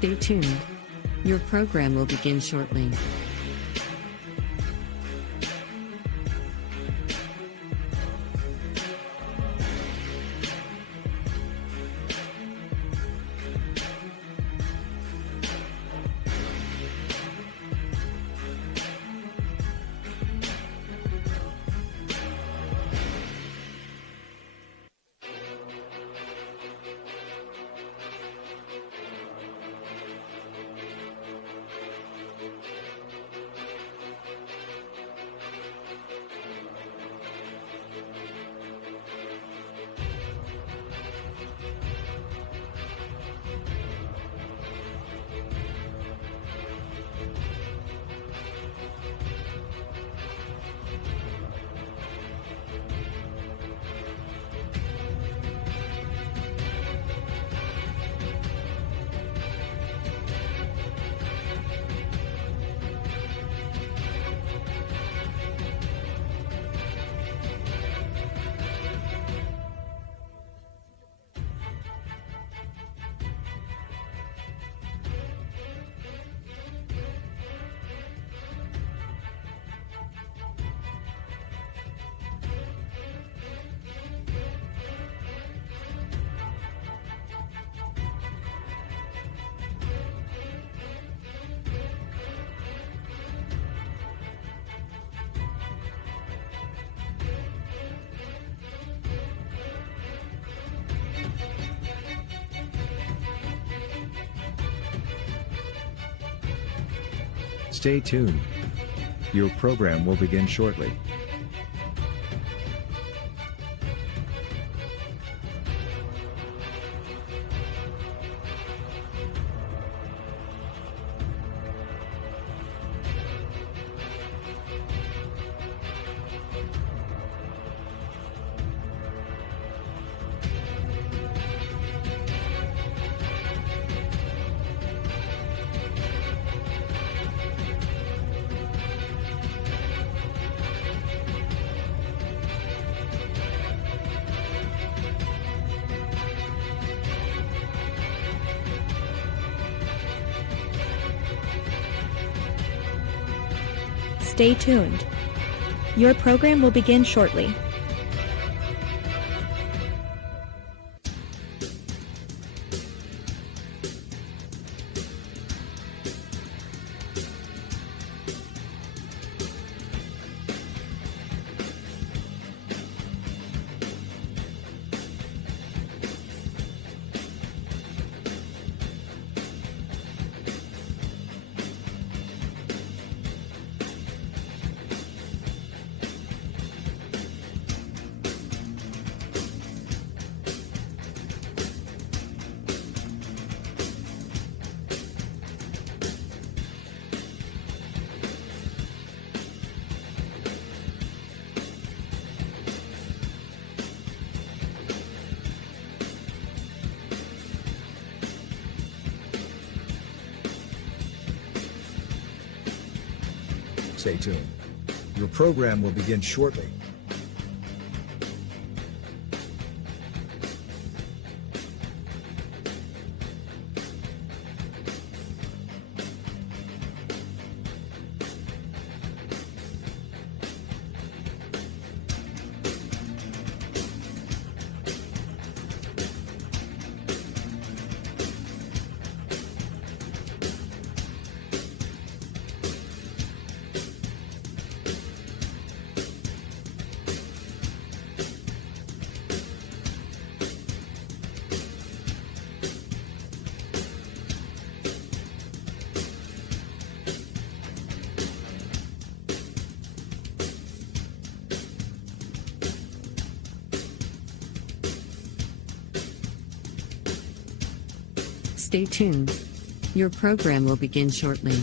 Stay tuned. Your program will begin shortly. Stay tuned. Your program will begin shortly. Stay tuned. Your program will begin shortly. Stay tuned. Your program will begin shortly. Stay tuned. Your program will begin shortly.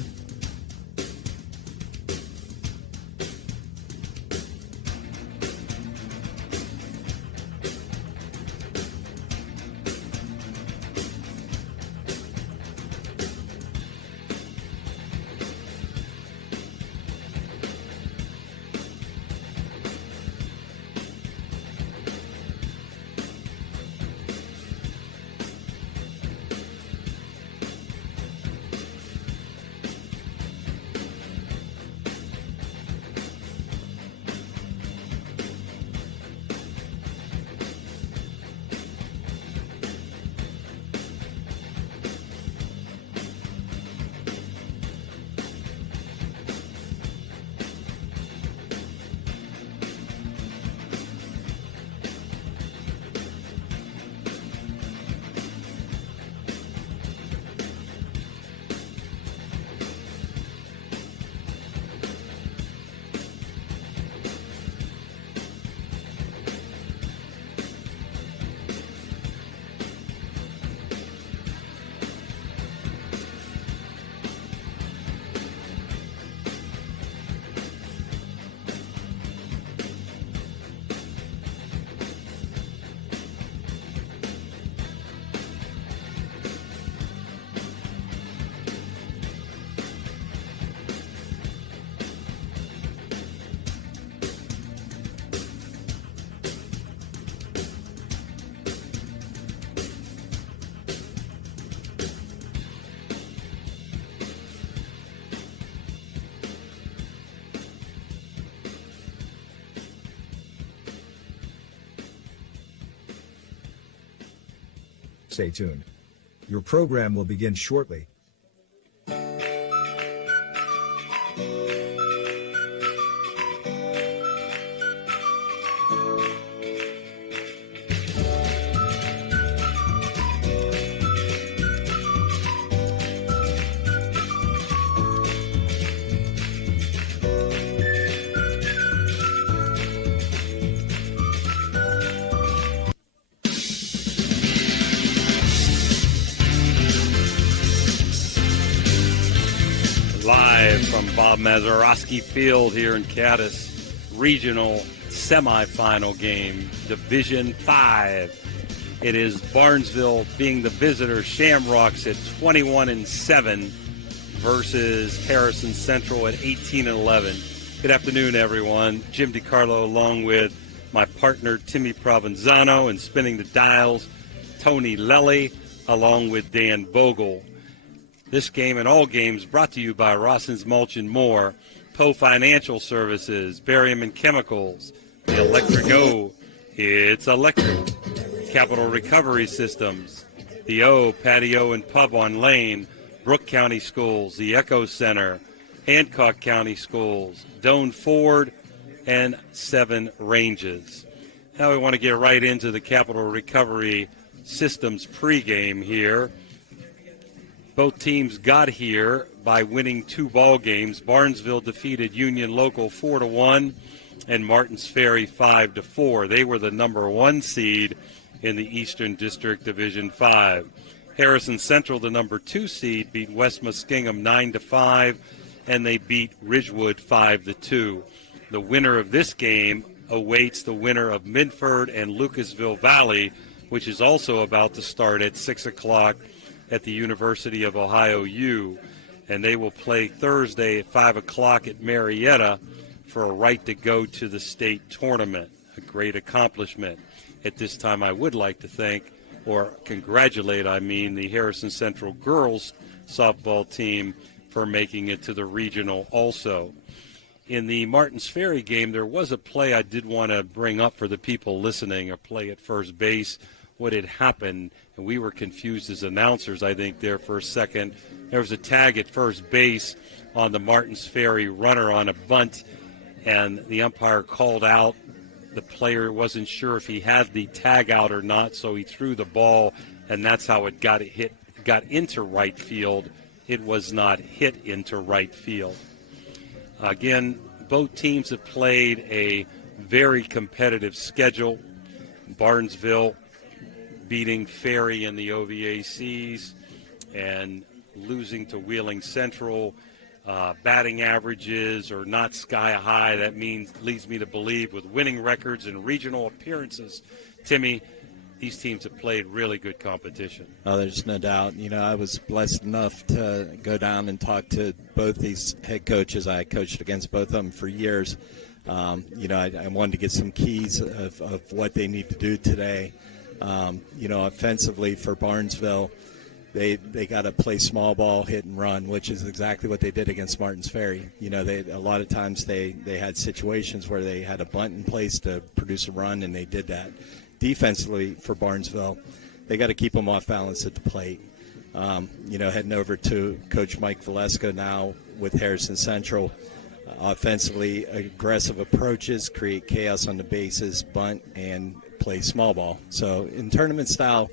Stay tuned. Your program will begin shortly. Live from Bob Mazeroski Field here in Cadiz, regional semifinal game, Division 5. It is Barnesville being the visitor, Shamrocks at 21-7 versus Harrison Central at 18-11. Good afternoon, everyone. Jim DiCarlo along with my partner, Timmy Provenzano, and spinning the dials, Tony Lelly, along with Dan Vogel. This game and all games brought to you by Rossins Mulch and More, Poe Financial Services, Barium and Chemicals, the Electric O, it's electric, Capital Recovery Systems, the O, Patio and Pub on Lane, Brooke County Schools, the Echo Center, Hancock County Schools, Doane Ford, and Seven Ranges. Now we want to get right into the Capital Recovery Systems pregame here. Both teams got here by winning 2 ball games. Barnesville defeated Union Local 4-1 and Martins Ferry 5-4. They were the number 1 seed in the Eastern District Division 5. Harrison Central, the number 2 seed, beat West Muskingum 9-5, and they beat Ridgewood 5-2. The winner of this game awaits the winner of Minford and Lucasville Valley, which is also about to start at 6 o'clock at the University of Ohio U, and they will play Thursday at 5 o'clock at Marietta for a right to go to the state tournament, a great accomplishment. At this time, I would like to thank, or congratulate, the Harrison Central girls softball team for making it to the regional also. In the Martins Ferry game, there was a play I did want to bring up for the people listening, a play at first base. What had happened, and we were confused as announcers, I think, there for a second. There was a tag at first base on the Martins Ferry runner on a bunt, and the umpire called out. The player wasn't sure if he had the tag out or not, so he threw the ball, and that's how it got into right field. It was not hit into right field. Again, both teams have played a very competitive schedule. Barnesville beating Ferry in the OVACs and losing to Wheeling Central. Batting averages are not sky high. That leads me to believe with winning records and regional appearances, Timmy, these teams have played really good competition. Oh, there's no doubt. I was blessed enough to go down and talk to both these head coaches. I coached against both of them for years. I wanted to get some keys of what they need to do today. Offensively for Barnesville, they got to play small ball, hit and run, which is exactly what they did against Martins Ferry. A lot of times they had situations where they had a bunt in place to produce a run, and they did that. Defensively for Barnesville, they got to keep them off balance at the plate. Heading over to Coach Mike Valesca now with Harrison Central. Offensively, aggressive approaches, create chaos on the bases, bunt, and play small ball. So in tournament style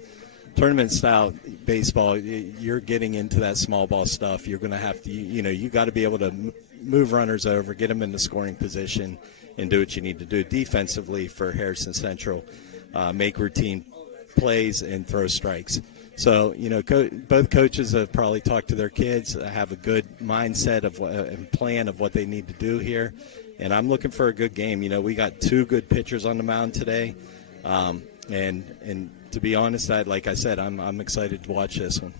baseball, you're getting into that small ball stuff. You're going to have to, you got to be able to move runners over, get them in the scoring position, and do what you need to do. Defensively for Harrison Central, make routine plays and throw strikes. So, both coaches have probably talked to their kids, have a good mindset and plan of what they need to do here. And I'm looking for a good game. We got 2 good pitchers on the mound today. And to be honest, like I said, I'm excited to watch this one.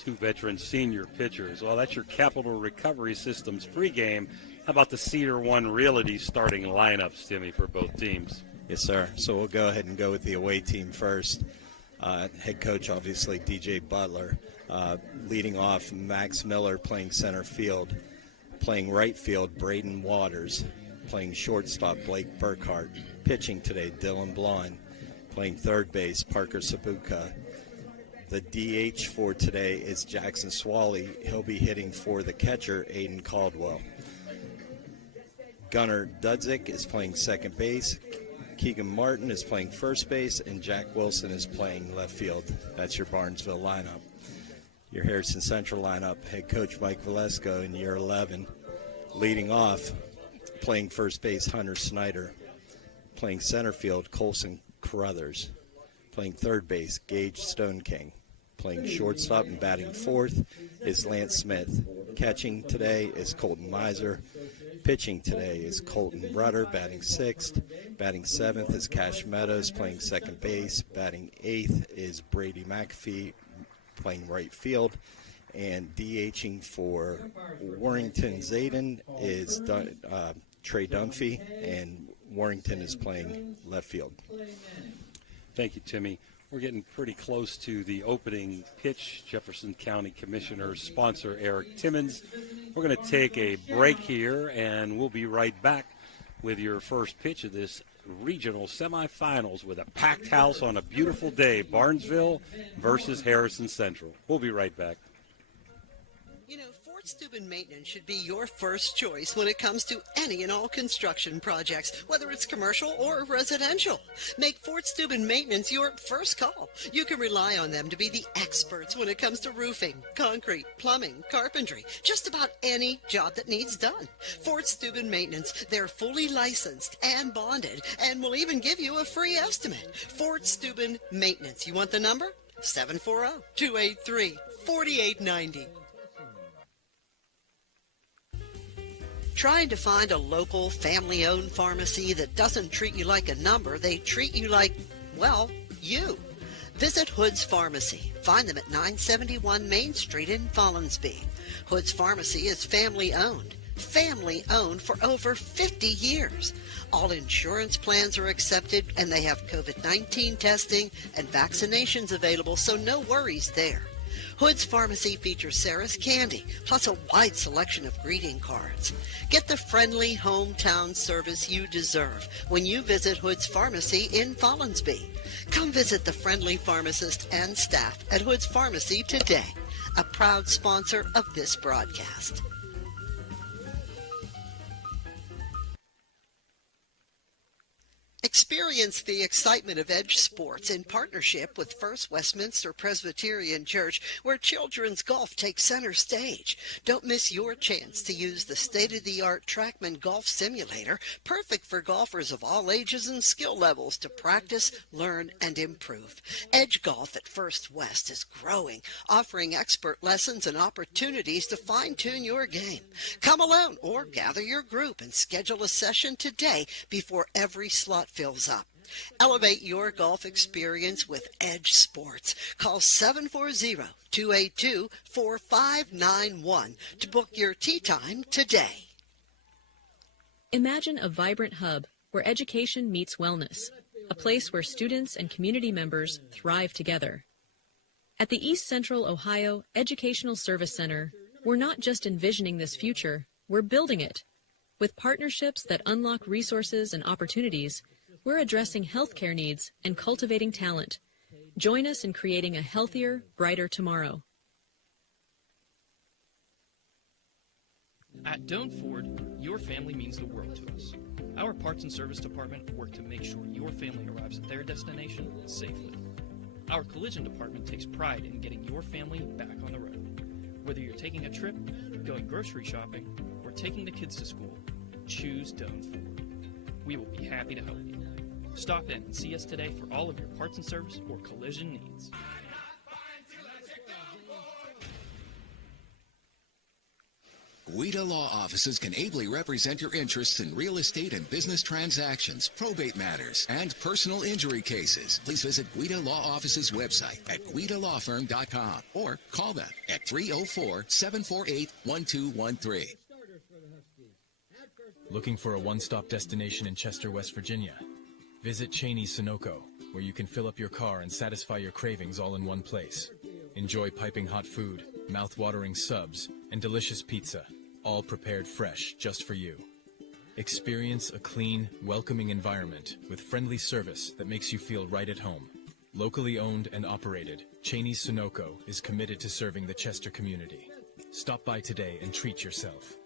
2 veteran senior pitchers. Well, that's your Capital Recovery Systems pregame. How about the Cedar One Realty starting lineups, Timmy, for both teams? Yes, sir. So we'll go ahead and go with the away team first. Head coach, obviously, DJ Butler. Leading off, Max Miller playing center field. Playing right field, Braden Waters. Playing shortstop, Blake Burkhart. Pitching today, Dylan Blonde. Playing third base, Parker Sabuka. The DH for today is Jackson Swally. He'll be hitting for the catcher, Aiden Caldwell. Gunnar Dudzik is playing second base. Keegan Martin is playing first base, and Jack Wilson is playing left field. That's your Barnesville lineup. Your Harrison Central lineup, head coach Mike Valesco in year 11. Leading off, playing first base, Hunter Snyder. Playing center field, Colson Carruthers. Playing third base, Gage Stone King. Playing shortstop and batting fourth is Lance Smith. Catching today is Colton Miser. Pitching today is Colton Rudder, batting sixth. Batting seventh is Cash Meadows, playing second base. Batting eighth is Brady McAfee, playing right field. And DHing for Warrington Zayden is Trey Dunphy, and Warrington is playing left field. Thank you, Timmy. We're getting pretty close to the opening pitch. Jefferson County Commissioner sponsor Eric Timmons. We're going to take a break here, and we'll be right back with your first pitch of this regional semifinals with a packed house on a beautiful day. Barnesville versus Harrison Central. We'll be right back. You know, Fort Steuben Maintenance should be your first choice when it comes to any and all construction projects, whether it's commercial or residential. Make Fort Steuben Maintenance your first call. You can rely on them to be the experts when it comes to roofing, concrete, plumbing, carpentry, just about any job that needs done. Fort Steuben Maintenance, they're fully licensed and bonded and will even give you a free estimate. Fort Steuben Maintenance. You want the number? 740-283-4890. Trying to find a local, family-owned pharmacy that doesn't treat you like a number, they treat you like, well, you. Visit Hood's Pharmacy. Find them at 971 Main Street in Follinsby. Hood's Pharmacy is family-owned. Family-owned for over 50 years. All insurance plans are accepted, and they have COVID-19 testing and vaccinations available, so no worries there. Hood's Pharmacy features Sarah's Candy, plus a wide selection of greeting cards. Get the friendly hometown service you deserve when you visit Hood's Pharmacy in Follinsby. Come visit the friendly pharmacist and staff at Hood's Pharmacy today, a proud sponsor of this broadcast. Experience the excitement of Edge Sports in partnership with First Westminster Presbyterian Church, where children's golf takes center stage. Don't miss your chance to use the state-of-the-art TrackMan Golf Simulator, perfect for golfers of all ages and skill levels to practice, learn, and improve. Edge Golf at First West is growing, offering expert lessons and opportunities to fine-tune your game. Come alone or gather your group and schedule a session today before every slot fills up. Elevate your golf experience with Edge Sports. Call 740-282-4591 to book your tee time today. Imagine a vibrant hub where education meets wellness, a place where students and community members thrive together. At the East Central Ohio Educational Service Center, we're not just envisioning this future, we're building it. With partnerships that unlock resources and opportunities, we're addressing healthcare needs and cultivating talent. Join us in creating a healthier, brighter tomorrow. At Doan Ford, your family means the world to us. Our parts and service department work to make sure your family arrives at their destination safely. Our collision department takes pride in getting your family back on the road. Whether you're taking a trip, going grocery shopping, or taking the kids to school, choose Doan Ford. We will be happy to help you. Stop in and see us today for all of your parts and service or collision needs. Guida Law Offices can ably represent your interests in real estate and business transactions, probate matters, and personal injury cases. Please visit Guida Law Office's website at guidalawfirm.com or call them at 304-748-1213. Looking for a one-stop destination in Chester, West Virginia? Visit Cheney's Sunoco, where you can fill up your car and satisfy your cravings all in one place. Enjoy piping hot food, mouth-watering subs, and delicious pizza, all prepared fresh just for you. Experience a clean, welcoming environment with friendly service that makes you feel right at home. Locally owned and operated, Cheney's Sunoco is committed to serving the Chester community. Stop by today and treat yourself.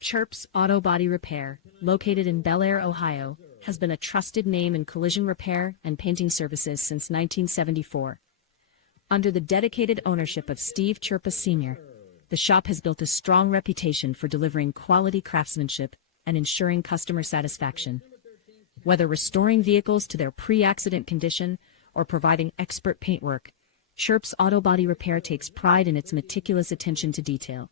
Chirps Auto Body Repair, located in Bel Air, Ohio, has been a trusted name in collision repair and painting services since 1974. Under the dedicated ownership of Steve Chirpa Sr., the shop has built a strong reputation for delivering quality craftsmanship and ensuring customer satisfaction. Whether restoring vehicles to their pre-accident condition or providing expert paintwork, Chirps Auto Body Repair takes pride in its meticulous attention to detail.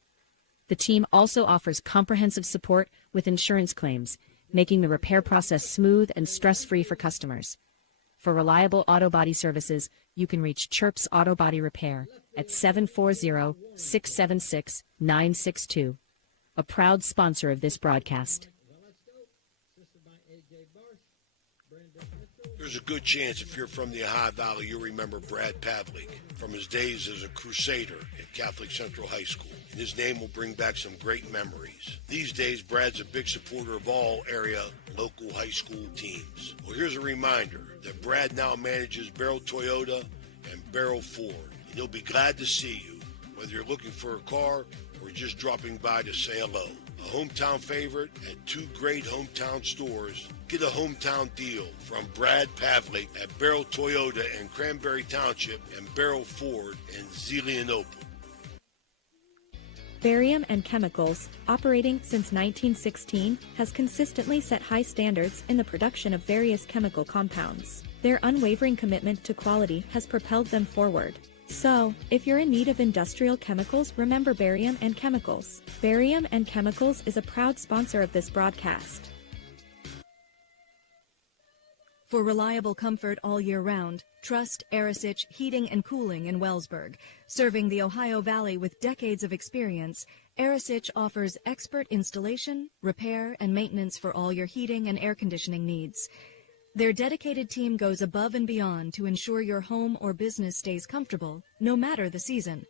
The team also offers comprehensive support with insurance claims, making the repair process smooth and stress-free for customers. For reliable auto body services, you can reach Chirps Auto Body Repair at 740-676-962. A proud sponsor of this broadcast. There's a good chance if you're from the Ohio Valley, you'll remember Brad Pavlik from his days as a crusader at Catholic Central High School. And his name will bring back some great memories. These days, Brad's a big supporter of all area local high school teams. Well, here's a reminder that Brad now manages Barrel Toyota and Barrel Ford. And he'll be glad to see you, whether you're looking for a car or just dropping by to say hello. A hometown favorite at two great hometown stores. Get a hometown deal from Brad Pavlik at Barrel Toyota in Cranberry Township and Barrel Ford in Zelienople. Barium and Chemicals, operating since 1916, has consistently set high standards in the production of various chemical compounds. Their unwavering commitment to quality has propelled them forward. So, if you're in need of industrial chemicals, remember Barium and Chemicals. Barium and Chemicals is a proud sponsor of this broadcast. For reliable comfort all year round, trust Arisich Heating and Cooling in Wellsburg. Serving the Ohio Valley with decades of experience, Arisich offers expert installation, repair, and maintenance for all your heating and air conditioning needs. Their dedicated team goes above and beyond to ensure your home or business stays comfortable, no matter the season.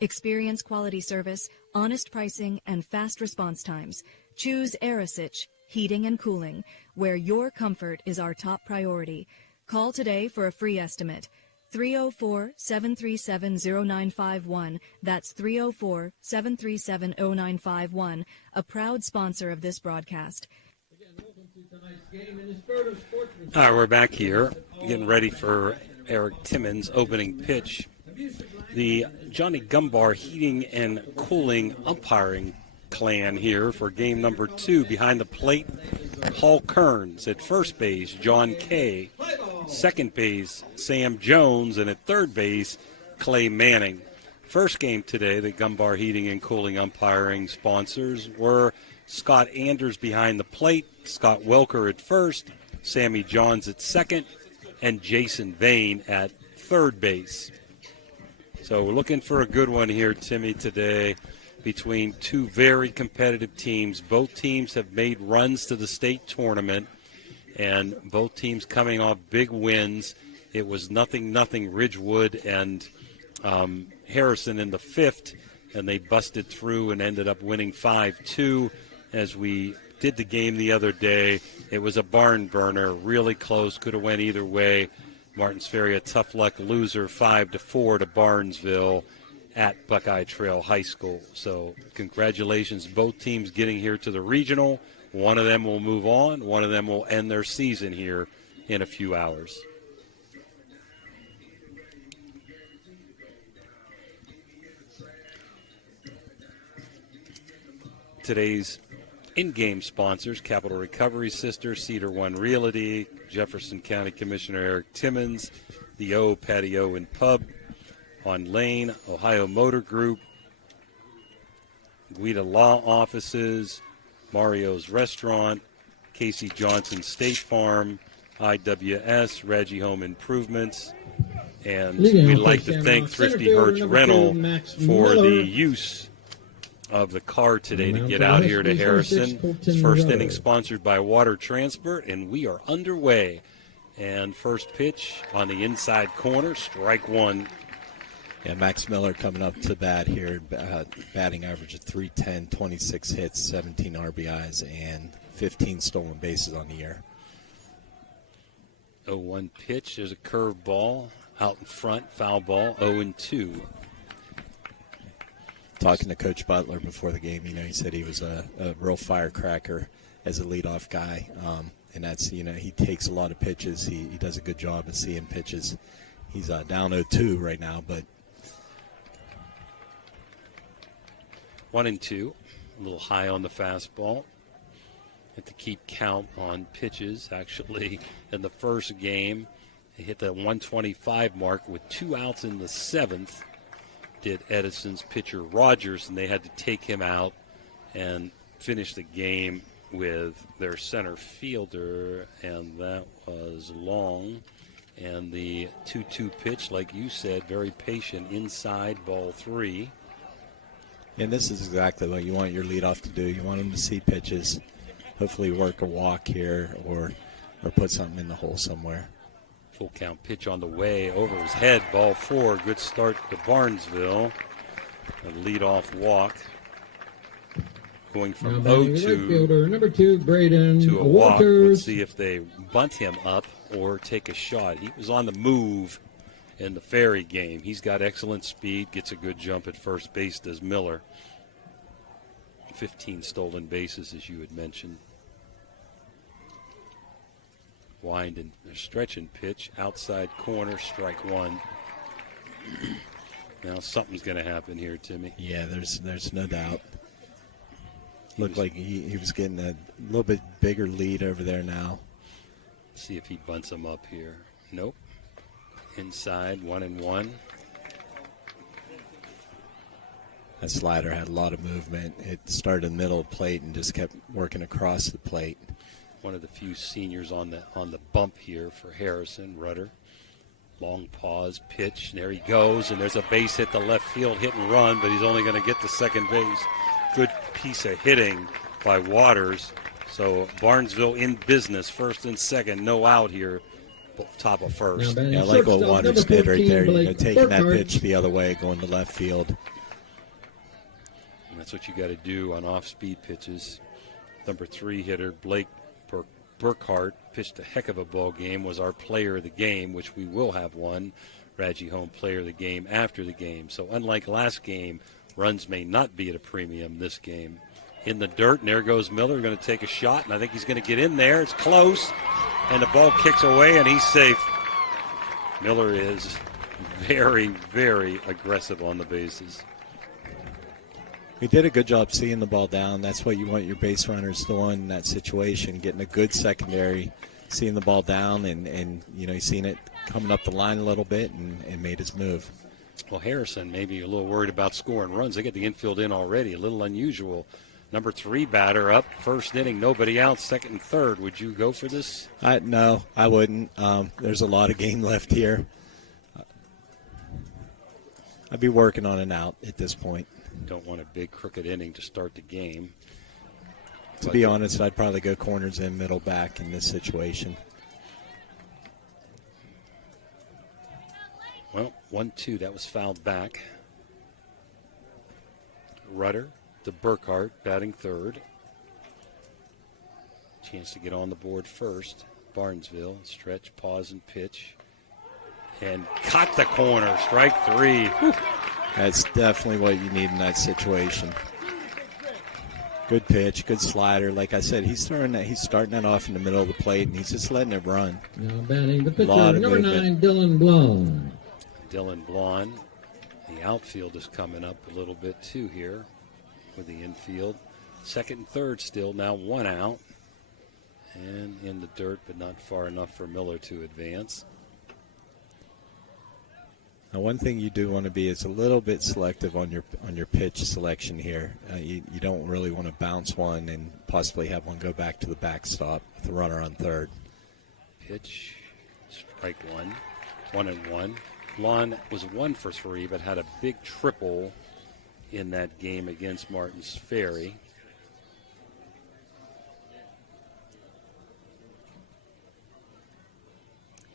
Experience quality service, honest pricing, and fast response times. Choose Arisich Heating and Cooling, where your comfort is our top priority. Call today for a free estimate. 304-737-0951. That's 304-737-0951, a proud sponsor of this broadcast. All right, we're back here, getting ready for Eric Timmons' opening pitch. The Johnny Gumbar Heating and Cooling umpiring clan here for game number 2. Behind the plate, Paul Kearns. At first base, John Kay. Second base, Sam Jones. And at third base, Clay Manning. First game today, the Gumbar Heating and Cooling umpiring sponsors were Scott Anders behind the plate, Scott Welker at first, Sammy Johns at second, and Jason Vane at third base. So we're looking for a good one here, Timmy, today between two very competitive teams. Both teams have made runs to the state tournament, and both teams coming off big wins. It was 0-0 Ridgewood and Harrison in the fifth, and they busted through and ended up winning 5-2. As we did the game the other day, it was a barn burner, really close, could have went either way. Martins Ferry a tough luck loser, 5-4 to Barnesville at Buckeye Trail High School. So congratulations, both teams getting here to the regional. One of them will move on. One of them will end their season here in a few hours. Today's in-game sponsors: Capital Recovery Sisters, Cedar One Realty, Jefferson County Commissioner Eric Timmons, the O Patio and Pub on Lane, Ohio Motor Group, Guida Law Offices, Mario's Restaurant, Casey Johnson State Farm, IWS, Reggie Home Improvements, and we'd like to thank Thrifty Hertz Rental for the use of the car today to get out here to Harrison. It's first inning sponsored by Water Transport, and we are underway. And first pitch on the inside corner, strike one. Yeah, Max Miller coming up to bat here, batting average of .310, 26 hits, 17 RBIs, and 15 stolen bases on the year. 0-1 pitch. There's a curve ball out in front, foul ball, 0-2. Talking to Coach Butler before the game, he said he was a real firecracker as a leadoff guy. And that's, he takes a lot of pitches. He does a good job of seeing pitches. He's down 0-2 right now, but 1-2, a little high on the fastball. Had to keep count on pitches. Actually, in the first game, he hit the 125 mark with 2 outs in the 7th. Did Edison's pitcher Rogers, and they had to take him out and finish the game with their center fielder, and that was Long. And the 2-2 pitch, like you said, very patient inside, ball 3. And this is exactly what you want your leadoff to do. You want him to see pitches, hopefully work a walk here or put something in the hole somewhere. Full count pitch on the way, over his head, ball 4. Good start to Barnesville. A leadoff walk. Going from 0-2 number 2, Braden to a walk. Walters. Let's see if they bunt him up or take a shot. He was on the move in the Ferry game. He's got excellent speed, gets a good jump at first base, does Miller. 15 stolen bases, as you had mentioned. Wind and stretch and pitch, outside corner, strike 1. Now something's going to happen here, Timmy. Yeah, there's no doubt. Looked like he was getting a little bit bigger lead over there now. See if he bunts him up here. Nope. Inside, 1-1. That slider had a lot of movement. It started in the middle of the plate and just kept working across the plate. One of the few seniors on the bump here for Harrison. Rudder. Long pause, pitch. There he goes, and there's a base hit to left field, hit and run, but he's only going to get to second base. Good piece of hitting by Waters. So Barnesville in business, first and second, no out here, top of first. Yeah, I like what Waters did right there. Taking that pitch the other way, going to left field. And that's what you got to do on off-speed pitches. Number 3 hitter Blake Burkhart pitched a heck of a ball game, was our player of the game, which we will have one, Radji Home player of the game after the game. So unlike last game, runs may not be at a premium this game. In the dirt, and there goes Miller, going to take a shot, and I think he's going to get in there. It's close, and the ball kicks away, and he's safe. Miller is very, very aggressive on the bases. He did a good job seeing the ball down. That's what you want your base runners doing in that situation, getting a good secondary, seeing the ball down, and he's seen it coming up the line a little bit and made his move. Well, Harrison maybe a little worried about scoring runs. They get the infield in already, a little unusual. Number 3 batter up, first inning, nobody out, second and third. Would you go for this? No, I wouldn't. There's a lot of game left here. I'd be working on an out at this point. Don't want a big crooked inning to start the game. To be honest, I'd probably go corners in, middle back in this situation. Well, 1-2, that was fouled back. Rudder to Burkhart, batting third. Chance to get on the board first. Barnesville, stretch, pause, and pitch. And cut the corner, strike 3. Whew. That's definitely what you need in that situation. Good pitch, good slider. Like I said, he's starting that off in the middle of the plate, and he's just letting it run. Now batting the pitcher, number 9, Dylan Blonde. Dylan Blonde. The outfield is coming up a little bit too here with the infield. Second and third still, now 1 out. And in the dirt, but not far enough for Miller to advance. Now, one thing you do want to be is a little bit selective on your pitch selection here. You don't really want to bounce one and possibly have one go back to the backstop with the runner on third. Pitch, strike 1, 1-1. Lon was 1 for 3, but had a big triple in that game against Martins Ferry.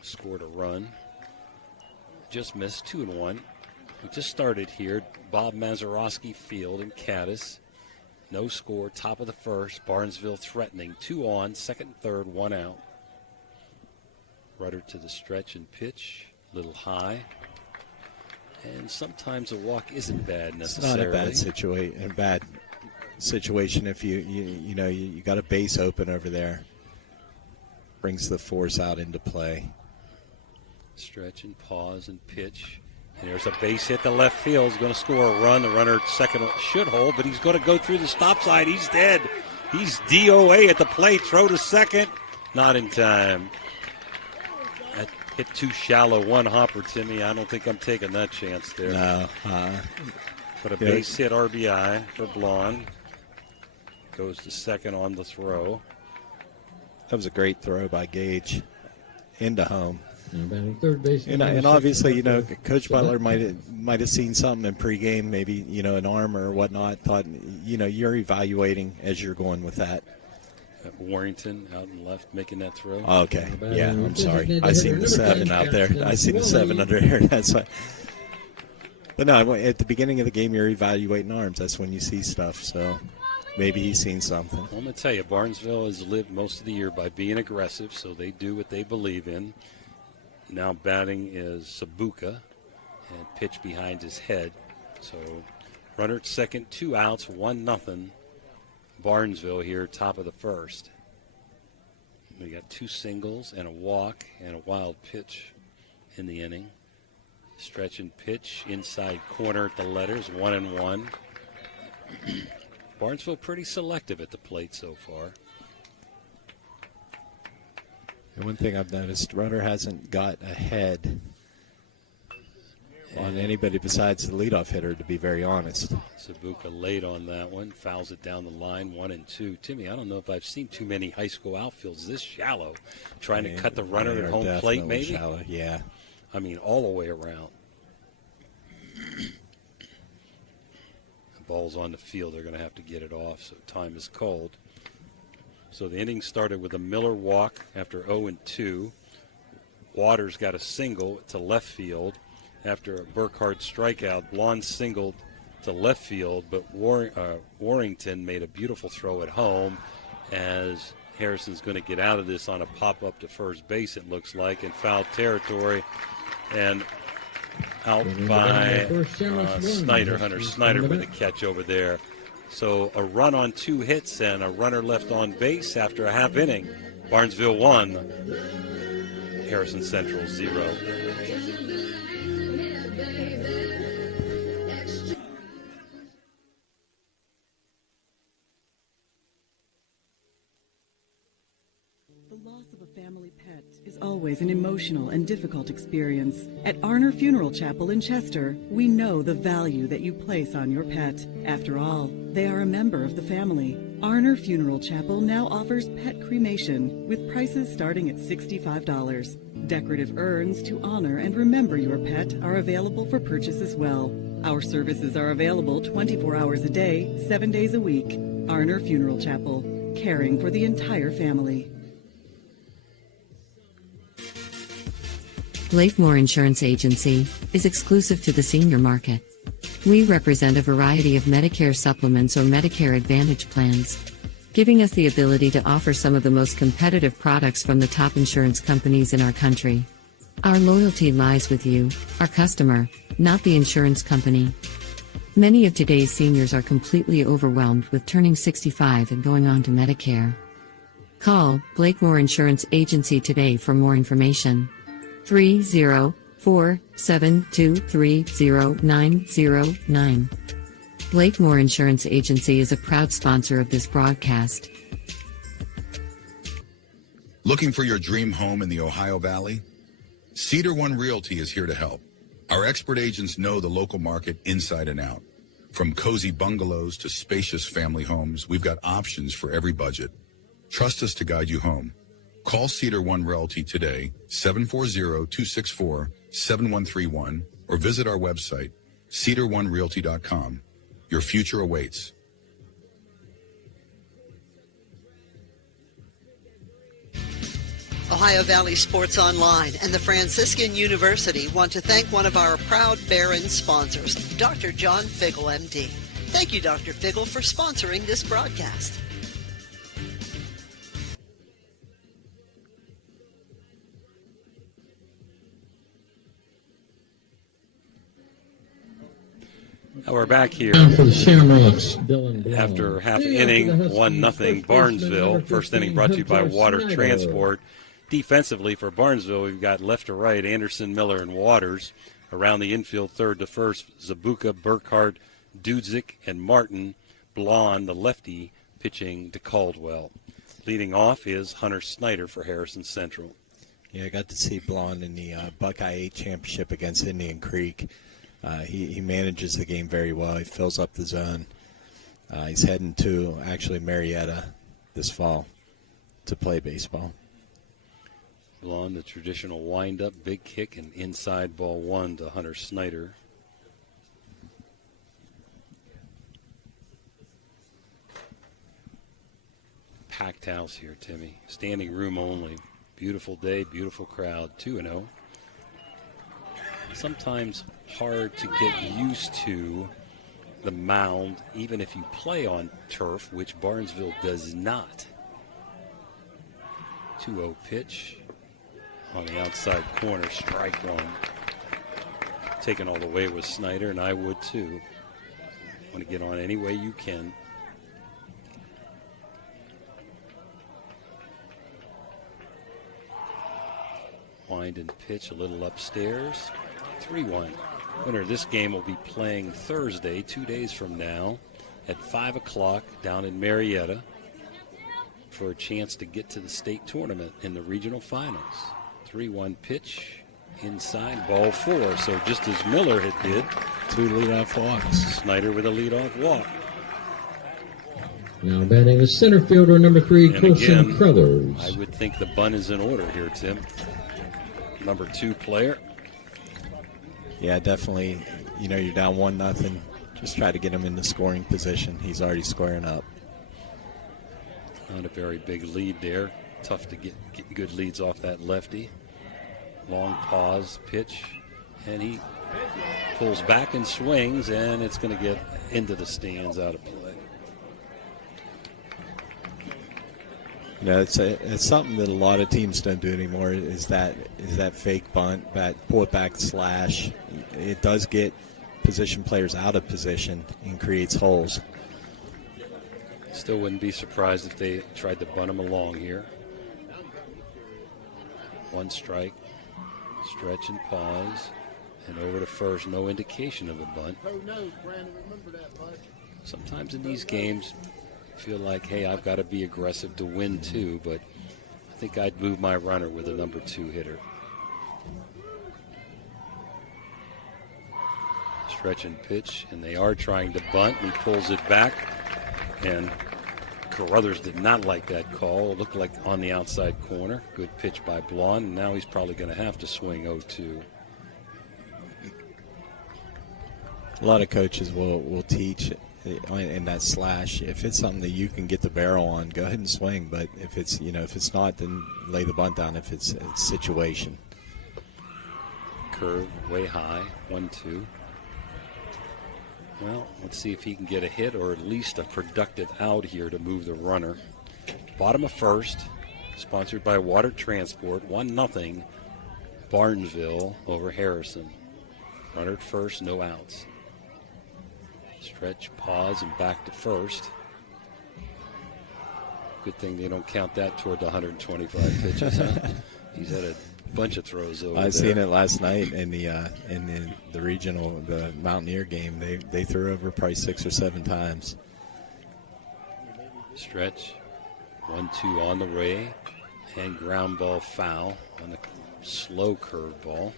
Scored a run. Just missed, 2-1. We just started here. Bob Mazeroski Field in Cadiz. No score, top of the first. Barnesville threatening. 2 on, second and third, 1 out. Rudder to the stretch and pitch, a little high. And sometimes a walk isn't bad necessarily. It's not a bad situation if you got a base open over there. Brings the force out into play. Stretch and pause and pitch. And there's a base hit to left field. He's going to score a run. The runner at second should hold, but he's going to go through the stop sign. He's dead. He's DOA at the plate. Throw to second. Not in time. That hit too shallow. One hopper, Timmy. I don't think I'm taking that chance there. No. But a base hit RBI for Blonde. Goes to second on the throw. That was a great throw by Gage into home. Third base. And obviously, Coach Butler might have seen something in pregame, maybe, an arm or whatnot. Thought, you're evaluating as you're going with that. Warrington out and left making that throw. Okay. Yeah, I'm sorry. I seen the 7 out there. I seen the 7 under here. That's why. But no, at the beginning of the game, you're evaluating arms. That's when you see stuff. So maybe he's seen something. Well, I'm going to tell you, Barnesville has lived most of the year by being aggressive, so they do what they believe in. Now batting is Sabuka, and pitch behind his head. So runner at second, 2 outs, 1-0. Barnesville here, top of the first. We got 2 singles and a walk and a wild pitch in the inning. Stretch and pitch, inside corner at the letters, 1-1. Barnesville pretty selective at the plate so far. And one thing I've noticed, runner hasn't got ahead on anybody besides the leadoff hitter, to be very honest. Sabuka late on that one, fouls it down the line, 1-2. Timmy, I don't know if I've seen too many high school outfields this shallow, trying to cut the runner at home plate, maybe. Shallow, yeah. I mean, all the way around. The ball's on the field. They're going to have to get it off, so time is cold. So the inning started with a Miller walk after 0-2. Waters got a single to left field after a Burkhardt strikeout. Blonde singled to left field, but Warrington made a beautiful throw at home as Harrison's going to get out of this on a pop-up to first base, it looks like, in foul territory. And out by Snyder, Hunter Snyder with a catch over there. So a run on 2 hits and a runner left on base after a half inning. Barnesville 1, Harrison Central 0. Always an emotional and difficult experience. At Arner Funeral Chapel in Chester, we know the value that you place on your pet. After all, they are a member of the family. Arner Funeral Chapel now offers pet cremation with prices starting at $65. Decorative urns to honor and remember your pet are available for purchase as well. Our services are available 24 hours a day, 7 days a week. Arner Funeral Chapel, caring for the entire family. Blakemore Insurance Agency is exclusive to the senior market. We represent a variety of Medicare supplements or Medicare Advantage plans, giving us the ability to offer some of the most competitive products from the top insurance companies in our country. Our loyalty lies with you, our customer, not the insurance company. Many of today's seniors are completely overwhelmed with turning 65 and going on to Medicare. Call Blakemore Insurance Agency today for more information. 304-723-0909. Blakemore Insurance Agency is a proud sponsor of this broadcast. Looking for your dream home in the Ohio Valley? Cedar One Realty is here to help. Our expert agents know the local market inside and out. From cozy bungalows to spacious family homes, we've got options for every budget. Trust us to guide you home. Call Cedar One Realty today, 740-264-7131, or visit our website, cedaronerealty.com. Your future awaits. Ohio Valley Sports Online and the Franciscan University want to thank one of our proud Barron sponsors, Dr. John Figgle, MD. Thank you, Dr. Figgle, for sponsoring this broadcast. Now we're back here For the Shamrocks, Dylan Blau. after half Leading inning, off for the 1-0 Huskies, Barnesville. number First 15, inning brought to you by Hunter Water Snyder. Transport. Defensively for Barnesville, we've got left to right, Anderson, Miller, and Waters. Around the infield, third to first, Zabuka, Burkhart, Dudzik, and Martin. Blond, the lefty, pitching to Caldwell. Leading off is Hunter Snyder for Harrison Central. Yeah, I got to see Blond in the Buckeye 8 championship against Indian Creek. He manages the game very well. He fills up the zone. He's heading to, actually, Marietta this fall to play baseball. Blond, the traditional wind-up, big kick, and inside ball one to Hunter Snyder. Packed house here, Timmy. Standing room only. Beautiful day, beautiful crowd. 2-0. Sometimes hard to get used to the mound, even if you play on turf, which Barnesville does not. 2-0 pitch on the outside corner, strike one. Taken all the way with Snyder, and I would too. Want to get on any way you can. Wind and pitch a little upstairs. 3-1. Winner of this game will be playing Thursday, 2 days from now, at 5 o'clock down in Marietta for a chance to get to the state tournament in the regional finals. 3-1 pitch inside, ball four. So just as Miller had did. 2 leadoff walks. Snyder with a leadoff walk. Now batting the center fielder, number 3, And Colson again, Crothers. I would think the bunt is in order here, Tim. Number 2 player. Yeah, definitely. You know, you're down 1-0. Just try to get him in the scoring position. He's already squaring up. Not a very big lead there. Tough to get good leads off that lefty. Long pause, pitch, and he pulls back and swings, and it's going to get into the stands, out of play. You know, it's something that a lot of teams don't do anymore. Is that fake bunt, pull it back slash. It does get position players out of position and creates holes. Still wouldn't be surprised if they tried to bunt him along here. 1 strike, stretch and pause, and over to first. No indication of a bunt. Sometimes in these games, feel like, hey, I've got to be aggressive to win too, but I think I'd move my runner with a number 2 hitter. Stretch and pitch, and they are trying to bunt. He pulls it back, and Carruthers did not like that call. It looked like on the outside corner. Good pitch by Blond, and now he's probably going to have to swing 0-2. A lot of coaches will teach in that slash, if it's something that you can get the barrel on, go ahead and swing. But if it's not, then lay the bunt down if it's a situation. Curve way high, 1-2. Well, let's see if he can get a hit or at least a productive out here to move the runner. Bottom of first, sponsored by Water Transport, 1-0 Barnesville over Harrison. Runner at first, no outs. Stretch, pause, and back to first. Good thing they don't count that toward the 125 pitches, huh? He's had a bunch of throws over there. I seen it last night in the regional, the Mountaineer game. They threw over probably 6 or 7 times. Stretch, 1-2 on the way, and ground ball foul on the slow curve ball.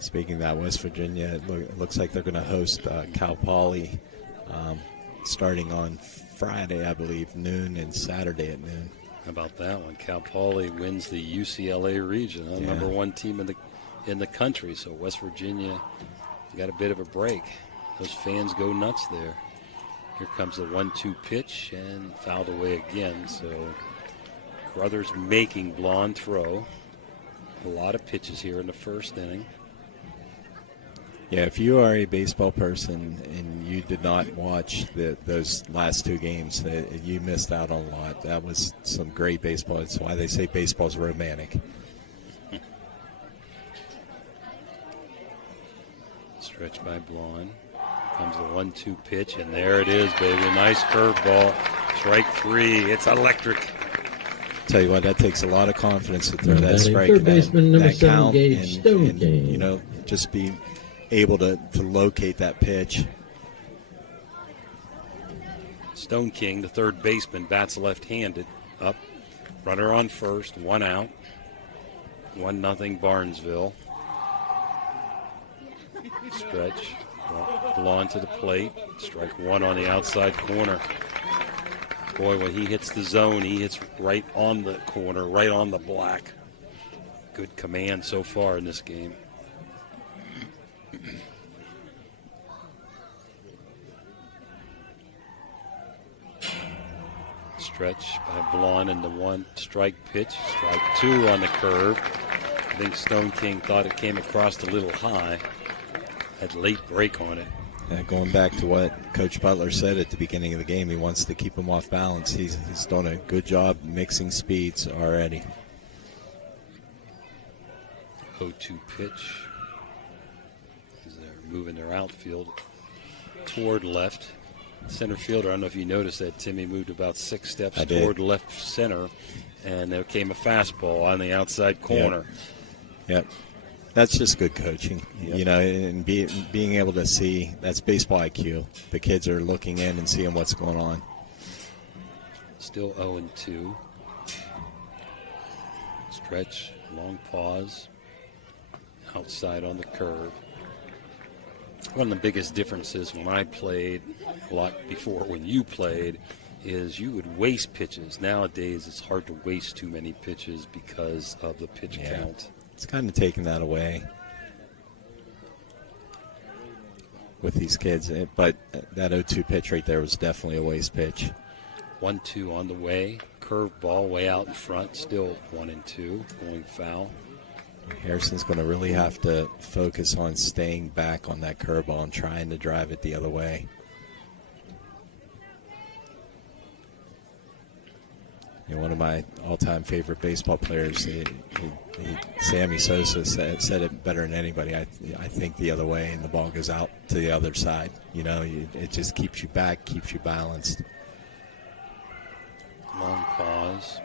Speaking of that, West Virginia, it looks like they're going to host Cal Poly starting on Friday, I believe, noon, and Saturday at noon. How about that one? Cal Poly wins the UCLA region, number 1 team in the country. So West Virginia got a bit of a break. Those fans go nuts there. Here comes the 1-2 pitch and fouled away again. So Crothers making Blond throw. A lot of pitches here in the first inning. Yeah, if you are a baseball person and you did not watch those last 2 games, you missed out on a lot. That was some great baseball. It's why they say baseball's romantic. Stretch by Blonde. Comes the 1-2 pitch, and there it is, baby. Nice curveball. Strike 3. It's electric. Tell you what, that takes a lot of confidence to throw that strike third baseman, number 7, count Gage Stone King. and just be able to locate that pitch. Stone King, the third baseman, bats left-handed. Up, runner on first, 1 out. 1-0 Barnesville. Stretch, Blonde to the plate. Strike 1 on the outside corner. Boy, when he hits the zone, he hits right on the corner, right on the black. Good command so far in this game. Stretch by Blonde and the 1 strike pitch. Strike 2 on the curve. I think Stone King thought it came across a little high. Had late break on it. Going back to what Coach Butler said at the beginning of the game, he wants to keep him off balance. He's done a good job mixing speeds already. 0-2 pitch. As they're moving their outfield toward left. Center fielder, I don't know if you noticed that, Timmy moved about 6 steps toward left center, and there came a fastball on the outside corner. Yep. That's just good coaching, and being able to see. That's baseball IQ. The kids are looking in and seeing what's going on. Still 0-2. Stretch, long pause, outside on the curve. One of the biggest differences when I played, a lot before when you played, is you would waste pitches. Nowadays, it's hard to waste too many pitches because of the pitch count. It's kind of taking that away with these kids. But that 0-2 pitch right there was definitely a waste pitch. 1-2 on the way. Curve ball way out in front. Still 1-2. Going foul. Harrison's going to really have to focus on staying back on that curveball and trying to drive it the other way. One of my all-time favorite baseball players, Sammy Sosa, said it better than anybody. I think the other way, and the ball goes out to the other side. It just keeps you back, keeps you balanced. Long pause.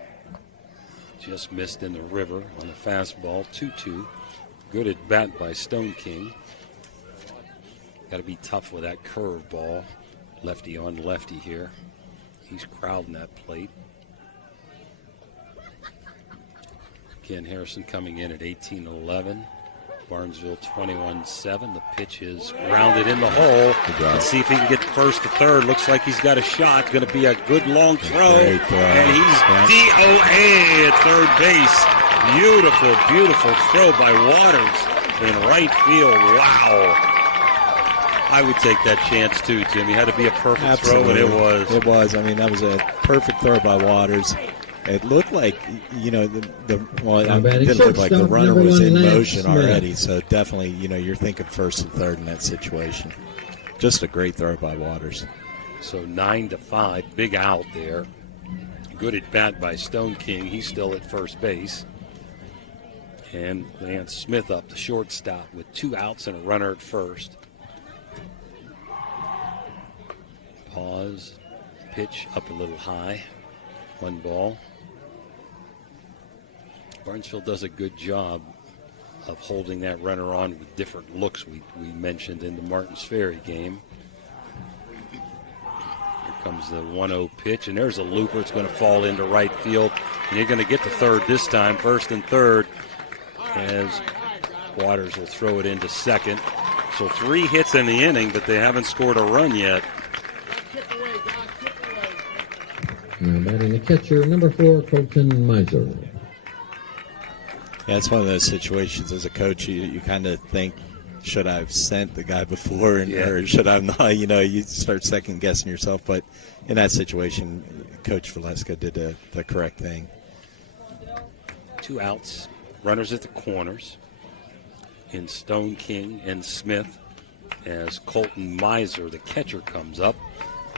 Just missed in the river on the fastball. 2-2. Good at bat by Stone King. Got to be tough with that curve ball. Lefty on lefty here. He's crowding that plate. Again, Harrison coming in at 18-11. Barnesville 21-7. The pitch is grounded in the hole. Let's see if he can get first to third. Looks like he's got a shot. Going to be a good long throw. And he's DOA at third base. Beautiful, beautiful throw by Waters in right field. Wow. I would take that chance too, Jim. He had to be a perfect throw, and it was. It was. I mean, that was a perfect throw by Waters. It looked like, it didn't look like the runner was in motion already. So definitely, you're thinking first and third in that situation. Just a great throw by Waters. So 9-5, big out there. Good at bat by Stone King. He's still at first base. And Lance Smith up, the shortstop, with 2 outs and a runner at first. Pause. Pitch up a little high. 1 ball. Barnesville does a good job of holding that runner on with different looks we mentioned in the Martins Ferry game. Here comes the 1-0 pitch, and there's a looper. It's going to fall into right field, and you're going to get to third this time, first and third, as Waters will throw it into second. So 3 hits in the inning, but they haven't scored a run yet. Now batting the catcher, number 4, Colton Miser. Yeah, it's one of those situations as a coach, you kind of think, should I have sent the guy before or should I not? You start second guessing yourself. But in that situation, Coach Valeska did the correct thing. 2 outs, runners at the corners in Stone King and Smith as Colton Miser, the catcher, comes up.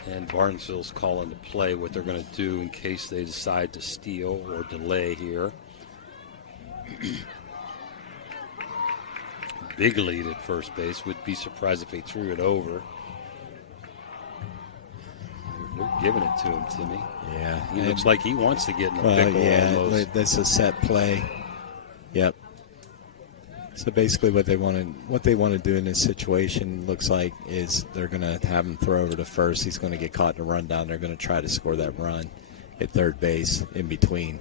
And Barnesville's calling to play what they're going to do in case they decide to steal or delay here. big lead at first base. Would be surprised if they threw it over. They're giving it to him, Timmy. Yeah. He looks like he wants to get in the pickle almost. That's a set play. Yep. So basically what they want to do in this situation looks like is they're going to have him throw over to first. He's going to get caught in a rundown. They're going to try to score that run at third base in between.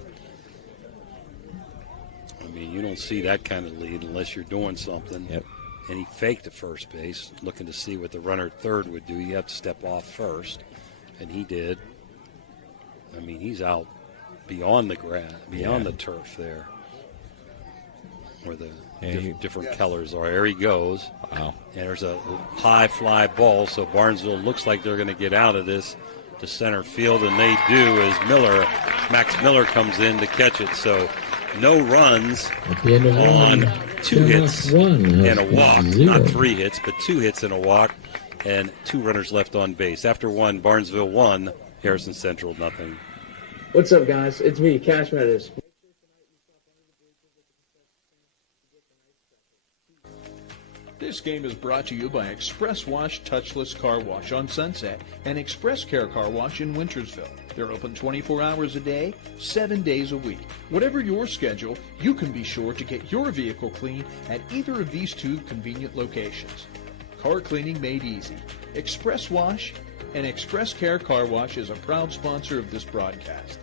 I mean, you don't see that kind of lead unless you're doing something. Yep. And he faked at first base, looking to see what the runner at third would do. You have to step off first, and he did. I mean, he's out beyond the grass, beyond the turf there, where the different colors are. There he goes. Wow. And there's a high fly ball, so Barnesville looks like they're going to get out of this to center field, and they do as Max Miller comes in to catch it. So no runs on 2 hits and a walk. Not 3 hits, but 2 hits and a walk, and 2 runners left on base. After 1, Barnesville 1, Harrison Central nothing. What's up, guys? It's me, Cash Meadows. This game is brought to you by Express Wash Touchless Car Wash on Sunset and Express Care Car Wash in Wintersville. They're open 24 hours a day, 7 days a week. Whatever your schedule, you can be sure to get your vehicle clean at either of these 2 convenient locations. Car cleaning made easy. Express Wash and Express Care Car Wash is a proud sponsor of this broadcast.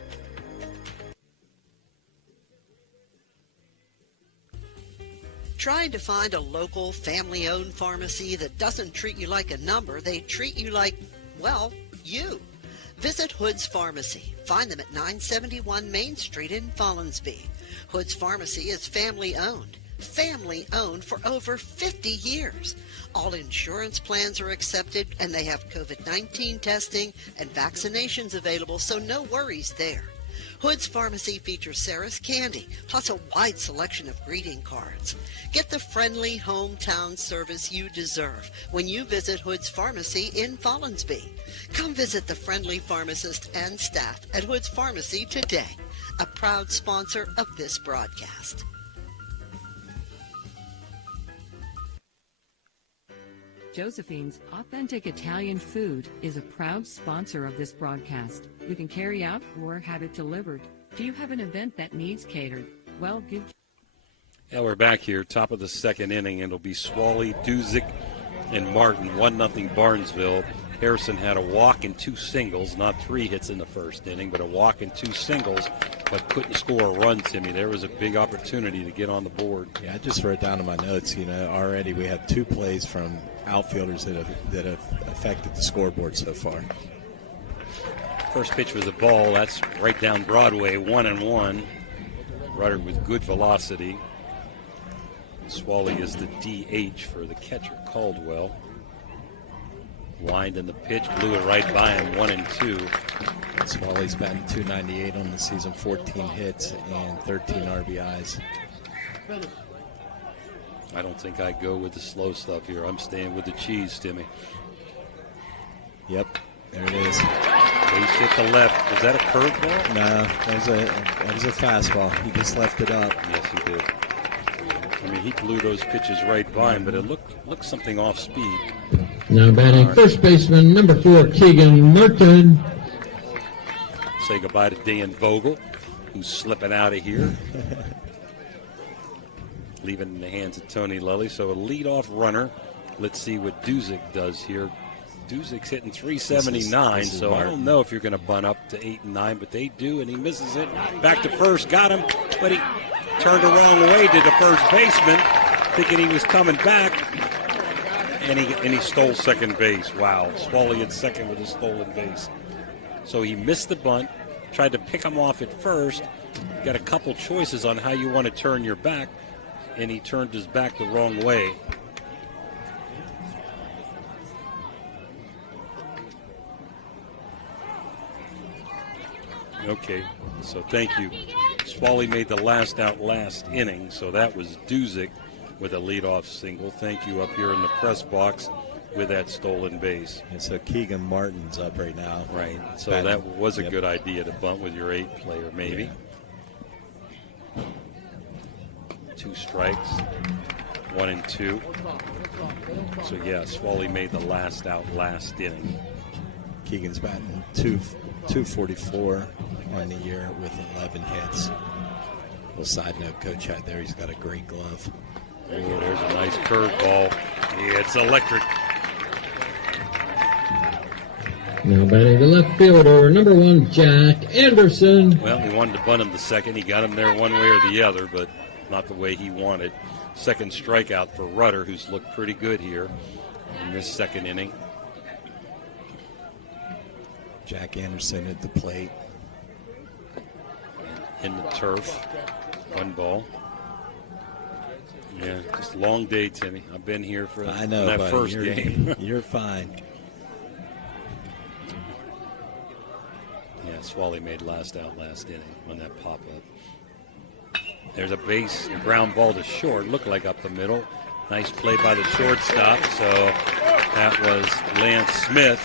Trying to find a local, family-owned pharmacy that doesn't treat you like a number, they treat you like, well, you. Visit Hood's Pharmacy. Find them at 971 Main Street in Follinsby. Hood's Pharmacy is family-owned. Family-owned for over 50 years. All insurance plans are accepted, and they have COVID-19 testing and vaccinations available, so no worries there. Hood's Pharmacy features Sarah's Candy, plus a wide selection of greeting cards. Get the friendly hometown service you deserve when you visit Hood's Pharmacy in Follinsby. Come visit the friendly pharmacist and staff at Hood's Pharmacy today, a proud sponsor of this broadcast. Josephine's Authentic Italian Food is a proud sponsor of this broadcast. You can carry out or have it delivered. Do you have an event that needs catered? Well, give... Yeah, we're back here, top of the second inning, and it'll be Swally, Duzick, and Martin, 1-0 Barnesville. Harrison had a walk and 2 singles, not 3 hits in the first inning, but a walk and 2 singles, but couldn't score a run, Timmy. There was a big opportunity to get on the board. Yeah, I just wrote down in my notes, already we have 2 plays from outfielders that have affected the scoreboard so far. First pitch was a ball. That's right down Broadway, 1-1. Runner with good velocity. Swally is the DH for the catcher, Caldwell. Wind in the pitch, blew it right by him, 1-2. Swally's batting .298 on the season, 14 hits and 13 RBIs. I don't think I go with the slow stuff here. I'm staying with the cheese, Timmy. Yep, there it is. Base hit the left. Was that a curveball? No, that was a fastball. He just left it up. Yes, he did. I mean, he blew those pitches right by him, but it looked something off speed. Now batting first baseman, number 4, Keegan Merton. Say goodbye to Dan Vogel, who's slipping out of here. Leaving in the hands of Tony Lully. So a leadoff runner. Let's see what Duzick does here. Duzick's hitting .379, so I don't know if you're going to bunt up to 8 and 9, but they do, and he misses it. Back to first, got him, but he turned the wrong way to the first baseman, thinking he was coming back, and he stole second base. Wow, Swally at second with a stolen base. So he missed the bunt, tried to pick him off at first, got a couple choices on how you want to turn your back, and he turned his back the wrong way. Okay, so thank you. Swally made the last out last inning, so that was Duzick with a leadoff single. Thank you up here in the press box with that stolen base. And so Keegan Martin's up right now. Right, so that was a good idea to bunt with your 8th player, maybe. Yeah. 2 strikes. 1-2. So yeah, Swally made the last out last inning. Keegan's batting 244 on the year with 11 hits. Well, side note, Coach had there, he's got a great glove. Oh, there's a nice curveball. Yeah, it's electric. Now batting the left fielder, number 1, Jack Anderson. Well, he wanted to bunt him the second. He got him there one way or the other, but not the way he wanted. Second strikeout for Rudder, who's looked pretty good here in this second inning. Jack Anderson at the plate. In the turf. 1 ball. Yeah, just a long day, Timmy. I've been here for I know, that first game. You're fine. Yeah, Swally made last out last inning on that pop-up. There's a base, a ground ball to short, looked like up the middle. Nice play by the shortstop. So that was Lance Smith.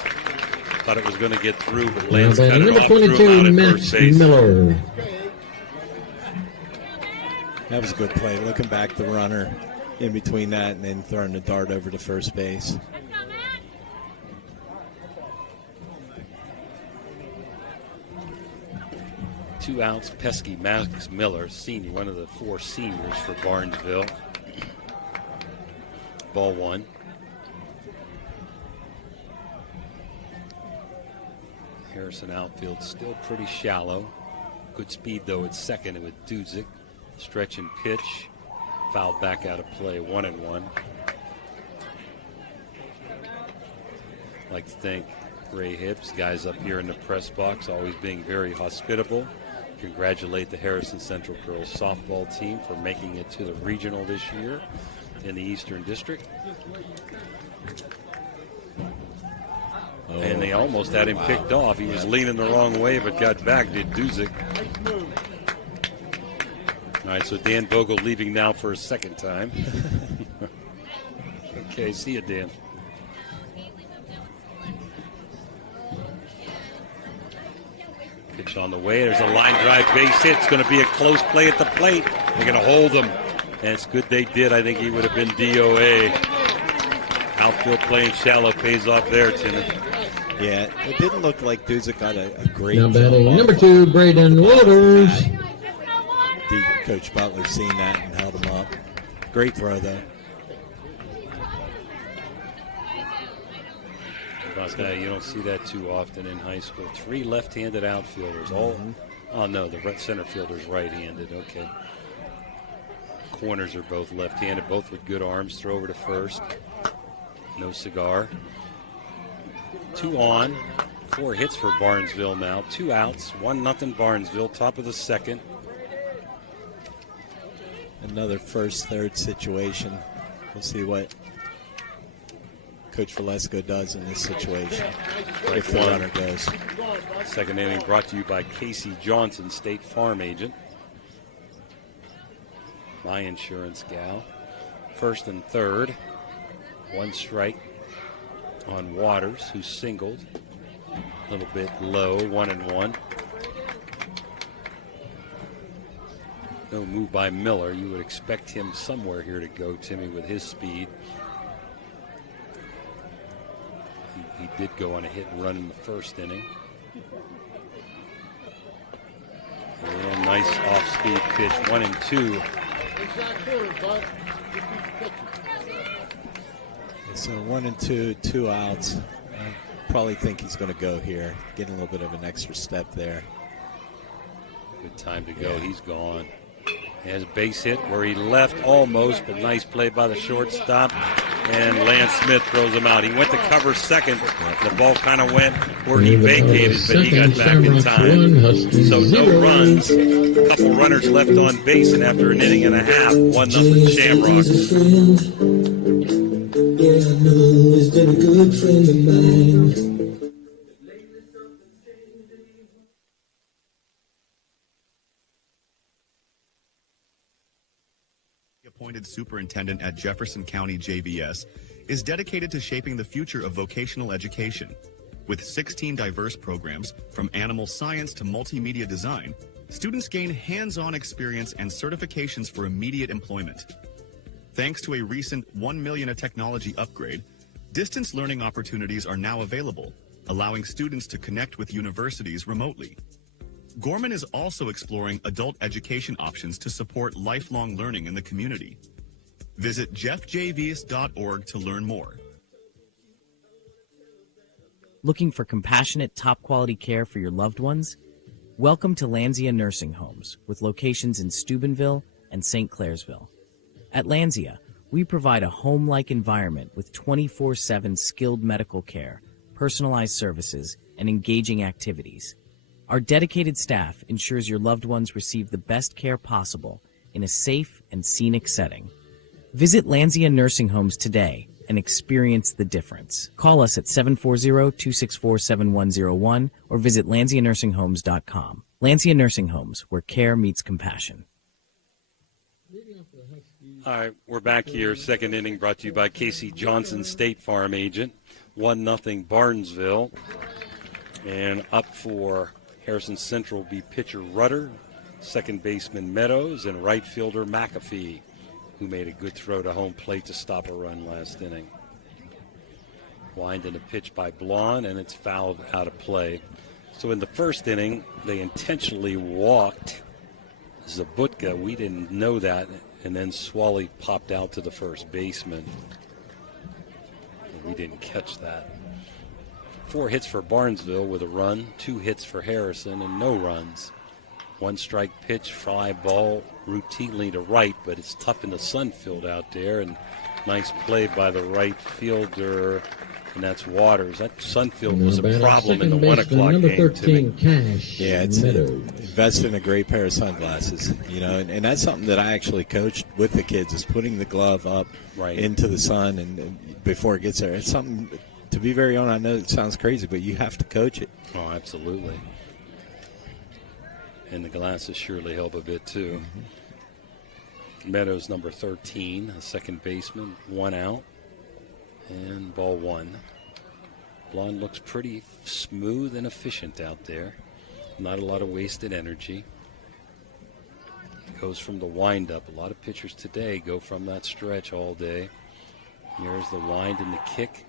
Thought it was going to get through, but Lance cut it off, threw him out at first base. Miller. That was a good play. Looking back, the runner in between that and then throwing the dart over to first base. Two outs, pesky Max Miller, senior, one of the 4 seniors for Barnesville. Ball 1. Harrison outfield still pretty shallow. Good speed though at second with Duzick. Stretch and pitch. Fouled back out of play, 1-1. Like to thank Ray Hibbs, guys up here in the press box, always being very hospitable. Congratulate the Harrison Central girls softball team for making it to the regional this year in the Eastern District. Oh, and they almost had him picked off. He was leaning the wrong way, but got back, did Duzick. All right, so Dan Vogel leaving now for a second time. Okay, see you, Dan. Pitch on the way. There's a line drive base hit. It's going to be a close play at the plate. They're going to hold him. And it's good they did. I think he would have been DOA. Outfield playing shallow pays off there, Timmy. Yeah, it didn't look like Duzick got a great now batting number 2, Braden Waters. Coach Butler seen that and held him up. Great throw, though. You don't see that too often in high school. 3 left-handed outfielders. Oh, no, the center fielder's right-handed. Okay. Corners are both left-handed, both with good arms. Throw over to first. No cigar. 2 on. 4 hits for Barnesville now. 2 outs. 1-0 Barnesville. Top of the second. Another first-third situation. We'll see what Coach Valesco does in this situation if the runner goes. Second inning brought to you by Casey Johnson, State Farm agent. My insurance gal. First and third. 1 strike on Waters, who singled. A little bit low, 1-1. No move by Miller. You would expect him somewhere here to go, Timmy, with his speed. He did go on a hit and run in the first inning. A nice off-speed pitch, 1-2. So 1-2, 2 outs. I probably think he's going to go here. Getting a little bit of an extra step there. Good time to go. Yeah. He's gone. He has a base hit where he left almost, but nice play by the shortstop. And Lance Smith throws him out. He went to cover second. The ball kind of went where he vacated, but he got back in time. So no runs. A couple runners left on base, and after an inning and a half, 1-0 Shamrocks. Yeah, I know it's been a good friend of mine. Appointed superintendent at Jefferson County JVS is dedicated to shaping the future of vocational education. With 16 diverse programs, from animal science to multimedia design, students gain hands-on experience and certifications for immediate employment. Thanks to a recent $1 million technology upgrade, distance learning opportunities are now available, allowing students to connect with universities remotely. Gorman is also exploring adult education options to support lifelong learning in the community. Visit jeffjvius.org to learn more. Looking for compassionate, top-quality care for your loved ones? Welcome to Lanzia Nursing Homes, with locations in Steubenville and St. Clairsville. At Lanzia, we provide a home-like environment with 24/7 skilled medical care, personalized services, and engaging activities. Our dedicated staff ensures your loved ones receive the best care possible in a safe and scenic setting. Visit Lanzia Nursing Homes today and experience the difference. Call us at 740-264-7101 or visit LanziaNursingHomes.com. Lanzia Nursing Homes, where care meets compassion. All right, we're back here. Second inning brought to you by Casey Johnson, State Farm agent. 1-0 Barnesville. And up for Harrison Central will be pitcher Rudder, second baseman Meadows, and right fielder McAfee, who made a good throw to home plate to stop a run last inning. Wind in a pitch by Blonde, and it's fouled out of play. So in the first inning, they intentionally walked Zabutka. We didn't know that. And then Swally popped out to the first baseman. We didn't catch that. 4 hits for Barnesville with a run, 2 hits for Harrison, and no runs. 1 strike pitch, fly ball routinely to right, but it's tough in the sun field out there. And nice play by the right fielder, and that's Waters. That sun field was a problem in the 1 o'clock number game. 13, Cash. Yeah, it's invest in a great pair of sunglasses, and that's something that I actually coached with the kids, is putting the glove up into the sun and before it gets there. It's something, to be very honest, I know it sounds crazy, but you have to coach it. Oh, absolutely. And the glasses surely help a bit too. Meadows, number 13, a second baseman, 1 out, and ball 1. Blonde looks pretty smooth and efficient out there. Not a lot of wasted energy. Goes from the windup. A lot of pitchers today go from that stretch all day. Here's the wind and the kick.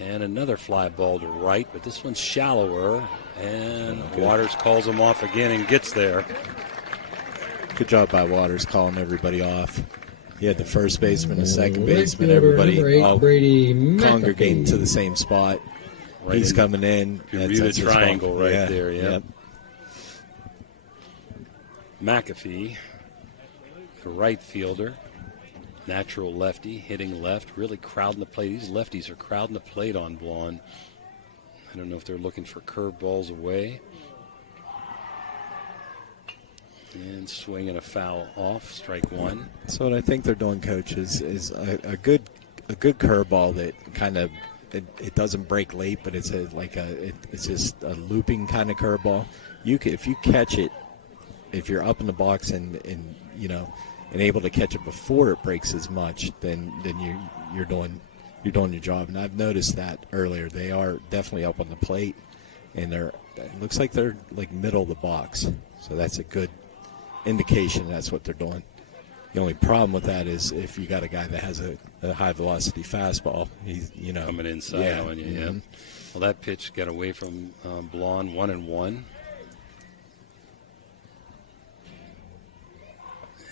And another fly ball to right, but this one's shallower. And Waters calls him off again and gets there. Good job by Waters calling everybody off. He had the first baseman, the second baseman, everybody all congregating to the same spot. Right. He's coming in. Bermuda Triangle right there, yeah. Yep. McAfee, the right fielder, natural lefty, hitting left, really crowding the plate. These lefties are crowding the plate on Blonde. I don't know if they're looking for curve balls away. And swinging a foul off, strike 1. So what I think they're doing, Coach, is a good curveball that kind of it doesn't break late, but it's it's just a looping kind of curveball. If you catch it, if you're up in the box and able to catch it before it breaks as much, then you're doing your job. And I've noticed that earlier. They are definitely up on the plate, and it looks like they're like middle of the box. So that's a good indication that's what they're doing. The only problem with that is if you got a guy that has a high velocity fastball, he's coming inside on you. Yeah. Well, that pitch got away from Blonde, 1-1.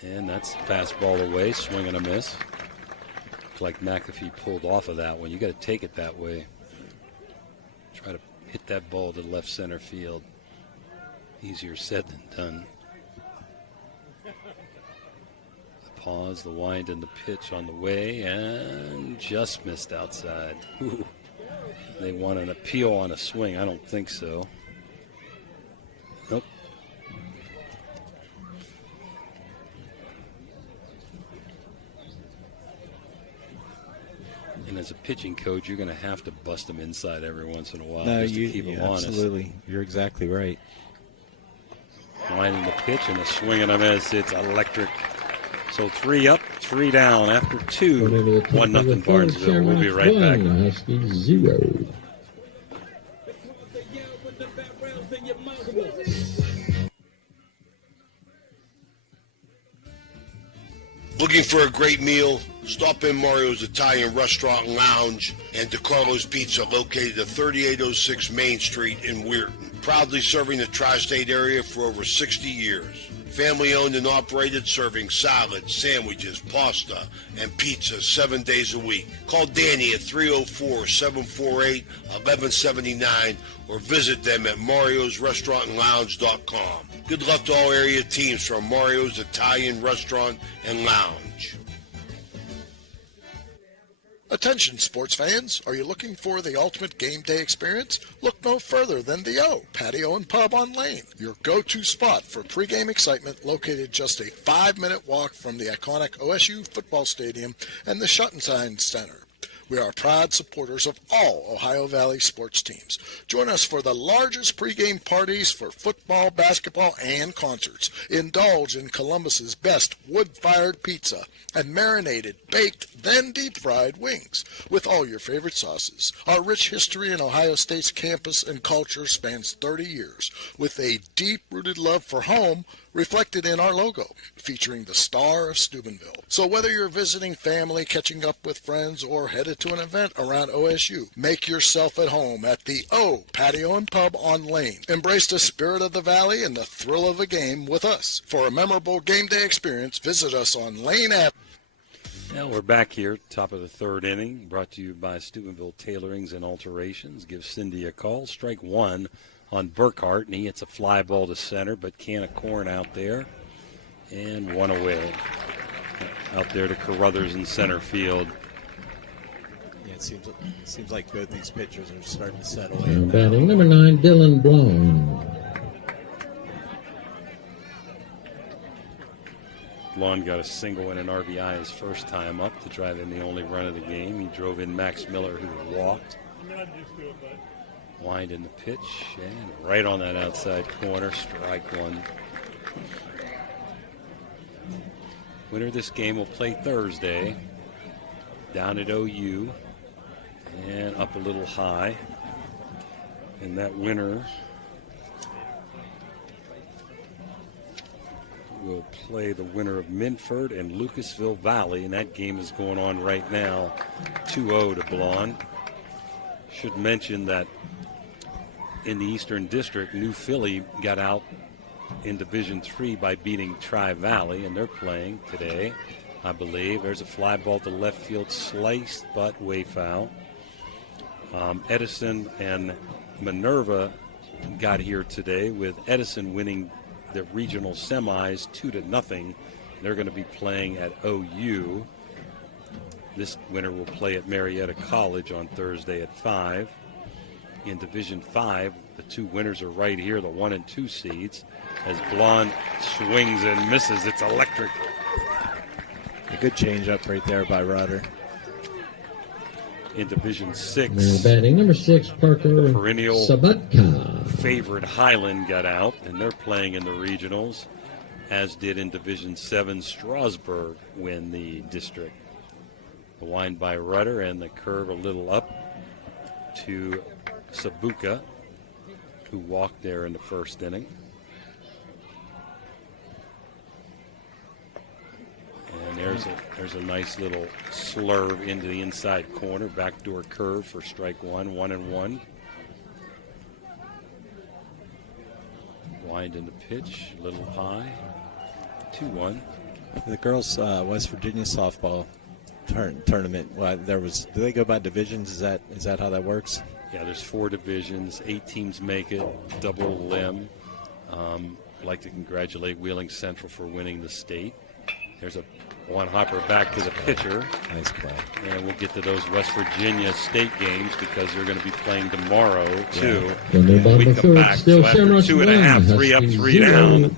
And that's fastball away, swing and a miss. Looks like McAfee pulled off of that one. You got to take it that way. Try to hit that ball to left center field. Easier said than done. The pause, the wind, and the pitch on the way, and just missed outside. Ooh. They want an appeal on a swing. I don't think so. Nope. And as a pitching coach, you're going to have to bust them inside every once in a while to keep them honest. Absolutely. You're exactly right. Winding the pitch and a swing and a miss. It's electric. So 3 up, 3 down after 2. 1-0 Barnesville. We'll be right back. Huskies 0. Looking for a great meal? Stop in Mario's Italian Restaurant and Lounge and DeCarlo's Pizza, located at 3806 Main Street in Weirton. Proudly serving the tri-state area for over 60 years. Family owned and operated, serving salads, sandwiches, pasta, and pizza 7 days a week. Call Danny at 304-748-1179 or visit them at mariosrestaurantandlounge.com. Good luck to all area teams from Mario's Italian Restaurant and Lounge. Attention sports fans, are you looking for the ultimate game day experience? Look no further than the O Patio and Pub on Lane, your go-to spot for pregame excitement, located just a 5-minute walk from the iconic OSU football stadium and the Schottenstein Center. We are proud supporters of all Ohio Valley sports teams. Join us for the largest pregame parties for football, basketball, and concerts. Indulge in Columbus's best wood-fired pizza and marinated, baked, then deep-fried wings with all your favorite sauces. Our rich history in Ohio State's campus and culture spans 30 years, with a deep-rooted love for home reflected in our logo, featuring the Star of Steubenville. So whether you're visiting family, catching up with friends, or headed to an event around OSU, make yourself at home at the O Patio and Pub on Lane. Embrace the spirit of the Valley and the thrill of a game with us. For a memorable game day experience, visit us on Lane Avenue. Now we're back here, top of the third inning, brought to you by Steubenville Tailorings and Alterations. Give Cindy a call. Strike one on Burkhart, and he hits a fly ball to center, but can of corn out there, and one away. Out there to Carruthers in center field. Yeah, it seems like both these pitchers are starting to settle in. Batting number 9, Dylan Blum. Blum got a single and an RBI his first time up to drive in the only run of the game. He drove in Max Miller, who walked. Wind in the pitch, and right on that outside corner, strike one. Winner of this game will play Thursday down at OU and up a little high. And that winner will play the winner of Minford and Lucasville Valley, and that game is going on right now, 2-0 to Blonde. Should mention that in the Eastern District, New Philly got out in Division III by beating Tri-Valley, and they're playing today, I believe. There's a fly ball to left field, sliced but way foul. Edison and Minerva got here today, with Edison winning the regional semis 2-0. They're going to be playing at OU. This winner will play at Marietta College on Thursday at 5. In Division 5, the two winners are right here, the 1 and 2 seeds. As Blonde swings and misses, it's electric. A good change-up right there by Rudder. In Division 6, Batting number 6, Parker perennial Sabatka. favorite Highland got out, and they're playing in the regionals, as did in Division 7, Strasburg win the district. The wind by Rudder and the curve a little up to Sabuka, who walked there in the first inning. And there's a nice little slurve into the inside corner, backdoor curve for strike one, 1-1. Wind in the pitch, a little high, 2-1. The girls' West Virginia softball tournament. Do they go by divisions? Is that how that works? Yeah, there's 4 divisions, 8 teams make it, double limb. I'd like to congratulate Wheeling Central for winning the state. There's a one hopper back to the pitcher. Nice play. And we'll get to those West Virginia state games because they're going to be playing tomorrow too. Yeah. When we come back, so after Shamrocks 2.5, 3 up, 3 down,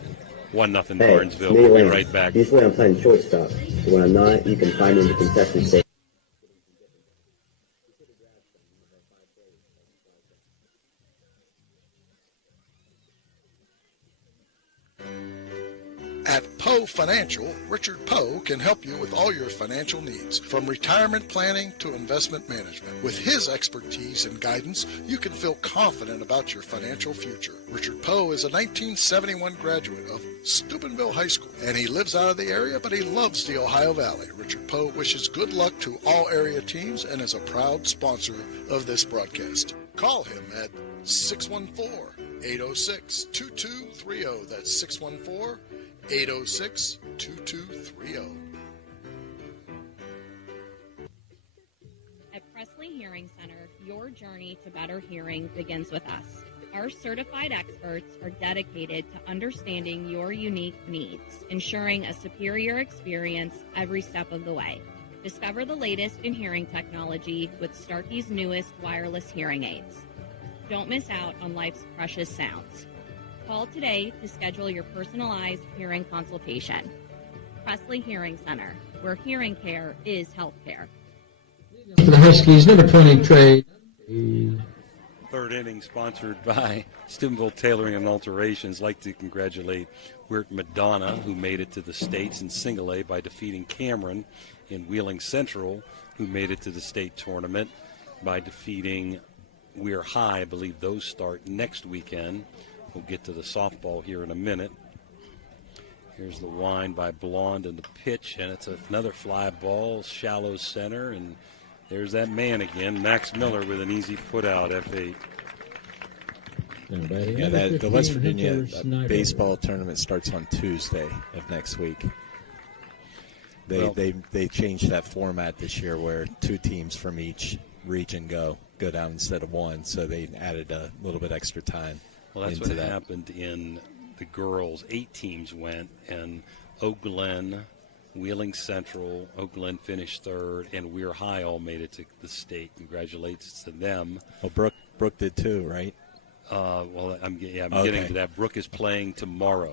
1-0 Hey, Barnesville. We'll be right back. Usually I'm playing shortstop. So when I'm not, you can find me in the concession stand. At Poe Poe Financial, Richard Poe can help you with all your financial needs, from retirement planning to investment management. With his expertise and guidance, you can feel confident about your financial future. Richard Poe is a 1971 graduate of Steubenville High School, and he lives out of the area, but he loves the Ohio Valley. Richard Poe wishes good luck to all area teams and is a proud sponsor of this broadcast. Call him at 614-806-2230. That's 614-806-2230. At Presley Hearing Center, your journey to better hearing begins with us. Our certified experts are dedicated to understanding your unique needs, ensuring a superior experience every step of the way. Discover the latest in hearing technology with Starkey's newest wireless hearing aids. Don't miss out on life's precious sounds. Call today to schedule your personalized hearing consultation. Presley Hearing Center, where hearing care is health care. For the Huskies, number 20, Trey. Third inning sponsored by Steubenville Tailoring and Alterations. Like to congratulate Wirt Madonna, who made it to the States in single A by defeating Cameron in Wheeling Central, who made it to the state tournament by defeating Weir High. I believe those start next weekend. We'll get to the softball here in a minute. Here's the wind by Blonde and the pitch, and it's another fly ball, shallow center, and there's that man again, Max Miller, with an easy put out, F8. Yeah, the West Virginia baseball tournament starts on Tuesday of next week. They changed that format this year where two teams from each region go down instead of one, so they added a little bit extra time. Well, that's what happened in the girls. 8 teams went, and Oak Glen, Wheeling Central, Oak Glen finished third, and Weir High all made it to the state. Congratulations to them. Well, Brooke did too, right? I'm getting to that. Brooke is playing tomorrow.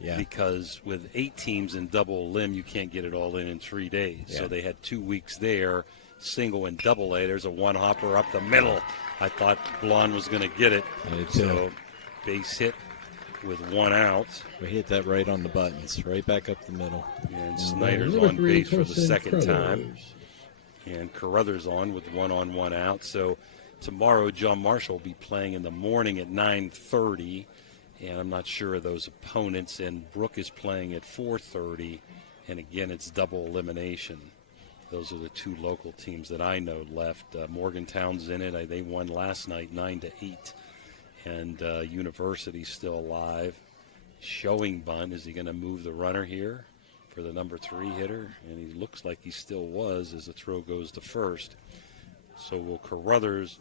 Yeah. Because with 8 teams in double limb, you can't get it all in 3 days. Yeah. So they had 2 weeks there, single and double A. There's a one-hopper up the middle. I thought Blonde was going to get it. So base hit with 1 out. We hit that right on the buttons, right back up the middle. And Snyder's on base for the second time. And Carruthers on with 1 on, 1 out. So tomorrow, John Marshall will be playing in the morning at 9:30. And I'm not sure of those opponents. And Brooke is playing at 4:30. And again, it's double elimination. Those are the 2 local teams that I know left. Morgantown's in it. They won last night 9-8. And University's still alive. Showing bunt. Is he going to move the runner here for the number 3 hitter? And he looks like he still was as the throw goes to first. So will Carruthers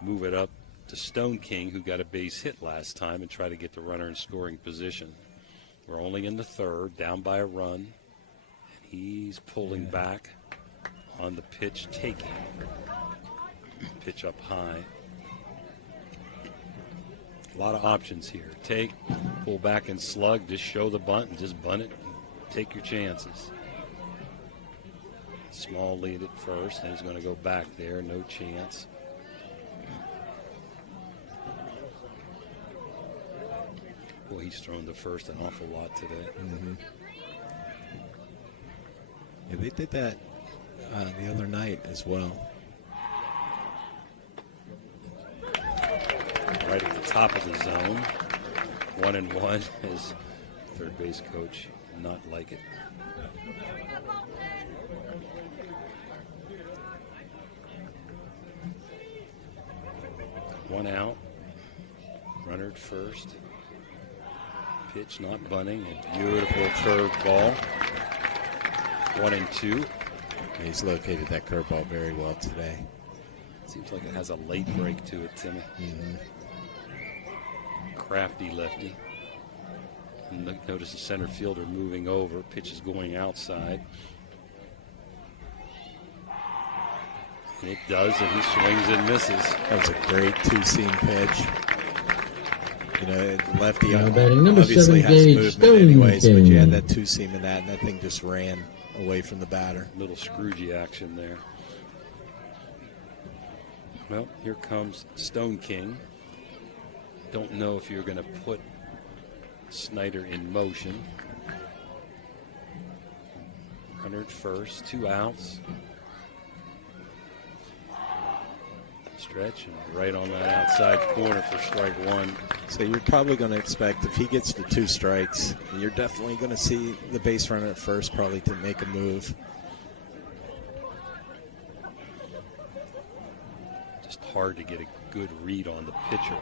move it up to Stone King, who got a base hit last time, and try to get the runner in scoring position? We're only in the third, down by a run. And he's pulling back on the pitch, taking. Pitch up high. A lot of options here. Take, pull back and slug, just show the bunt and just bunt it. And take your chances. Small lead at first, and he's going to go back there. No chance. Boy, he's thrown to first an awful lot today. Mm-hmm. Yeah, they did that the other night as well. Right at the top of the zone. 1-1. His third base coach not like it. One out. Runner at first. Pitch not bunting. A beautiful curved ball. 1-2. He's located that curveball very well today. Seems like it has a late break to it, Timmy. Mm-hmm. Crafty lefty. And notice the center fielder moving over. Pitch is going outside. And it does, and he swings and misses. That was a great 2-seam pitch. You know, lefty batting number obviously 7, has Gage movement anyways, but you had Stonking. that 2-seam in that, and that thing just ran away from the batter. Little Scroogey action there. Well, here comes Stone King. Don't know if you're going to put Snyder in motion. Runner at first, 2 outs. Stretch and right on that outside corner for strike 1. So you're probably going to expect if he gets to 2 strikes, you're definitely going to see the base runner at first probably to make a move. Just hard to get a good read on the pitcher.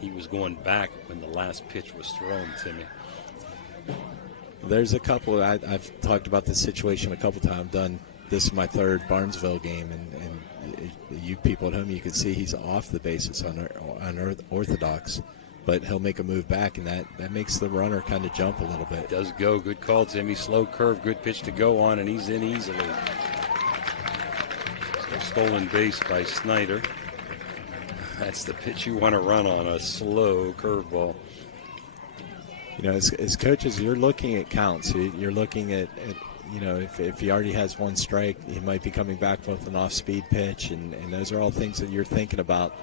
He was going back when the last pitch was thrown, Timmy. There's a couple, I've talked about this situation a couple times. This is my 3rd Barnesville game, and you people at home, you can see he's off the bases unorthodox, but he'll make a move back, and that makes the runner kind of jump a little bit. Does go. Good call, Timmy. Slow curve, good pitch to go on, and he's in easily. So stolen base by Snyder. That's the pitch you want to run on, a slow curveball. You know, as coaches, you're looking at counts. You're looking at you know, if he already has 1 strike, he might be coming back with an off-speed pitch, and those are all things that you're thinking about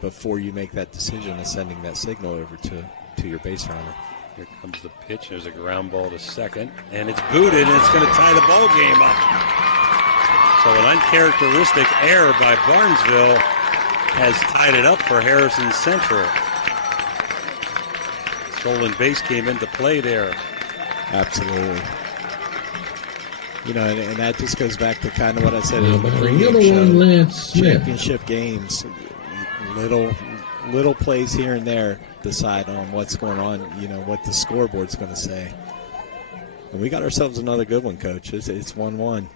before you make that decision of sending that signal over to your base runner. Here comes the pitch. There's a ground ball to second, and it's booted, and it's going to tie the ball game up. So an uncharacteristic error by Barnesville has tied it up for Harrison Central. Stolen base came into play there. Absolutely. You know, and that just goes back to kind of what I said in the Another one, Lance Smith. Championship games, little plays here and there decide on what's going on, you know, what the scoreboard's going to say. And we got ourselves another good one, Coach. It's 1-1.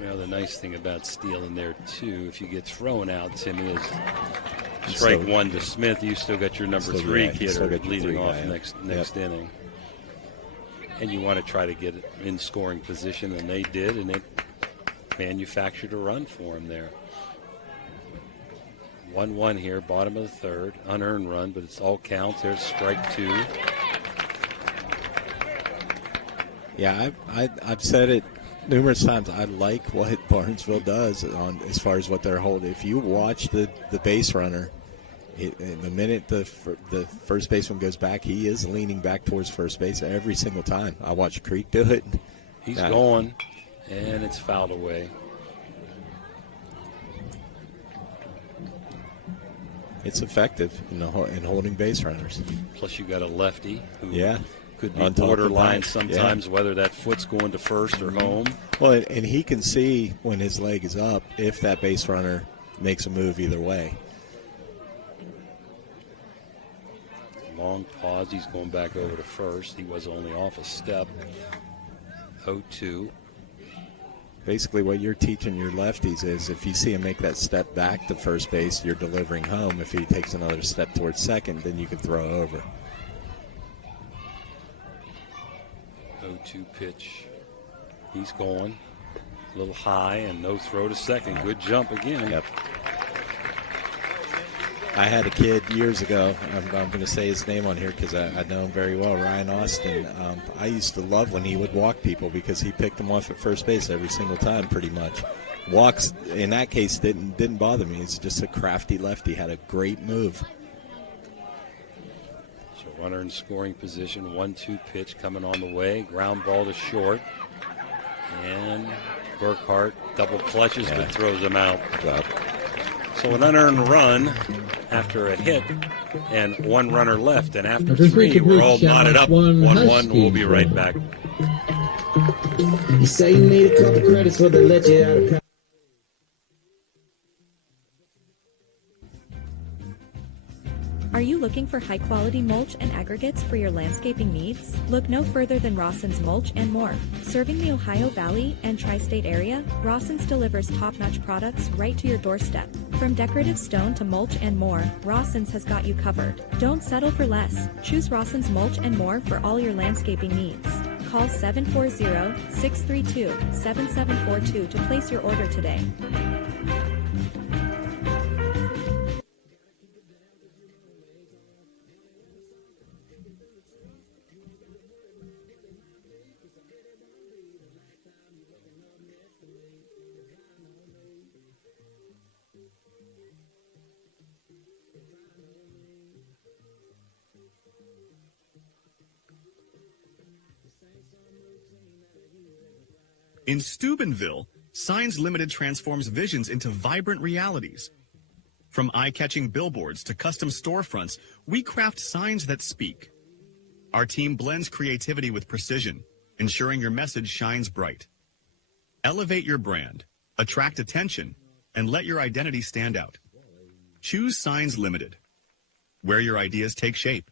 Well, the nice thing about stealing there, too, if you get thrown out, Timmy, is strike 1 to Smith. You still got your number 3 kid leading off next inning. And you want to try to get it in scoring position, and they did, and it manufactured a run for him there. 1-1 here, bottom of the 3rd. Unearned run, but it's all counts. There's strike 2. Yeah, I've said it numerous times. I like what Barnesville does as far as what they're holding. If you watch the base runner, the minute the first baseman goes back, he is leaning back towards first base every single time. I watch Creek do it. He's going, and it's fouled away. It's effective in holding base runners. Plus, you got a lefty who could be on top borderline of sometimes, whether that foot's going to first or home. Well, and he can see when his leg is up if that base runner makes a move either way. Long pause. He's going back over to first. He was only off a step. 0-2. Basically, what you're teaching your lefties is if you see him make that step back to first base, you're delivering home. If he takes another step towards second, then you can throw over. 0-2 pitch. He's going a little high and no throw to second. Good jump again. Yep. I had a kid years ago. I'm going to say his name on here because I know him very well, Ryan Austin. I used to love when he would walk people because he picked them off at first base every single time pretty much. Walks, in that case, didn't bother me. He's just a crafty lefty. Had a great move. So runner in scoring position. 1-2 pitch coming on the way. Ground ball to short. And Burkhart double clutches but throws him out. So an unearned run after a hit and 1 runner left. And after 3, we're all knotted up. 1-1. We'll be right back. You say you need a couple credits for they let you out of college. Are you looking for high-quality mulch and aggregates for your landscaping needs? Look no further than Rawson's Mulch and More. Serving the Ohio Valley and tri-state area, Rawson's delivers top-notch products right to your doorstep. From decorative stone to mulch and more, Rawson's has got you covered. Don't settle for less. Choose Rawson's Mulch and More for all your landscaping needs. Call 740-632-7742 to place your order today. In Steubenville, Signs Limited transforms visions into vibrant realities. From eye-catching billboards to custom storefronts, we craft signs that speak. Our team blends creativity with precision, ensuring your message shines bright. Elevate your brand, attract attention, and let your identity stand out. Choose Signs Limited, where your ideas take shape.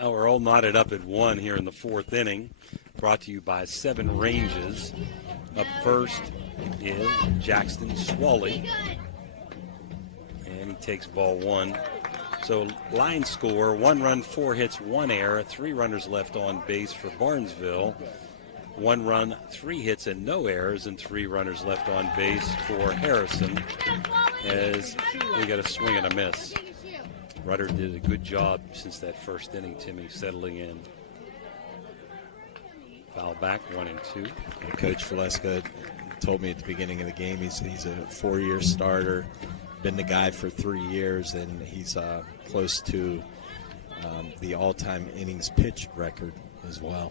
We're all knotted up at 1 here in the 4th inning, brought to you by 7 Ranges. Up first is Jackson Swally, and he takes ball 1. So line score, 1 run, 4 hits, 1 error, 3 runners left on base for Barnesville. 1 run, 3 hits, and no errors, and 3 runners left on base for Harrison, as we got a swing and a miss. Rudder did a good job since that first inning, Timmy, settling in. Foul back, 1-2. Coach Valeska told me at the beginning of the game he's a 4-year starter, been the guy for 3 years, and he's close to the all-time innings pitched record as well.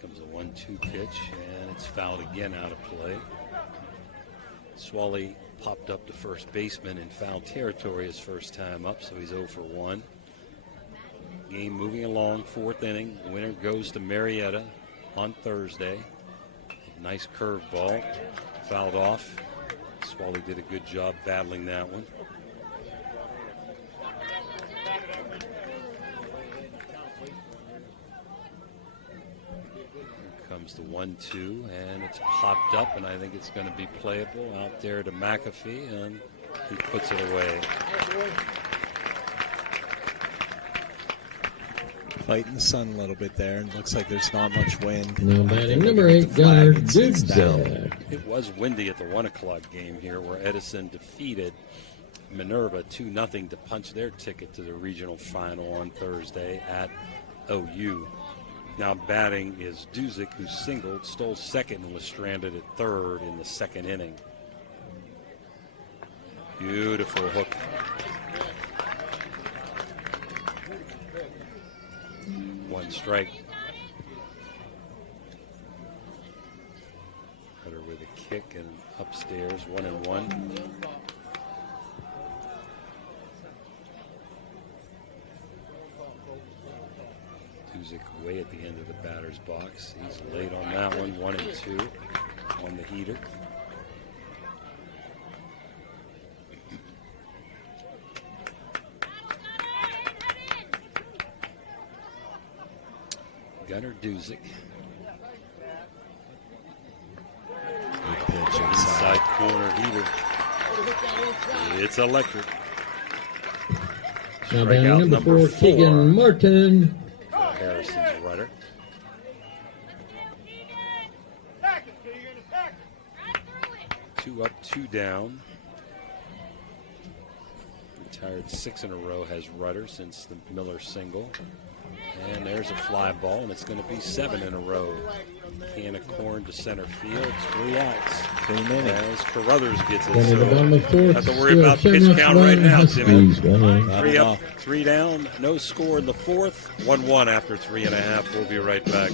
Comes a 1-2 pitch, and it's fouled again out of play. Swally popped up to first baseman in foul territory his first time up, so he's 0 for 1. Game moving along, 4th inning. The winner goes to Marietta on Thursday. Nice curveball, fouled off. Swally did a good job battling that one. Comes the 1-2, and it's popped up, and I think it's going to be playable out there to McAfee, and he puts it away. Fighting the sun a little bit there, and looks like there's not much wind. Now batting number 8, Gunnar Dudzik. It was windy at the 1 o'clock game here, where Edison defeated Minerva 2-0 to punch their ticket to the regional final on Thursday at OU. Now batting is Dudzik, who singled, stole second, and was stranded at third in the 2nd inning. Beautiful hook. One strike. Cutter with a kick and upstairs, 1-1. Dudzik way at the end of the batter's box. He's late on that one, 1-2 on the heater. Gunnar Dudzik. Good pitch inside corner heater. It's electric. Now batting number 4, Keegan Martin. Harrison's runner. Two up, 2 down. Retired 6 in a row has Rudder since the Miller single. And there's a fly ball, and it's going to be 7 in a row. Can of corn to center field, 3 outs. 3 minutes. As Carruthers gets it, Going to the bottom of so 4th, have to worry about pitch count right now, Timmy. 3 up, 3 down, no score in the 4th. 1-1 after 3.5. We'll be right back.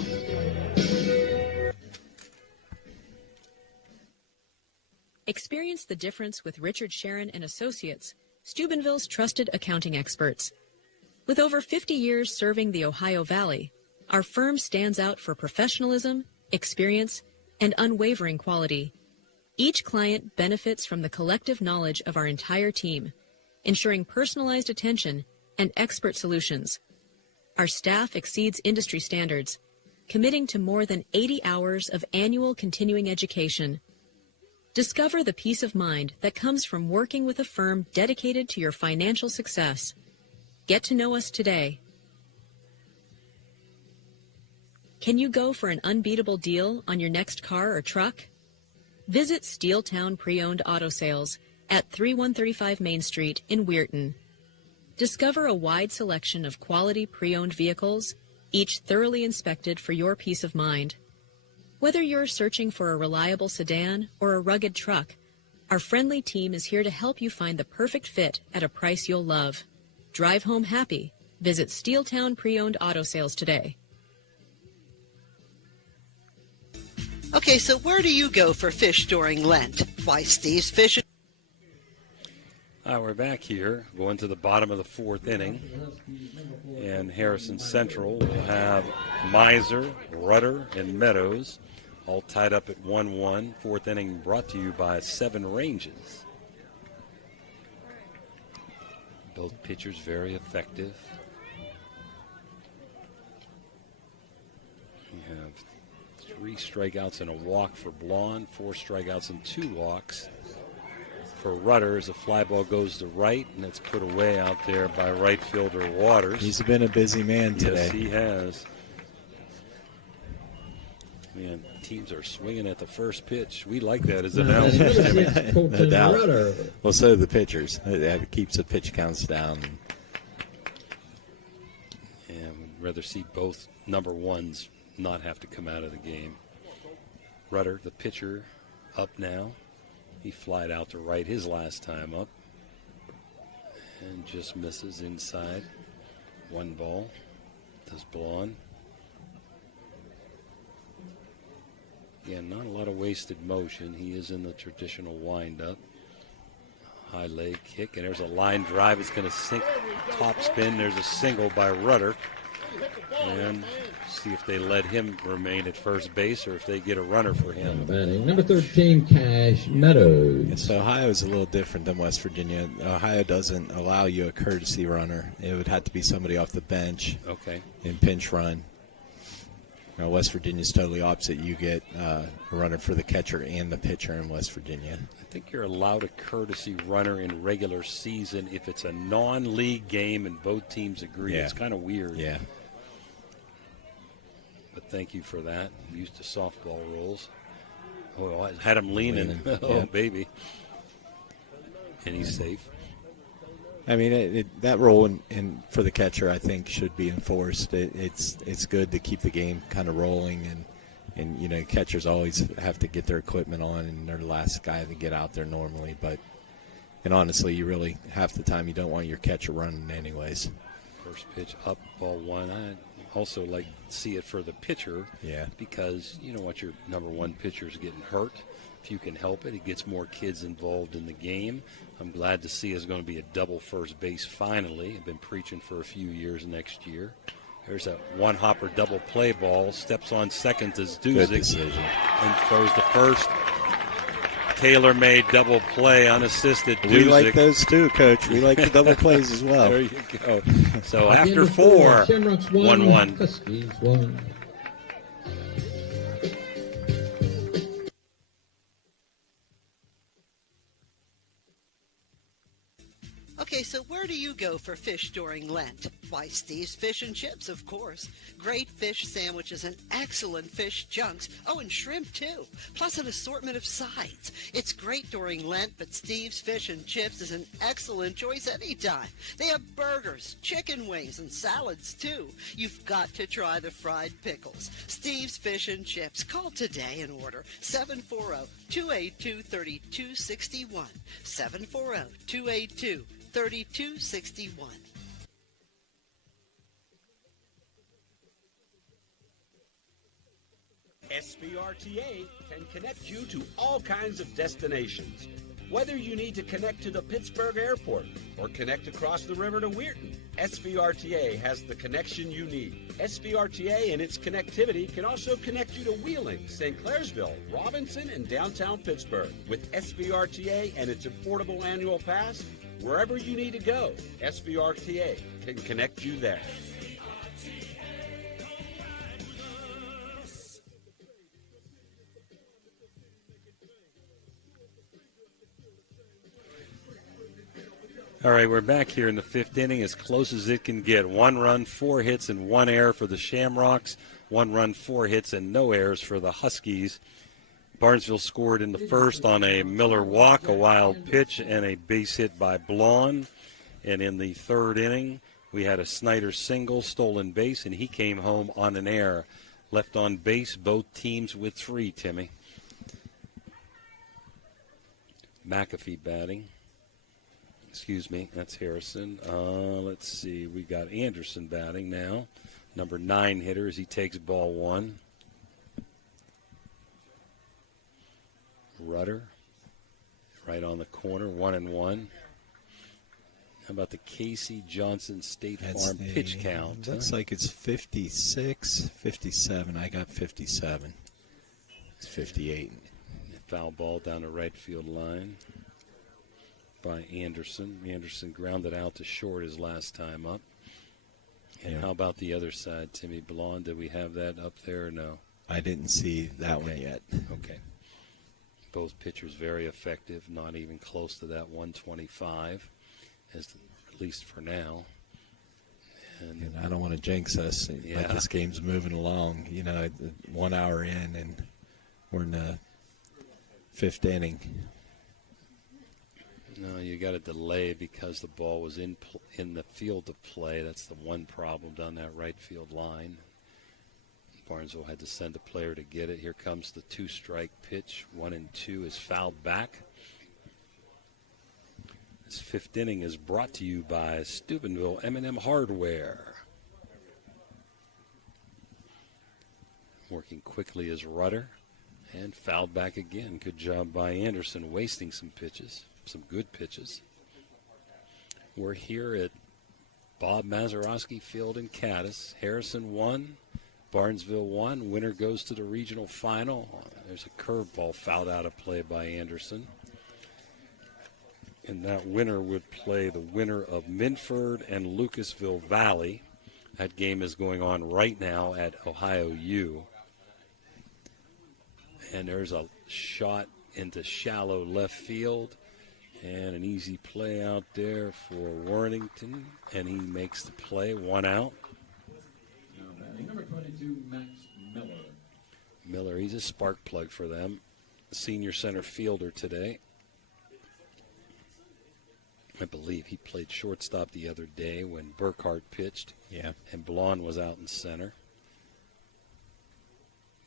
Experience the difference with Richard Sharon and Associates, Steubenville's trusted accounting experts. With over 50 years serving the Ohio Valley, our firm stands out for professionalism, experience, and unwavering quality. Each client benefits from the collective knowledge of our entire team, ensuring personalized attention and expert solutions. Our staff exceeds industry standards, committing to more than 80 hours of annual continuing education. Discover the peace of mind that comes from working with a firm dedicated to your financial success. Get to know us today. Can you go for an unbeatable deal on your next car or truck? Visit Steeltown Pre-Owned Auto Sales at 3135 Main Street in Weirton. Discover a wide selection of quality pre-owned vehicles, each thoroughly inspected for your peace of mind. Whether you're searching for a reliable sedan or a rugged truck, our friendly team is here to help you find the perfect fit at a price you'll love. Drive home happy. Visit Steeltown Pre-Owned Auto Sales today. Okay, so where do you go for fish during Lent? Why, Steve's Fish. We're back here, going to the bottom of the fourth inning. And Harrison Central will have Miser, Rudder, and Meadows all tied up at 1-1. Fourth inning brought to you by Seven Ranges. Both pitchers very effective. We have 3 strikeouts and a walk for Blonde, 4 strikeouts and 2 walks for Rudder as a fly ball goes to right, and it's put away out there by right fielder Waters. He's been a busy man today. Yes, he has. Man, teams are swinging at the first pitch. We like that as announcers. No doubt. Well, so do the pitchers. It keeps the pitch counts down. And we'd rather see both number ones not have to come out of the game. Rudder, the pitcher, up now. He flied out to right his last time up and just misses inside. 1 ball. Does Blonde. Yeah, not a lot of wasted motion. He is in the traditional windup. High leg kick, and there's a line drive. It's going to sink top spin. There's a single by Rudder. And see if they let him remain at first base or if they get a runner for him. Batting number 13, Cash Meadows. So Ohio is a little different than West Virginia. Ohio doesn't allow you a courtesy runner. It would have to be somebody off the bench. Okay. In pinch run. Now, West Virginia is totally opposite. You get a runner for the catcher and the pitcher in West Virginia. I think you're allowed a courtesy runner in regular season if it's a non-league game and both teams agree. Yeah. It's kind of weird. Yeah. But thank you for that. I'm used to softball rules. Oh, I had him leaning. Oh, yeah. Baby. And he's safe. I mean, that role in for the catcher, I think, should be enforced. It's good to keep the game kind of rolling, and you know, catchers always have to get their equipment on, and they're the last guy to get out there normally. And honestly, you really half the time you don't want your catcher running anyways. First pitch up, ball 1. I also like to see it for the pitcher. Yeah. Because you don't want your number 1 pitcher is getting hurt. If you can help it, it gets more kids involved in the game. I'm glad to see it's going to be a double first base finally. I've been preaching for a few years next year. There's a one-hopper double play ball. Steps on second as Duzic and throws to first. Tailor-made double play, unassisted Duzic. We like those too, Coach. We like the double plays as well. There you go. So after 4, 1-1. Huskies 1. Okay, so where do you go for fish during Lent? Why, Steve's Fish and Chips, of course. Great fish sandwiches and excellent fish junks. Oh, and shrimp, too. Plus an assortment of sides. It's great during Lent, but Steve's Fish and Chips is an excellent choice anytime. They have burgers, chicken wings, and salads, too. You've got to try the fried pickles. Steve's Fish and Chips. Call today and order 740-282-3261. 740-282-3261. SBRTA can connect you to all kinds of destinations. Whether you need to connect to the Pittsburgh Airport or connect across the river to Weirton, SBRTA has the connection you need. SBRTA and its connectivity can also connect you to Wheeling, St. Clairsville, Robinson, and downtown Pittsburgh. With SBRTA and its affordable annual pass, wherever you need to go, SBRTA can connect you there. All right, we're back here in the 5th inning, as close as it can get. 1 run, 4 hits, and 1 error for the Shamrocks. 1 run, 4 hits, and no errors for the Huskies. Barnesville scored in the first on a Miller walk, a wild pitch, and a base hit by Blonde. And in the 3rd inning, we had a Snyder single, stolen base, and he came home on an error. Left on base, both teams with 3, Timmy. McAfee batting. Excuse me, that's Harrison. Let's see, we got Anderson batting now. Number 9 hitter as he takes ball 1. Rudder. Right on the corner, 1-1. How about the Casey Johnson State Farm pitch count? Looks like it's 56, 57. I got 57. It's 58. Foul ball down the right field line by Anderson. Anderson grounded out to short his last time up. And how about the other side, Timmy Blonde? Did we have that up there or no? I didn't see that one yet. Okay. Both pitchers very effective, not even close to that 125, at least for now. And I don't want to jinx us. But this game's moving along. 1 hour in, and we're in the 5th inning. No, you got a delay because the ball was in the field of play. That's the one problem down that right field line. Barnesville had to send a player to get it. Here comes the 2-strike pitch. 1-2 is fouled back. This 5th inning is brought to you by Steubenville M&M Hardware. Working quickly is Rudder. And fouled back again. Good job by Anderson, wasting some pitches, some good pitches. We're here at Bob Mazeroski Field in Cadiz. Harrison 1, Barnesville 1. Winner goes to the regional final. There's a curveball fouled out of play by Anderson. And that winner would play the winner of Minford and Lucasville Valley. That game is going on right now at Ohio U. And there's a shot into shallow left field. And an easy play out there for Warrington. And he makes the play, 1 out. Number 22, Max Miller. Miller, he's a spark plug for them. Senior center fielder today. I believe he played shortstop the other day when Burkhart pitched. Yeah. And Blonde was out in center.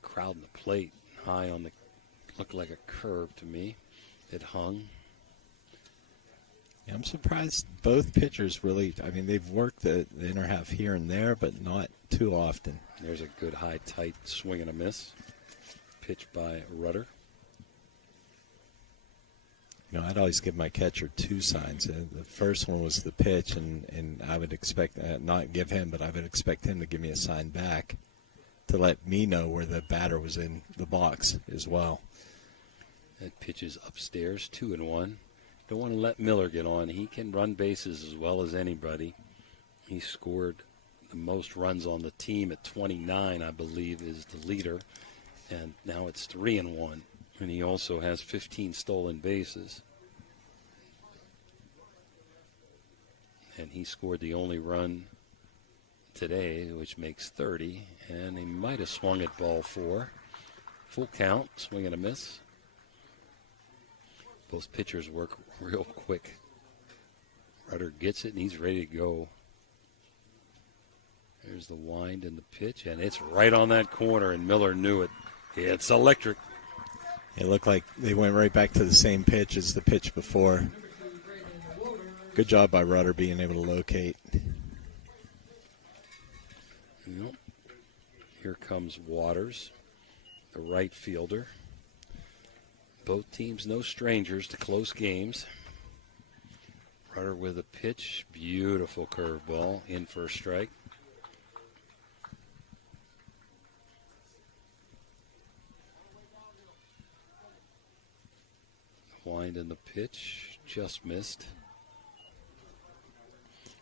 Crowding the plate. High on the, looked like a curve to me. It hung. Yeah, I'm surprised both pitchers really, they've worked the inner half here and there, but not too often. There's a good high, tight swing and a miss. Pitch by Rudder. I'd always give my catcher 2 signs. The first one was the pitch, and I would expect, not give him, but I would expect him to give me a sign back to let me know where the batter was in the box as well. That pitch is upstairs, 2-1. Don't want to let Miller get on. He can run bases as well as anybody. He scored the most runs on the team at 29, I believe, is the leader. And now it's 3-1. And he also has 15 stolen bases. And he scored the only run today, which makes 30, and he might have swung at ball 4. Full count, swing and a miss. Both pitchers work real quick. Rudder gets it, and he's ready to go. There's the wind and the pitch, and it's right on that corner, and Miller knew it. It's electric. It looked like they went right back to the same pitch as the pitch before. Good job by Rudder being able to locate. Yep. Here comes Waters, the right fielder. Both teams no strangers to close games. Rudder with a pitch. Beautiful curveball in for a strike. Wind in the pitch. Just missed.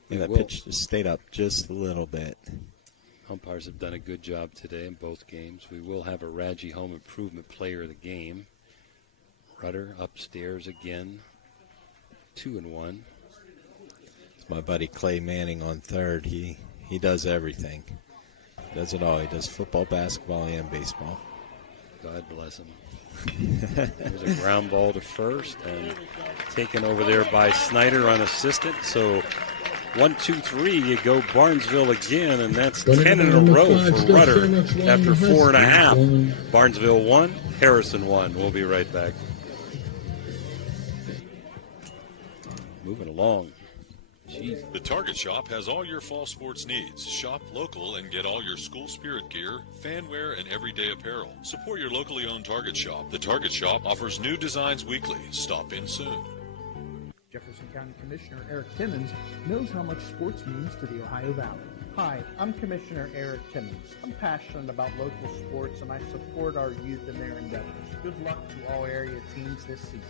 Yeah, that pitch just stayed up just a little bit. Umpires have done a good job today in both games. We will have a Radji Home Improvement Player of the game. Rudder upstairs again. 2-1. It's my buddy Clay Manning on third. He does everything. He does it all. He does football, basketball, and baseball. God bless him. There's a ground ball to first and taken over there by Snyder unassisted. So 1, 2, 3, you go Barnesville again, and that's 10 in a row for Rudder after 4.5. Barnesville 1, Harrison 1. We'll be right back. Moving along. The Target Shop has all your fall sports needs. Shop local and get all your school spirit gear, fan wear, and everyday apparel. Support your locally owned Target Shop. The Target Shop offers new designs weekly. Stop in soon. Jefferson County Commissioner Eric Timmons knows how much sports means to the Ohio Valley. Hi, I'm Commissioner Eric Timmons. I'm passionate about local sports and I support our youth in their endeavors. Good luck to all area teams this season.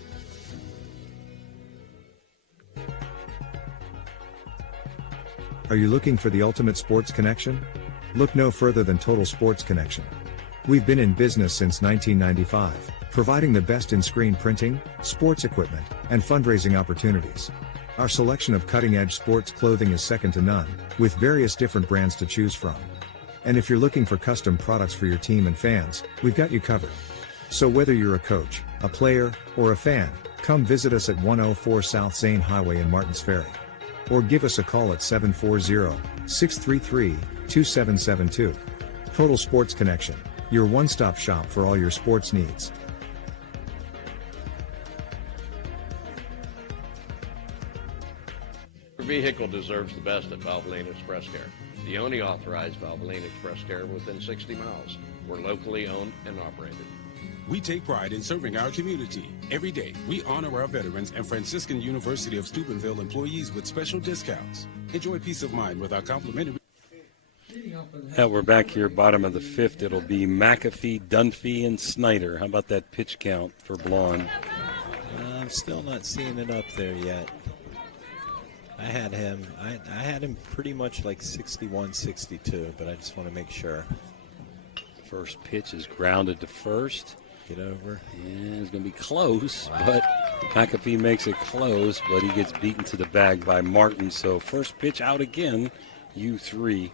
Are you looking for the ultimate sports connection? Look no further than Total Sports Connection. We've been in business since 1995, providing the best in screen printing, sports equipment, and fundraising opportunities. Our selection of cutting-edge sports clothing is second to none, with various different brands to choose from. And if you're looking for custom products for your team and fans, we've got you covered. So whether you're a coach, a player, or a fan, come visit us at 104 South Zane Highway in Martins Ferry. Or give us a call at 740-633-2772. Total Sports Connection, your one-stop shop for all your sports needs. Your vehicle deserves the best at Valvoline Express Care. The only authorized Valvoline Express Care within 60 miles. We're locally owned and operated. We take pride in serving our community. Every day, we honor our veterans and Franciscan University of Steubenville employees with special discounts. Enjoy peace of mind with our complimentary... We're back here, bottom of the fifth. It'll be McAfee, Dunphy, and Snyder. How about that pitch count for Blonde? I'm still not seeing it up there yet. I had him pretty much like 61, 62, but I just want to make sure. First pitch is grounded to first. Get over. And it's going to be close, but McAfee makes it close, but he gets beaten to the bag by Martin. So first pitch out again, U3.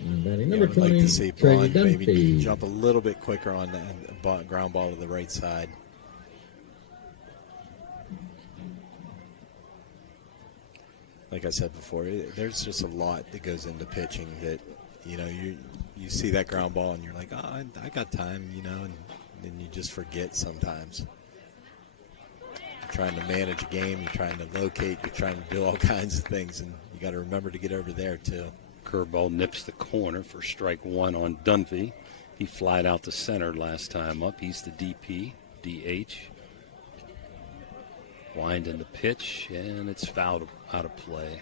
Batting number 20, I'd like to see Trey Blonde maybe Dunphy. jump a little bit quicker on the ground ball to the right side. Like I said before, there's just a lot that goes into pitching that, you see that ground ball and you're like, oh, I got time, and then you just forget sometimes. You're trying to manage a game, you're trying to locate, you're trying to do all kinds of things, and you got to remember to get over there too. Curveball nips the corner for strike one on Dunphy. He flied out to center last time up. He's the DP, DH. Wind in the pitch, and it's fouled out of play.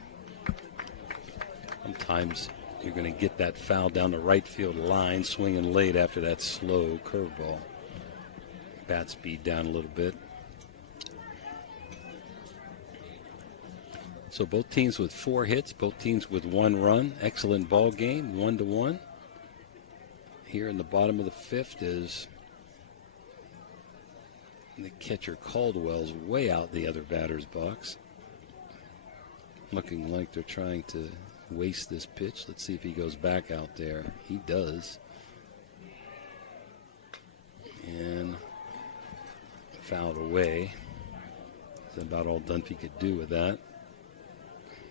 Sometimes you're going to get that foul down the right field line, swinging late after that slow curveball. Bat speed down a little bit. So both teams with 4 hits, both teams with 1 run. Excellent ball game, 1-1. Here in the bottom of the fifth is the catcher Caldwell's way out the other batter's box. Looking like they're trying to waste this pitch. Let's see if he goes back out there. He does. And fouled away. That's about all Dunphy could do with that.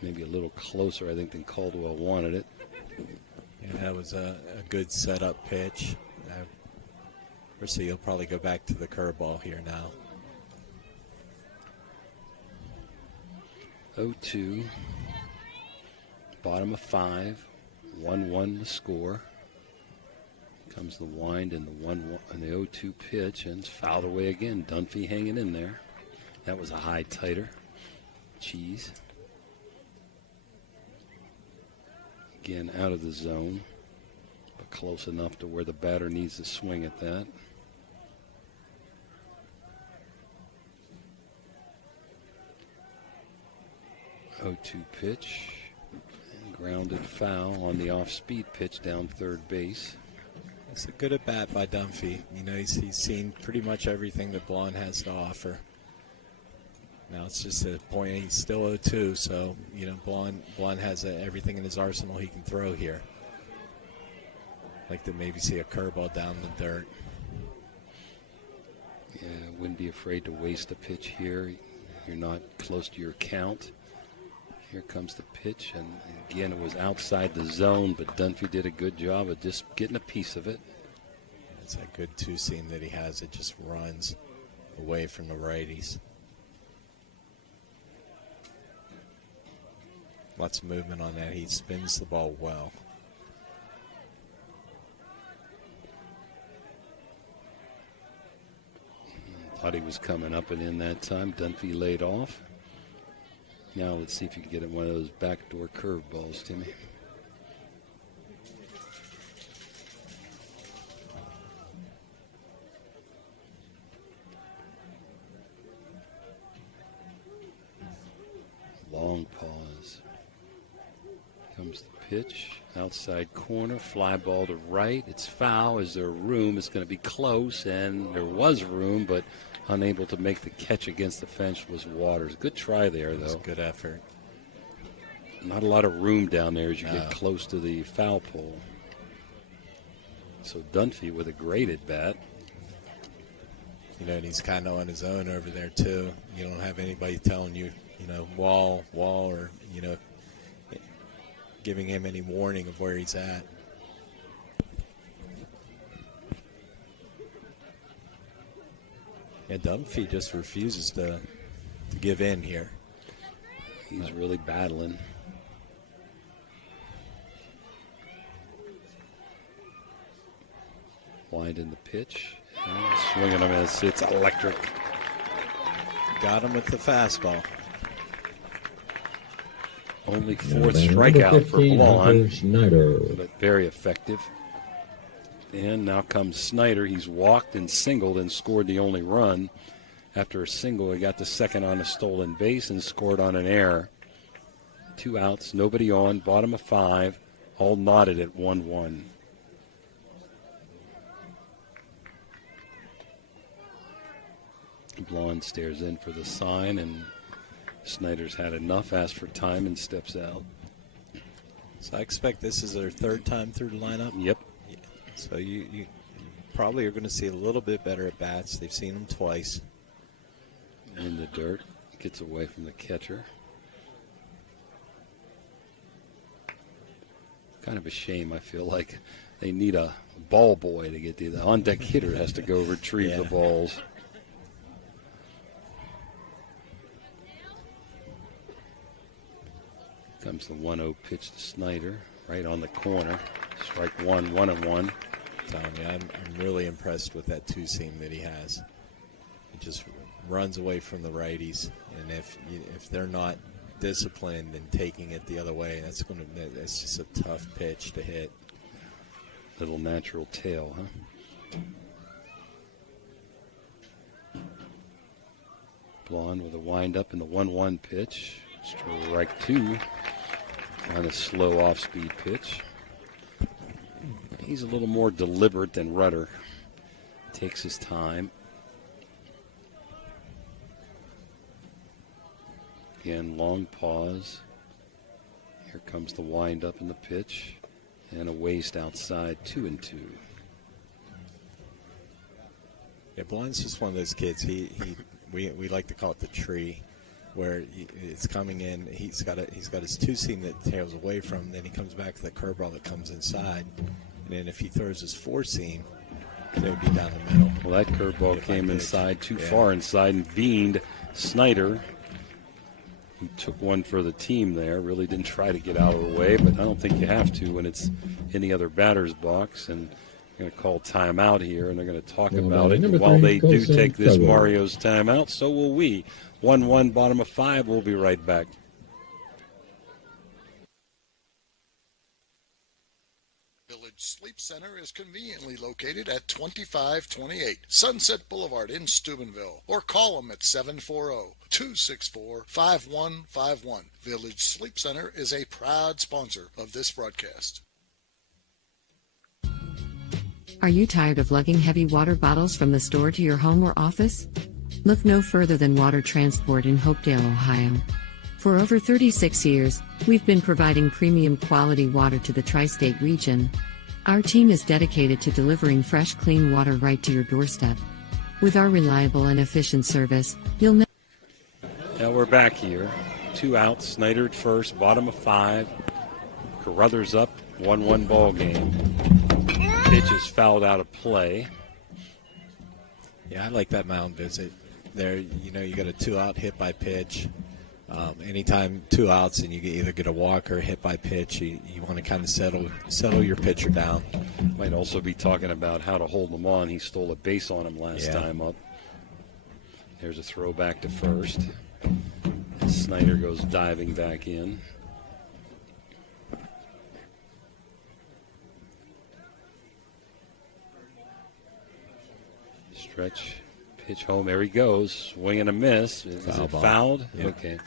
Maybe a little closer, I think, than Caldwell wanted it. Yeah, that was a good setup pitch. So he'll probably go back to the curveball here now. 0-2. Bottom of 5. 1-1 the score. Comes the wind and the 1-1 and the 0-2 pitch, and it's fouled away again. Dunphy hanging in there. That was a high tighter. Cheese. Again, out of the zone, but close enough to where the batter needs to swing at that. Oh, 2 pitch, and grounded foul on the off-speed pitch down third base. It's a good at-bat by Dunphy. He's seen pretty much everything that Blonde has to offer. Now it's just a point. He's still 0-2, so Blonde has everything in his arsenal he can throw here. Like to maybe see a curveball down the dirt. Yeah, wouldn't be afraid to waste a pitch here. You're not close to your count. Here comes the pitch, and again it was outside the zone, but Dunphy did a good job of just getting a piece of it. It's that good two-seam that he has. It just runs away from the righties. Lots of movement on that. He spins the ball well. Thought he was coming up and in that time. Dunphy laid off. Now let's see if you can get him one of those backdoor curveballs, Timmy. Long pause. Comes the pitch. Outside corner. Fly ball to right. It's foul. Is there room? It's going to be close, and there was room, but unable to make the catch against the fence was Waters. Good try there, though. Good effort. Not a lot of room down there as you get close to the foul pole. So Dunphy with a great at bat. You know, and he's kind of on his own over there, too. You don't have anybody telling you, you know, wall, or, you know, giving him any warning of where he's at. Yeah, Dunphy just refuses to give in here. He's really battling. Wide in the pitch. And swinging him as it's electric. Got him with the fastball. Only fourth strikeout for Blonde, but very effective. And now comes Snyder. He's walked and singled and scored the only run. After a single, he got the second on a stolen base and scored on an error. 2 outs, nobody on, bottom of 5, all knotted at 1-1. Blonde stares in for the sign, and Snyder's had enough, asks for time, and steps out. So I expect this is their third time through the lineup? Yep. So you probably are going to see a little bit better at bats. They've seen them twice. In the dirt. Gets away from the catcher. Kind of a shame, I feel like. They need a ball boy to get the on-deck hitter has to go retrieve the balls. Comes the 1-0 pitch to Snyder, right on the corner. Strike one, 1-1. Telling you, I'm really impressed with that two-seam that he has. He just runs away from the righties, and if they're not disciplined and taking it the other way, that's just a tough pitch to hit. Little natural tail, huh? Blonde with a wind-up in the 1-1 pitch. Strike 2 on a slow off-speed pitch. He's a little more deliberate than Rudder. Takes his time. Again, long pause. Here comes the wind-up in the pitch. And a waste outside, 2-2. Yeah, Blonde's just one of those kids. We like to call it the tree, where it's coming in. He's got his two-seam that tails away from. Then he comes back to the curveball that comes inside. And then if he throws his four-seam, it would be down the middle. Well, that curveball came inside, too far inside, and beamed Snyder. He took one for the team there. Really didn't try to get out of the way, but I don't think you have to when it's in the other batter's box. And they're going to call timeout here, and they're going to talk about it. And while they do take this Mario's timeout, so will we. 1-1, bottom of 5. We'll be right back. Village Sleep Center is conveniently located at 2528 Sunset Boulevard in Steubenville, or call them at 740-264-5151. Village Sleep Center is a proud sponsor of this broadcast. Are you tired of lugging heavy water bottles from the store to your home or office? Look no further than Water Transport in Hopedale, Ohio. For over 36 years, we've been providing premium quality water to the tri-state region. Our team is dedicated to delivering fresh, clean water right to your doorstep. With our reliable and efficient service, you'll know. Now we're back here. 2 outs, Snyder at first, bottom of 5. Carruthers up, 1-1 ball game. Pitch is fouled out of play. Yeah, I like that mound visit. There, you know, you got a 2-out hit by pitch. anytime 2 outs and you either get a walk or a hit by pitch, you want to kind of settle your pitcher down. Might also be talking about how to hold them on. He stole a base on him last time up. There's a throw back to first. Snyder goes diving back in. Stretch, pitch home. There he goes. Swing and a miss. Is it fouled? Yep. Okay.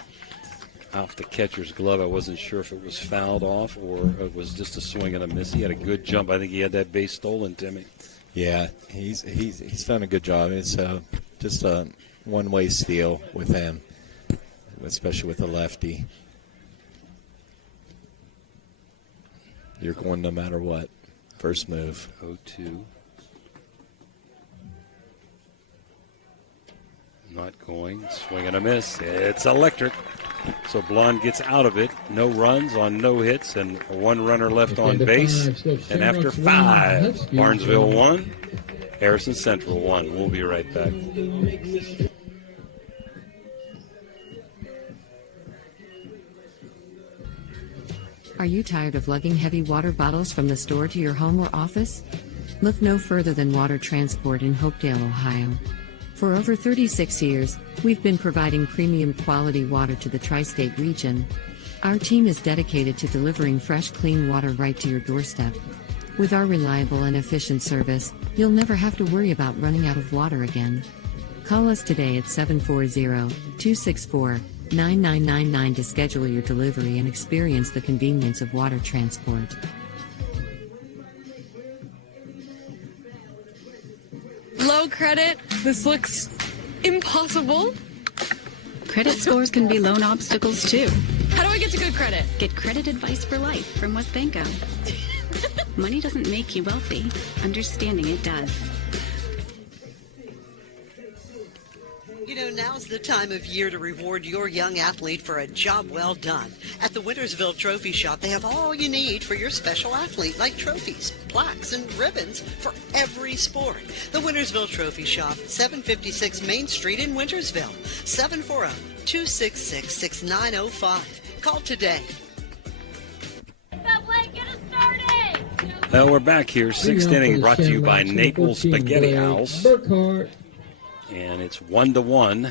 Off the catcher's glove. I wasn't sure if it was fouled off or it was just a swing and a miss. He had a good jump. I think he had that base stolen, Timmy. Yeah, he's done a good job. It's just a one-way steal with him, especially with a lefty. You're going no matter what. First move. 0-2. Not going. Swing and a miss. It's electric. So Blonde gets out of it. No runs on no hits and one runner left on base. And after 5, Barnesville 1, Harrison Central 1. We'll be right back. Are you tired of lugging heavy water bottles from the store to your home or office? Look no further than Water Transport in Hopedale, Ohio. For over 36 years, we've been providing premium quality water to the tri-state region. Our team is dedicated to delivering fresh, clean water right to your doorstep. With our reliable and efficient service, you'll never have to worry about running out of water again. Call us today at 740-264-9999 to schedule your delivery and experience the convenience of water transport. Low credit. This looks impossible. Credit scores can be loan obstacles too. How do I get to good credit? Get credit advice for life from WestBanco. Money doesn't make you wealthy. Understanding it does. You know, now's the time of year to reward your young athlete for a job well done. At the Wintersville Trophy Shop, they have all you need for your special athlete, like trophies, plaques, and ribbons for every sport. The Wintersville Trophy Shop, 756 Main Street in Wintersville, 740-266-6905. Call today. Well, we're back here. Sixth inning brought to you by Naples Spaghetti House. And it's 1-1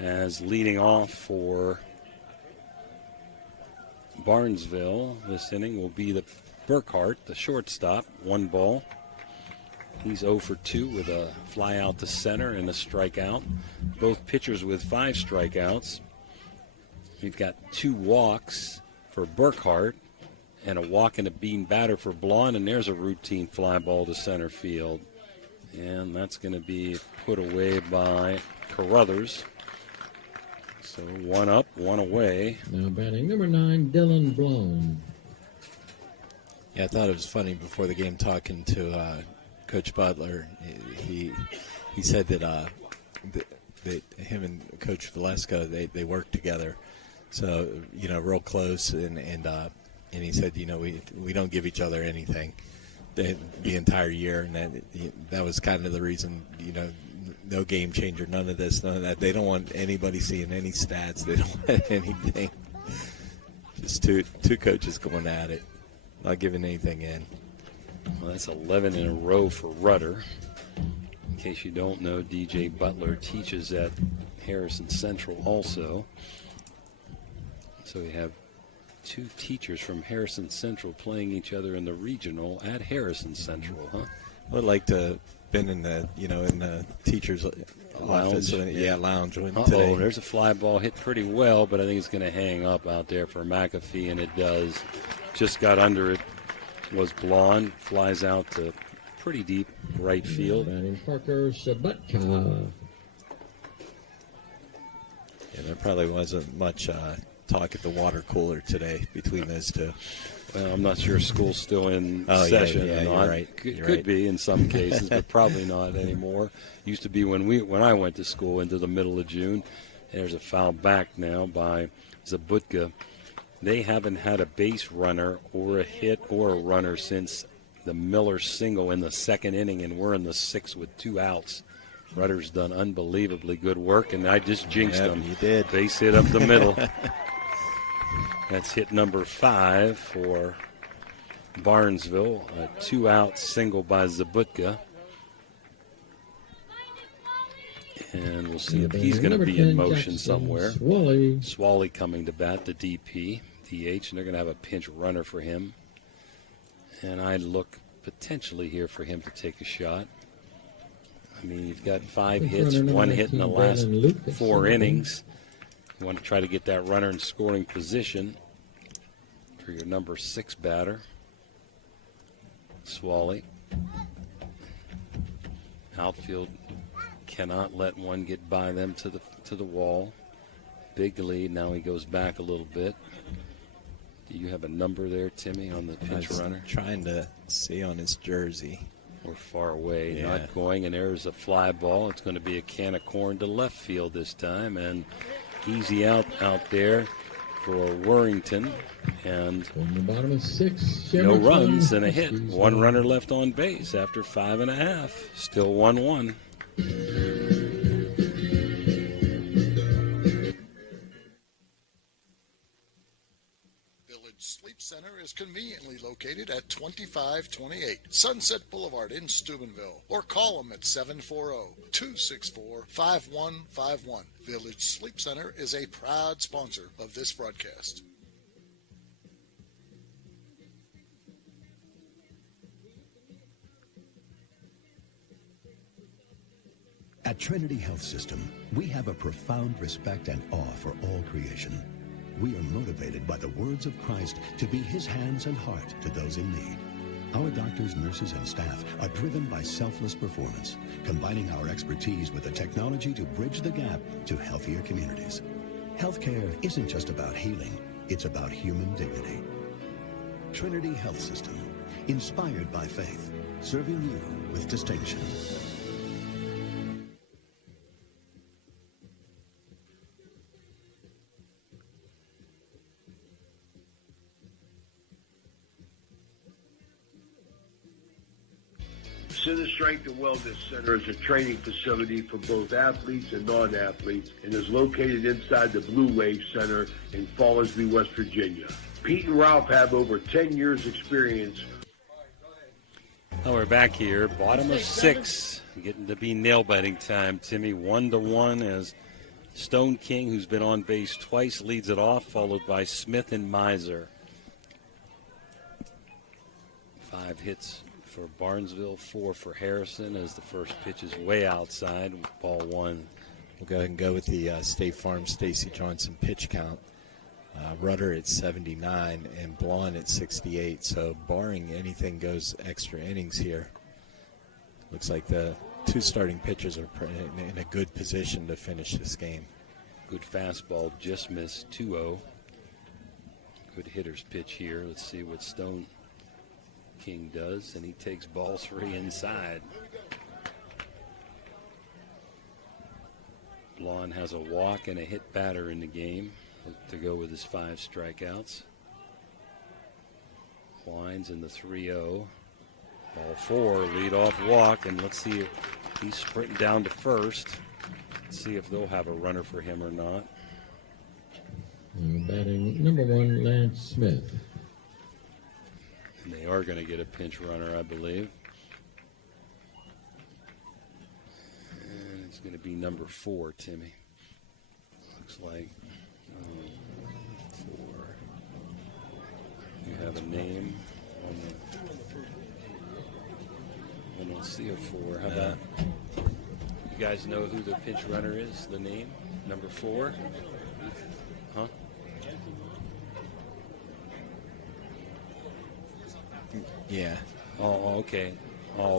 as leading off for Barnesville. This inning will be the Burkhart, the shortstop, 1 ball. He's 0 for 2 with a fly out to center and a strikeout. Both pitchers with 5 strikeouts. We've got 2 walks for Burkhart and a walk and a bean batter for Blonde, and there's a routine fly ball to center field. And that's going to be put away by Carruthers. So 1 up, 1 away. Now batting number 9, Dylan Blonde. Yeah, I thought it was funny before the game talking to Coach Butler. He said that him and Coach Valesco, they work together. So, you know, real close. And he said, you know, we don't give each other anything the entire year, and that was kind of the reason, you know, no game changer, none of this, none of that. They don't want anybody seeing any stats. They don't want anything. Just two coaches going at it, not giving anything in. Well, that's 11 in a row for Rudder. In case you don't know, DJ Butler teaches at Harrison Central also. So we have 2 teachers from Harrison Central playing each other in the regional at Harrison Central, huh? I would like to been in the teacher's office, lounge today. Oh, there's a fly ball hit pretty well, but I think it's going to hang up out there for McAfee, and it does. Just got under it. Was Blonde, flies out to pretty deep right field. Batting Parker Sabatka. Yeah, there probably wasn't much talk at the water cooler today between those two. Well, I'm not sure school's still in session or not. You're right. Could be in some cases, but probably not anymore. Used to be when I went to school into the middle of June. There's a foul back now by Zabutka. They haven't had a base runner or a hit or a runner since the Miller single in the second inning, and we're in the 6th with 2 outs. Rudder's done unbelievably good work, and I just jinxed him. You did. Base hit up the middle. That's hit number 5 for Barnesville. A 2-out single by Zabutka. And we'll see if he's going to be in motion somewhere. Swally coming to bat, the DP, DH, and they're going to have a pinch runner for him. And I look potentially here for him to take a shot. I mean, you've got 5 hits, 1 hit in the last 4 innings. You want to try to get that runner in scoring position for your number 6 batter, Swally. Outfield cannot let one get by them to the wall. Big lead. Now he goes back a little bit. Do you have a number there, Timmy, on the pinch runner? Trying to see on his jersey. We're far away, not going, and there's a fly ball. It's going to be a can of corn to left field this time, and easy out there for Worrington, and on the bottom of 6. No runs and a hit. 1 runner left on base after 5.5. Still 1-1. Sleep Center is conveniently located at 2528 Sunset Boulevard in Steubenville, or call them at 740-264-5151. Village Sleep Center is a proud sponsor of this broadcast. At Trinity Health System, we have a profound respect and awe for all creation. We are motivated by the words of Christ to be his hands and heart to those in need. Our doctors, nurses, and staff are driven by selfless performance, combining our expertise with the technology to bridge the gap to healthier communities. Healthcare isn't just about healing, it's about human dignity. Trinity Health System, inspired by faith, serving you with distinction. Center Strength and Wellness Center is a training facility for both athletes and non-athletes and is located inside the Blue Wave Center in Fallersby, West Virginia. Pete and Ralph have over 10 years experience. Well, we're back here, bottom of 6, getting to be nail-biting time, Timmy. 1-1 as Stone King, who's been on base twice, leads it off, followed by Smith and Miser. 5 hits for Barnesville, 4 for Harrison, as the first pitch is way outside, ball 1. We'll go ahead and go with the State Farm Stacy Johnson pitch count. Rudder at 79 and Blonde at 68. So barring anything goes extra innings here, looks like the 2 starting pitchers are in a good position to finish this game. Good fastball, just missed 2-0. Good hitter's pitch here. Let's see what Stone King does, and he takes ball 3 inside. Blonde has a walk and a hit batter in the game to go with his 5 strikeouts. Winds in the 3-0. Ball 4, leadoff walk, and let's see if he's sprinting down to first. Let's see if they'll have a runner for him or not. Batting number 1, Lance Smith. And they are going to get a pinch runner, I believe. And it's going to be number 4, Timmy. Looks like 4. You have a name on the. I don't see a 4. How about you guys know who the pinch runner is? The name, number 4. Huh? Yeah. Oh, okay. Oh.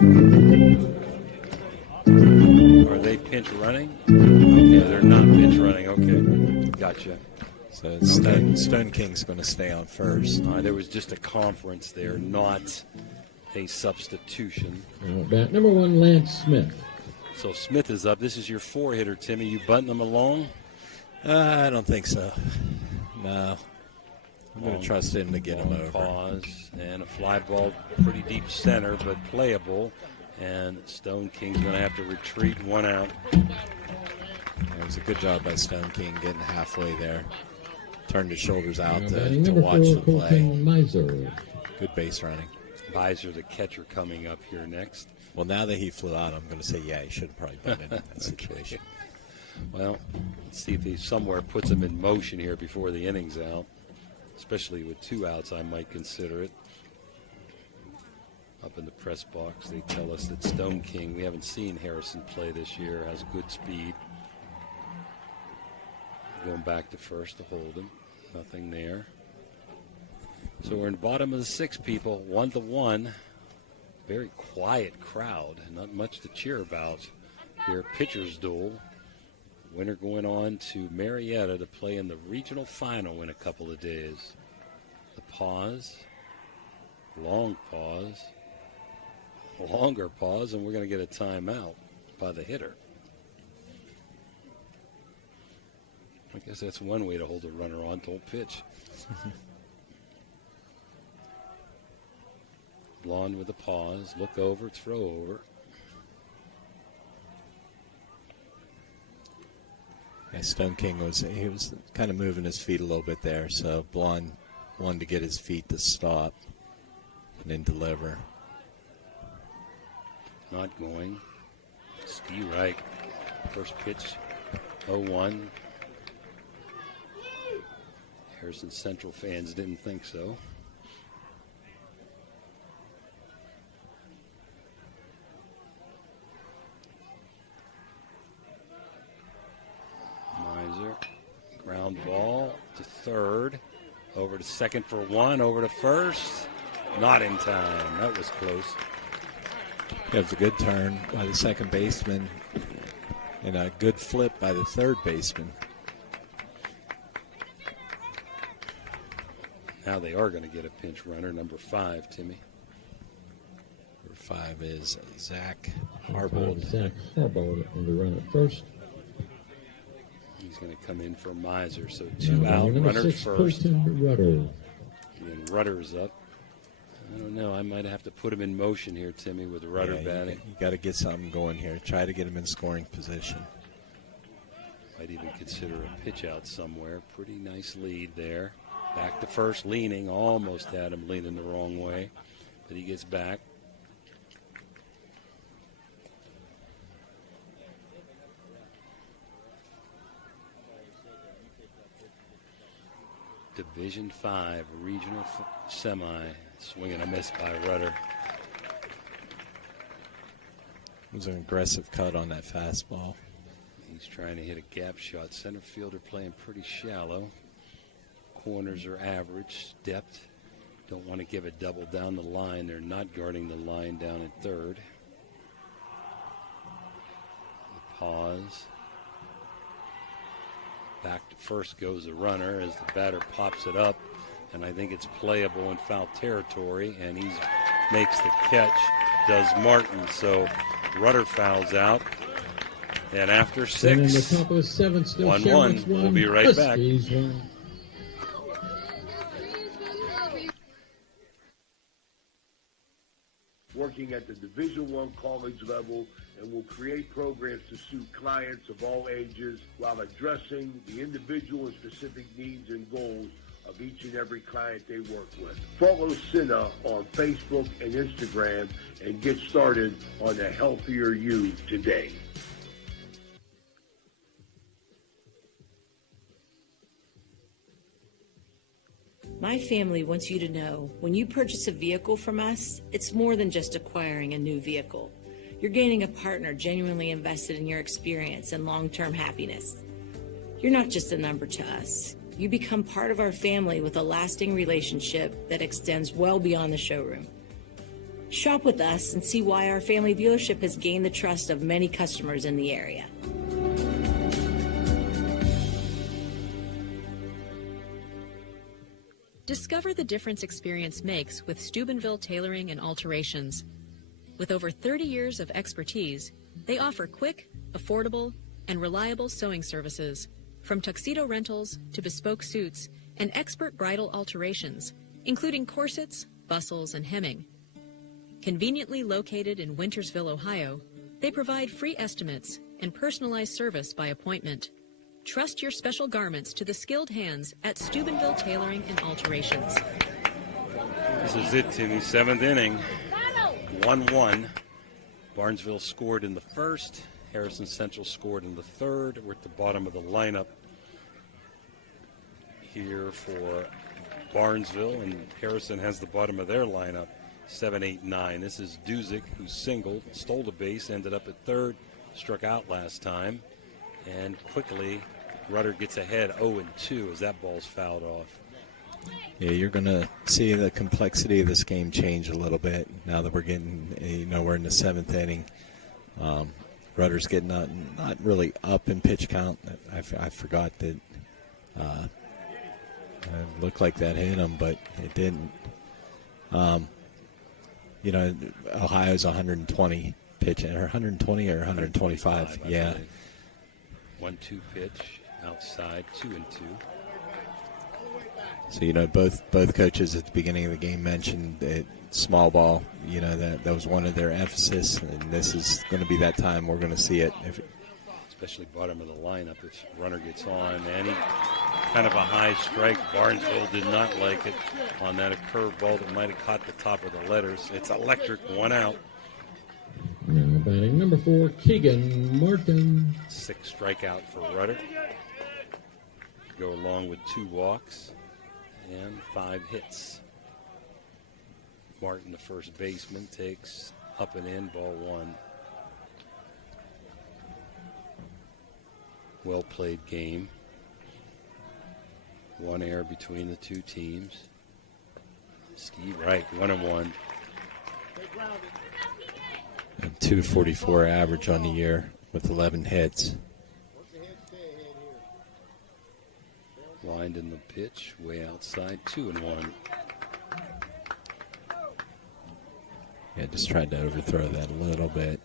Are they pinch running? Okay, they're not pinch running. Okay, gotcha. So Stone King's going to stay on first. There was just a conference there, not a substitution. Bat number 1, Lance Smith. So Smith is up. This is your 4 hitter, Timmy. You bunting them along? I don't think so. No. I'm going to trust him to get him over. Pause and a fly ball, pretty deep center, but playable. And Stone King's going to have to retreat, one out. It was a good job by Stone King getting halfway there. Turned his shoulders out to Number watch 4, the play. Miser. Good base running. Miser, the catcher, coming up here next. Well, now that he flew out, I'm going to say, yeah, he should have probably been in that situation. Well, let's see if he somewhere puts him in motion here before the inning's out. Especially with 2 outs, I might consider it. Up in the press box, they tell us that Stone King, we haven't seen Harrison play this year, has good speed. Going back to first to hold him. Nothing there. So we're in the bottom of the 6th, people. 1-1. Very quiet crowd. Not much to cheer about here. Pitcher's duel. Winner going on to Marietta to play in the regional final in a couple of days. The pause. Long pause. Longer pause, and we're going to get a timeout by the hitter. I guess that's one way to hold a runner on. Don't pitch. Blonde with a pause. Look over, throw over. Yeah, Stone King was kind of moving his feet a little bit there, so Blonde wanted to get his feet to stop and then deliver. Not going. Ski right. First pitch, 0-1. Harrison Central fans didn't think so. Miser, ground ball to third. Over to second for 1, over to first. Not in time. That was close. It was a good turn by the second baseman and a good flip by the third baseman. Now they are going to get a pinch runner, number 5, Timmy. Number 5 is Zach Harbold. Zach Harbold on the run at first. He's going to come in for Miser, so 2 out, runner first. Rudder. And Rudder's up. I don't know. I might have to put him in motion here, Timmy, with Rudder batting. You got to get something going here. Try to get him in scoring position. Might even consider a pitch out somewhere. Pretty nice lead there. Back to first, leaning. Almost had him leaning the wrong way, but he gets back. Division 5 regional semi. Swing and a miss by Rudder. It was an aggressive cut on that fastball. He's trying to hit a gap shot. Center fielder playing pretty shallow. Corners are average. Depth. Don't want to give a double down the line. They're not guarding the line down at third. The pause. Back to first goes the runner as the batter pops it up. And I think it's playable in foul territory. And he makes the catch. Does Martin. So Rudder fouls out. And after 6, in the top of the 7th, still 1-1. We'll be right back. Working at the Division I college level, and will create programs to suit clients of all ages while addressing the individual and specific needs and goals of each and every client they work with. Follow Cinna on Facebook and Instagram and get started on a healthier you today. My family wants you to know when you purchase a vehicle from us, it's more than just acquiring a new vehicle. You're gaining a partner genuinely invested in your experience and long-term happiness. You're not just a number to us. You become part of our family with a lasting relationship that extends well beyond the showroom. Shop with us and see why our family dealership has gained the trust of many customers in the area. Discover the difference experience makes with Steubenville Tailoring and Alterations. With over 30 years of expertise, they offer quick, affordable, and reliable sewing services, from tuxedo rentals to bespoke suits and expert bridal alterations, including corsets, bustles, and hemming. Conveniently located in Wintersville, Ohio, they provide free estimates and personalized service by appointment. Trust your special garments to the skilled hands at Steubenville Tailoring and Alterations. This is it, Timmy. 7th inning. 1-1. Barnesville scored in the first. Harrison Central scored in the third. We're at the bottom of the lineup here for Barnesville, and Harrison has the bottom of their lineup, 7, 8, 9. This is Duzick, who singled, stole the base, ended up at third, struck out last time, and quickly Rudder gets ahead 0-2 as that ball's fouled off. Yeah, you're going to see the complexity of this game change a little bit now that we're getting, we're in the 7th inning. Rudder's getting not really up in pitch count. I forgot that it looked like that hit him, but it didn't. Ohio's 120 pitch, or 120 or 125. Yeah. 1-2 pitch outside, 2-2. So, both coaches at the beginning of the game mentioned that small ball, that was one of their emphasis, and this is going to be that time we're going to see it. Especially bottom of the lineup if runner gets on. And he kind of a high strike. Barnesville did not like it on that curveball that might have caught the top of the letters. It's electric, 1 out. Now batting number 4, Keegan Martin. 6 strikeout for Rudder. Go along with 2 walks and 5 hits. Martin, the first baseman, takes up and in, ball 1. Well played game. 1 error between the 2 teams. Ski right, 1-1. And 244 average on the year with 11 hits. Lined in the pitch, way outside, 2-1. Yeah, just tried to overthrow that a little bit.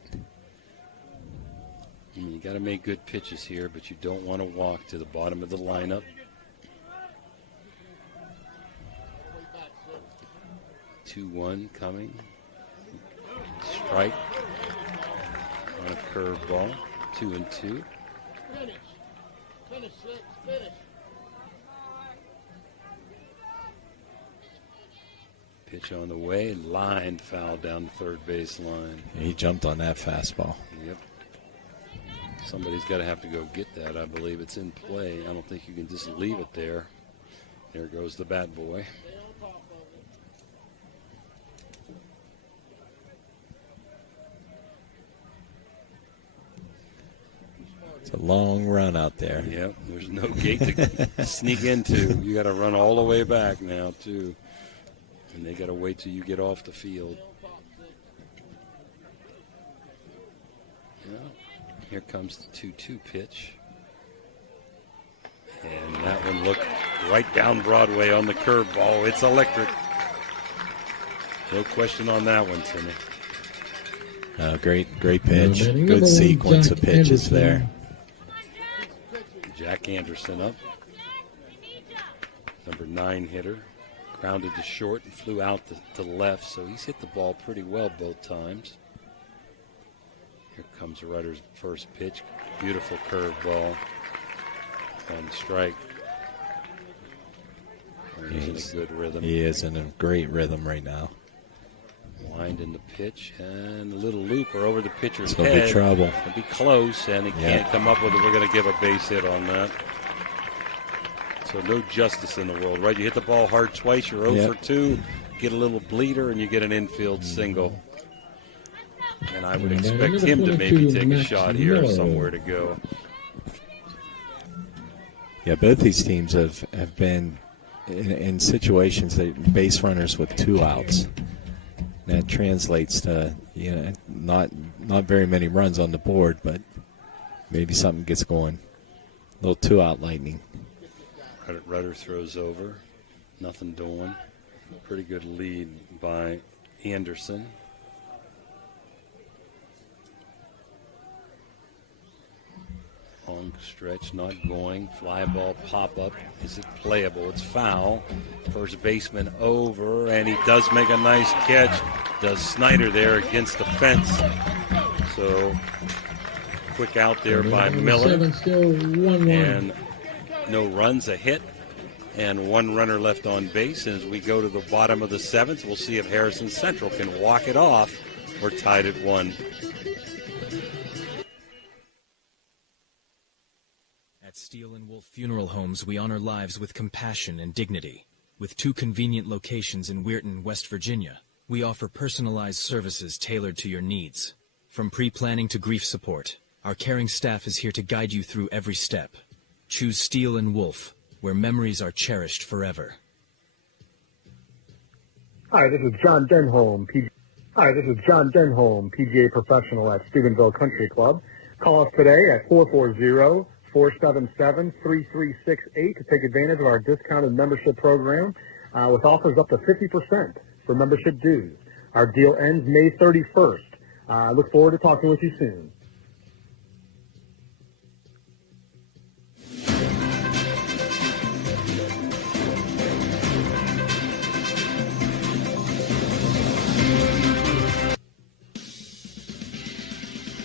You got to make good pitches here, but you don't want to walk to the bottom of the lineup. 2-1 coming. Strike on a curveball. 2-2. Finish, finish. Pitch on the way, line foul down the third base line. He jumped on that fastball. Yep. Somebody's got to have to go get that. I believe it's in play. I don't think you can just leave it there. There goes the bat boy. It's a long run out there. Yep, there's no gate to sneak into. You got to run all the way back now, too. And they got to wait till you get off the field. Yeah. Here comes the 2-2 pitch. And that one looked right down Broadway on the curveball. It's electric. No question on that one, Timmy. Great pitch. Good sequence of pitches there. Jack Anderson up. Number 9 hitter. Grounded to short and flew out to left, so he's hit the ball pretty well both times. Here comes Rudder's first pitch. Beautiful curveball on strike. He's in a good rhythm. He is in a great rhythm right now. Wind in the pitch and a little looper over the pitcher's head. It's going to be trouble. It'll be close, and he can't come up with it. We're going to give a base hit on that. So no justice in the world, right? You hit the ball hard twice, you're 0 for 2, get a little bleeder, and you get an infield single. And I would expect him to maybe take a shot here, somewhere to go. Yeah, both these teams have been in situations that base runners with 2 outs. That translates to not very many runs on the board, but maybe something gets going. A little 2-out lightning. Rudder throws over. Nothing doing. Pretty good lead by Anderson. On Long stretch, not going. Fly ball pop-up. Is it playable? It's foul. First baseman over, and he does make a nice catch. Does Snyder there against the fence. So, quick out there by Miller. 7, still 1-1. And no runs, a hit, and one runner left on base. And as we go to the bottom of the 7th, we'll see if Harrison Central can walk it off. We're tied at 1. At Steel & Wolf Funeral Homes, we honor lives with compassion and dignity. With 2 convenient locations in Weirton, West Virginia, we offer personalized services tailored to your needs. From pre-planning to grief support, our caring staff is here to guide you through every step. Choose Steel & Wolf, where memories are cherished forever. Hi, this is John Denholm, PGA professional at Steubenville Country Club. Call us today at 440-477-3368 to take advantage of our discounted membership program with offers up to 50% for membership dues. Our deal ends May 31st. I look forward to talking with you soon.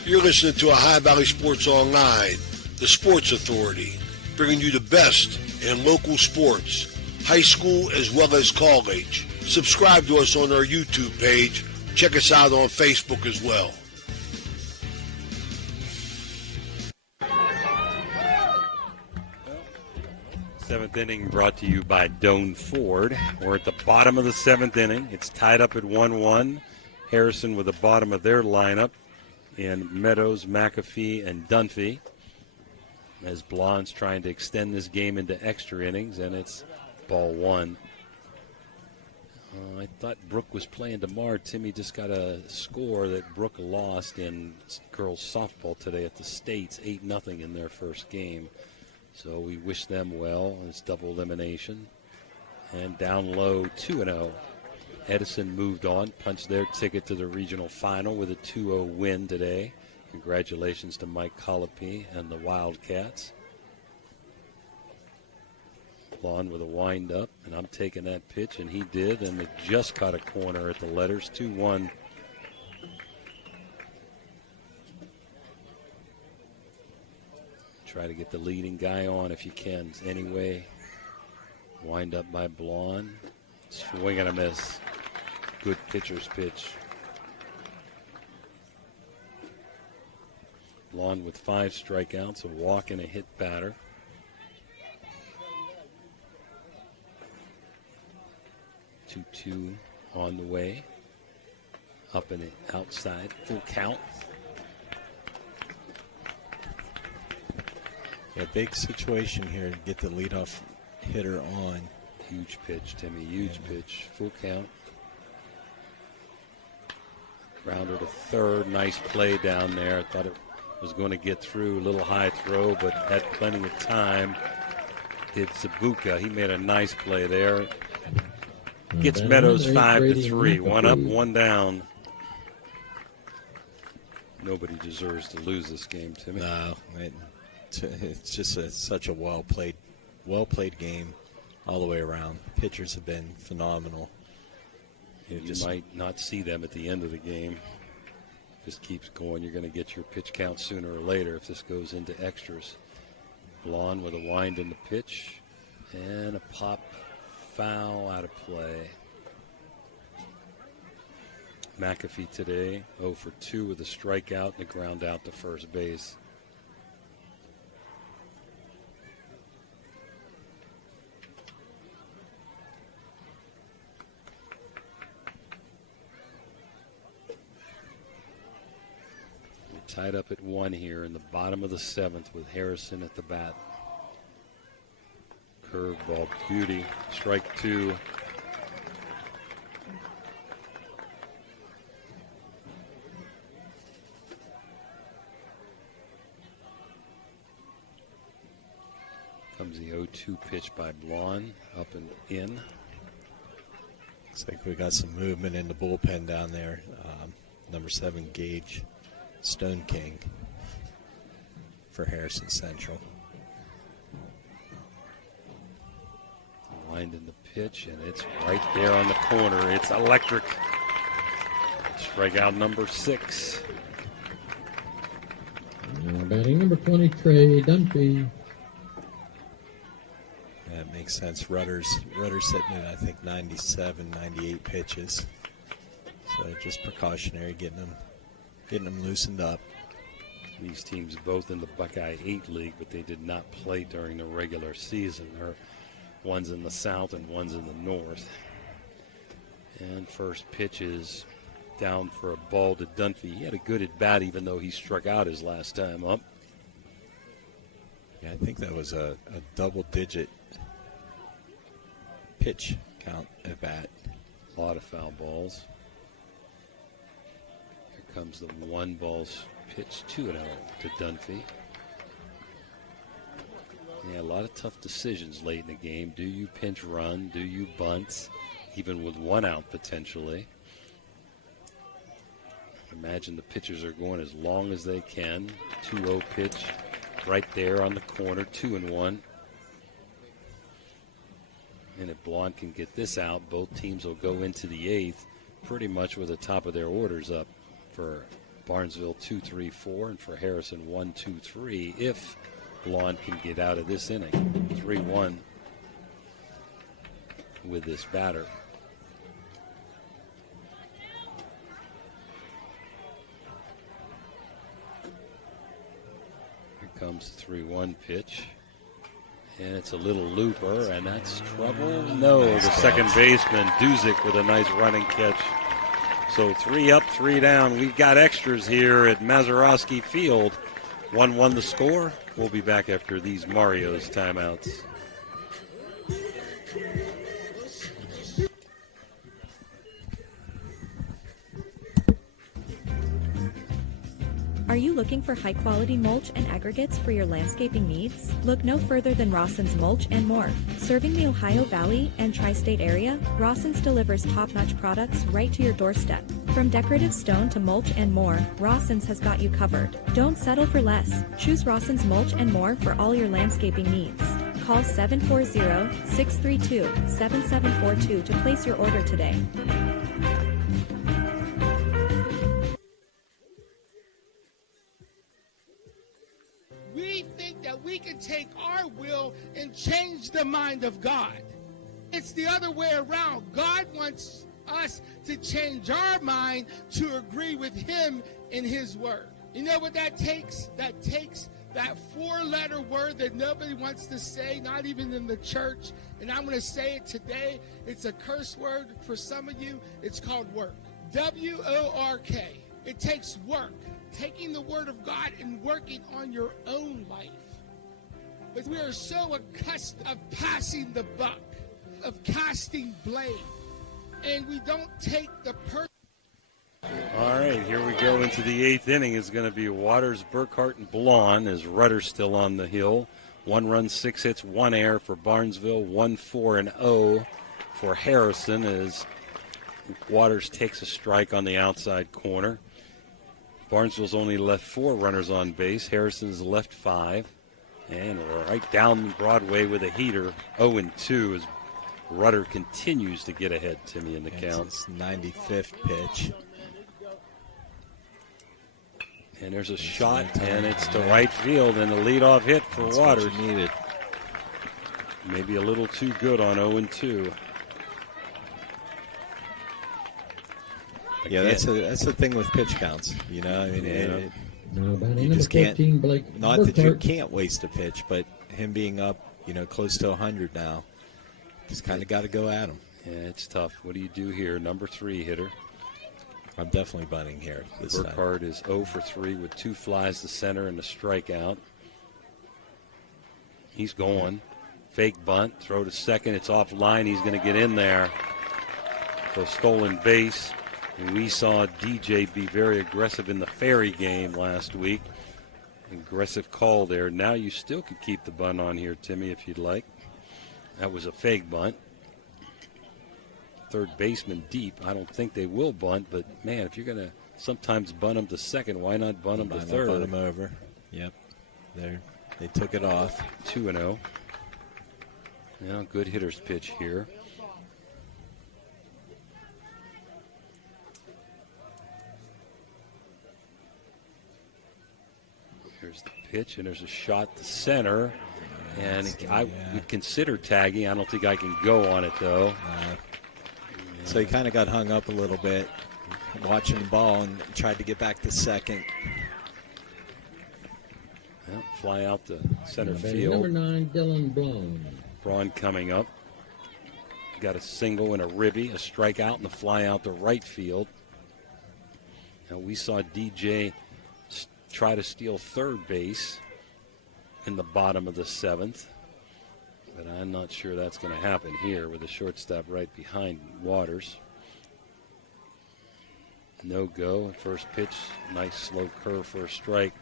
You're listening to Ohio Valley Sports Online, the Sports Authority, bringing you the best in local sports, high school as well as college. Subscribe to us on our YouTube page. Check us out on Facebook as well. Seventh inning brought to you by Doane Ford. We're at the bottom of the 7th inning. It's tied up at 1-1. Harrison with the bottom of their lineup in Meadows, McAfee, and Dunphy. As Blonde's trying to extend this game into extra innings, and it's ball 1. I thought Brooke was playing tomorrow. Timmy just got a score that Brooke lost in girls softball today at the States, 8-0 in their first game. So we wish them well. It's double elimination. And down low, 2-0. Edison moved on, punched their ticket to the regional final with a 2-0 win today. Congratulations to Mike Colopy and the Wildcats. Blonde with a wind-up, and I'm taking that pitch, and he did, and it just caught a corner at the letters, 2-1. Try to get the leading guy on if you can. Anyway, wind up by Blonde. Swing and a miss. Good pitcher's pitch. Blonde with 5 strikeouts, a walk and a hit batter. Two on the way. Up and outside. Full count. Yeah, big situation here to get the leadoff hitter on. Huge pitch, Timmy. Huge pitch. Full count. Grounder to third. Nice play down there. I thought it was going to get through. A little high throw, but had plenty of time. Did Zabuka. He made a nice play there. Gets Meadows 5-3. 1 up, 1 down. Nobody deserves to lose this game, Timmy. No, it's just such a well played game all the way around. Pitchers have been phenomenal. You might not see them at the end of the game. Just keeps going. You're going to get your pitch count sooner or later if this goes into extras. Blonde with a wind in the pitch and a pop foul out of play. McAfee today 0 for 2 with a strikeout and a ground out to first base. Tied up at 1 here in the bottom of the 7th with Harrison at the bat. Curveball beauty. Strike 2. Comes the 0-2 pitch by Blonde. Up and in. Looks like we got some movement in the bullpen down there. Number 7, Gage Stone King. for Harrison Central. Winding the pitch, and it's right there on the corner. It's electric. Strikeout number 6. Batting number 20, Trey Dunphy. That makes sense. Rudder's sitting at, I think, 97, 98 pitches. So just precautionary, getting them loosened up. These teams both in the Buckeye 8 League, but they did not play during the regular season. One's in the south and one's in the north. And first pitch is down for a ball to Dunphy. He had a good at bat, even though he struck out his last time up. Yeah, I think that was a double-digit pitch count at bat. A lot of foul balls. Here comes the 1-ball pitch, 2-0 to Dunphy. Yeah, a lot of tough decisions late in the game. Do you pinch run? Do you bunt? Even with 1 out potentially. Imagine the pitchers are going as long as they can. 2-0 pitch right there on the corner, 2-1. And if Blonde can get this out, both teams will go into the 8th pretty much with the top of their orders up for Barnesville 2-3-4 and for Harrison 1-2-3 if Blonde can get out of this inning. 3-1 with this batter. Here comes the 3-1 pitch. And it's a little looper, and that's trouble. No, the second baseman, Duzick, with a nice running catch. So 3 up, 3 down. We've got extras here at Mazeroski Field. 1-1 the score. We'll be back after these Mario's timeouts. Are you looking for high-quality mulch and aggregates for your landscaping needs? Look no further than Rawson's Mulch and More. Serving the Ohio Valley and tri-state area, Rawson's delivers top-notch products right to your doorstep. From decorative stone to mulch and more, Rawson's has got you covered. Don't settle for less. Choose Rawson's Mulch and More for all your landscaping needs. Call 740-632-7742 to place your order today. We think that we can take our will and change the mind of God. It's the other way around. God wants us to change our mind to agree with Him in His Word. You know what that takes? That takes that 4-letter word that nobody wants to say, not even in the church. And I'm going to say it today. It's a curse word for some of you. It's called work. W-O-R-K. It takes work. Taking the Word of God and working on your own life. But we are so accustomed of passing the buck, of casting blame, and we don't take the person. All right, here we go into the 8th inning. It's going to be Waters, Burkhart, and Blonde as Rudder's still on the hill. 1 run, 6 hits, 1 error for Barnesville, 1-4-0 for Harrison as Waters takes a strike on the outside corner. Barnesville's only left 4 runners on base. Harrison's left 5. And right down Broadway with a heater, 0-2 as Rudder continues to get ahead, Timmy, in the count. It's his 95th pitch. And there's a shot, and it's to right field, and a leadoff hit for Waters. What you needed. Maybe a little too good on 0-2. Yeah, that's the thing with pitch counts. You know, I mean, You just can't. 14, Blake Not that you Burkhart. can't waste a pitch, but him being up, close to 100 now, just kind of got to go at him. Yeah, it's tough. What do you do here? Number 3 hitter. I'm definitely bunting here this time. Burkhart is 0 for 3 with 2 flies to center and a strikeout. He's going. Fake bunt, throw to second. It's offline. He's going to get in there. So stolen base. And we saw DJ be very aggressive in the Ferry game last week. Aggressive call there. Now you still could keep the bunt on here, Timmy, if you'd like. That was a fake bunt. Third baseman deep. I don't think they will bunt, but, man, if you're going to sometimes bunt him to second, why not bunt him to third? Bunt him over. Yep. There, they took it off. 2-0. Now, good hitter's pitch here. Here's the pitch, and there's a shot to center. And I would consider tagging. I don't think I can go on it, though. So he kind of got hung up a little bit watching the ball and tried to get back to second. Well, fly out to center Number field. 9, Dylan Braun. Braun coming up. Got a single and a ribby, a strikeout, and a fly out to right field. Now we saw DJ try to steal third base in the bottom of the 7th. But I'm not sure that's going to happen here with the shortstop right behind Waters. No go. First pitch, nice slow curve for a strike.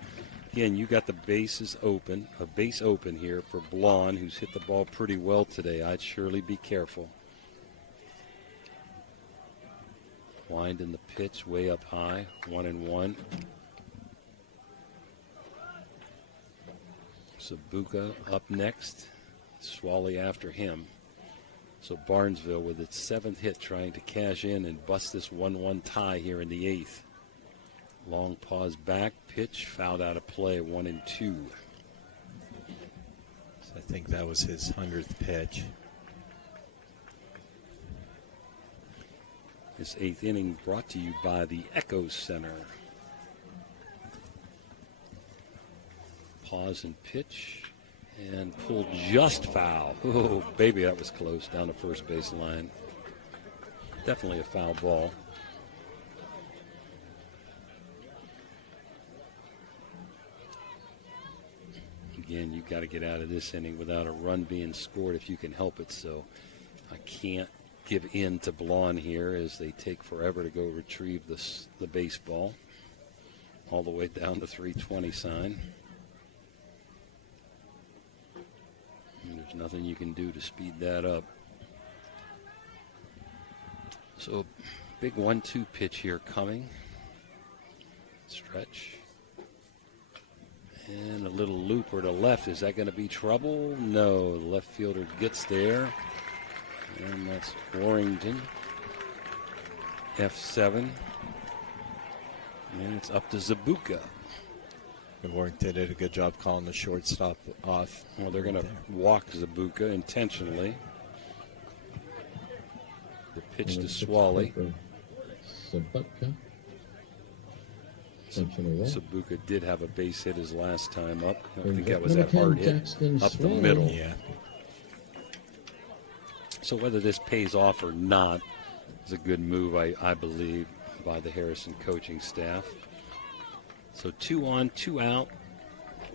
Again, you got the bases open, a base open here for Blonde, who's hit the ball pretty well today. I'd surely be careful. Wind in the pitch, way up high, 1-1. Sabuka up next. Swally after him. So Barnesville with its 7th hit trying to cash in and bust this 1-1 tie here in the 8th. Long pause back, pitch, fouled out of play, 1-2. So I think that was his 100th pitch. This 8th inning brought to you by the Echo Center. Pause and pitch. And pulled just foul. Oh, baby, that was close down the first base line. Definitely a foul ball. Again, you've got to get out of this inning without a run being scored if you can help it. So I can't give in to Blonde here as they take forever to go retrieve the baseball. All the way down the 320 sign. There's nothing you can do to speed that up. So, big 1-2 pitch here coming. Stretch. And a little looper to left. Is that going to be trouble? No. The left fielder gets there. And that's Warrington. F7. And it's up to Zabuka. Warrington did a good job calling the shortstop off. Well, they're going to walk Zabuka intentionally. The pitch to Swally. Zabuka did have a base hit his last time up. I think that was that hard hit up the middle. Yeah. So whether this pays off or not is a good move, I believe, by the Harrison coaching staff. So 2 on, 2 out.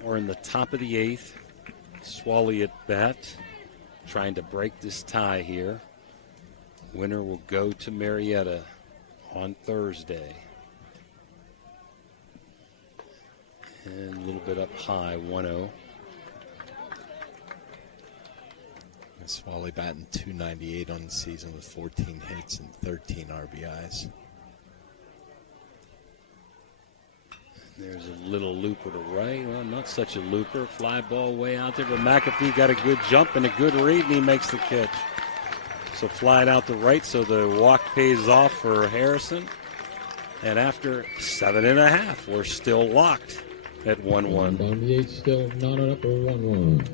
We're in the top of the 8th. Swally at bat, trying to break this tie here. Winner will go to Marietta on Thursday. And a little bit up high, 1-0. Swally batting .298 on the season with 14 hits and 13 RBIs. There's a little looper to right. Well, not such a looper. Fly ball way out there, but McAfee got a good jump and a good read, and he makes the catch. So fly it out to right, so the walk pays off for Harrison. And after 7.5, we're still locked at 1-1. Down the 8th, still knotted up at 1-1.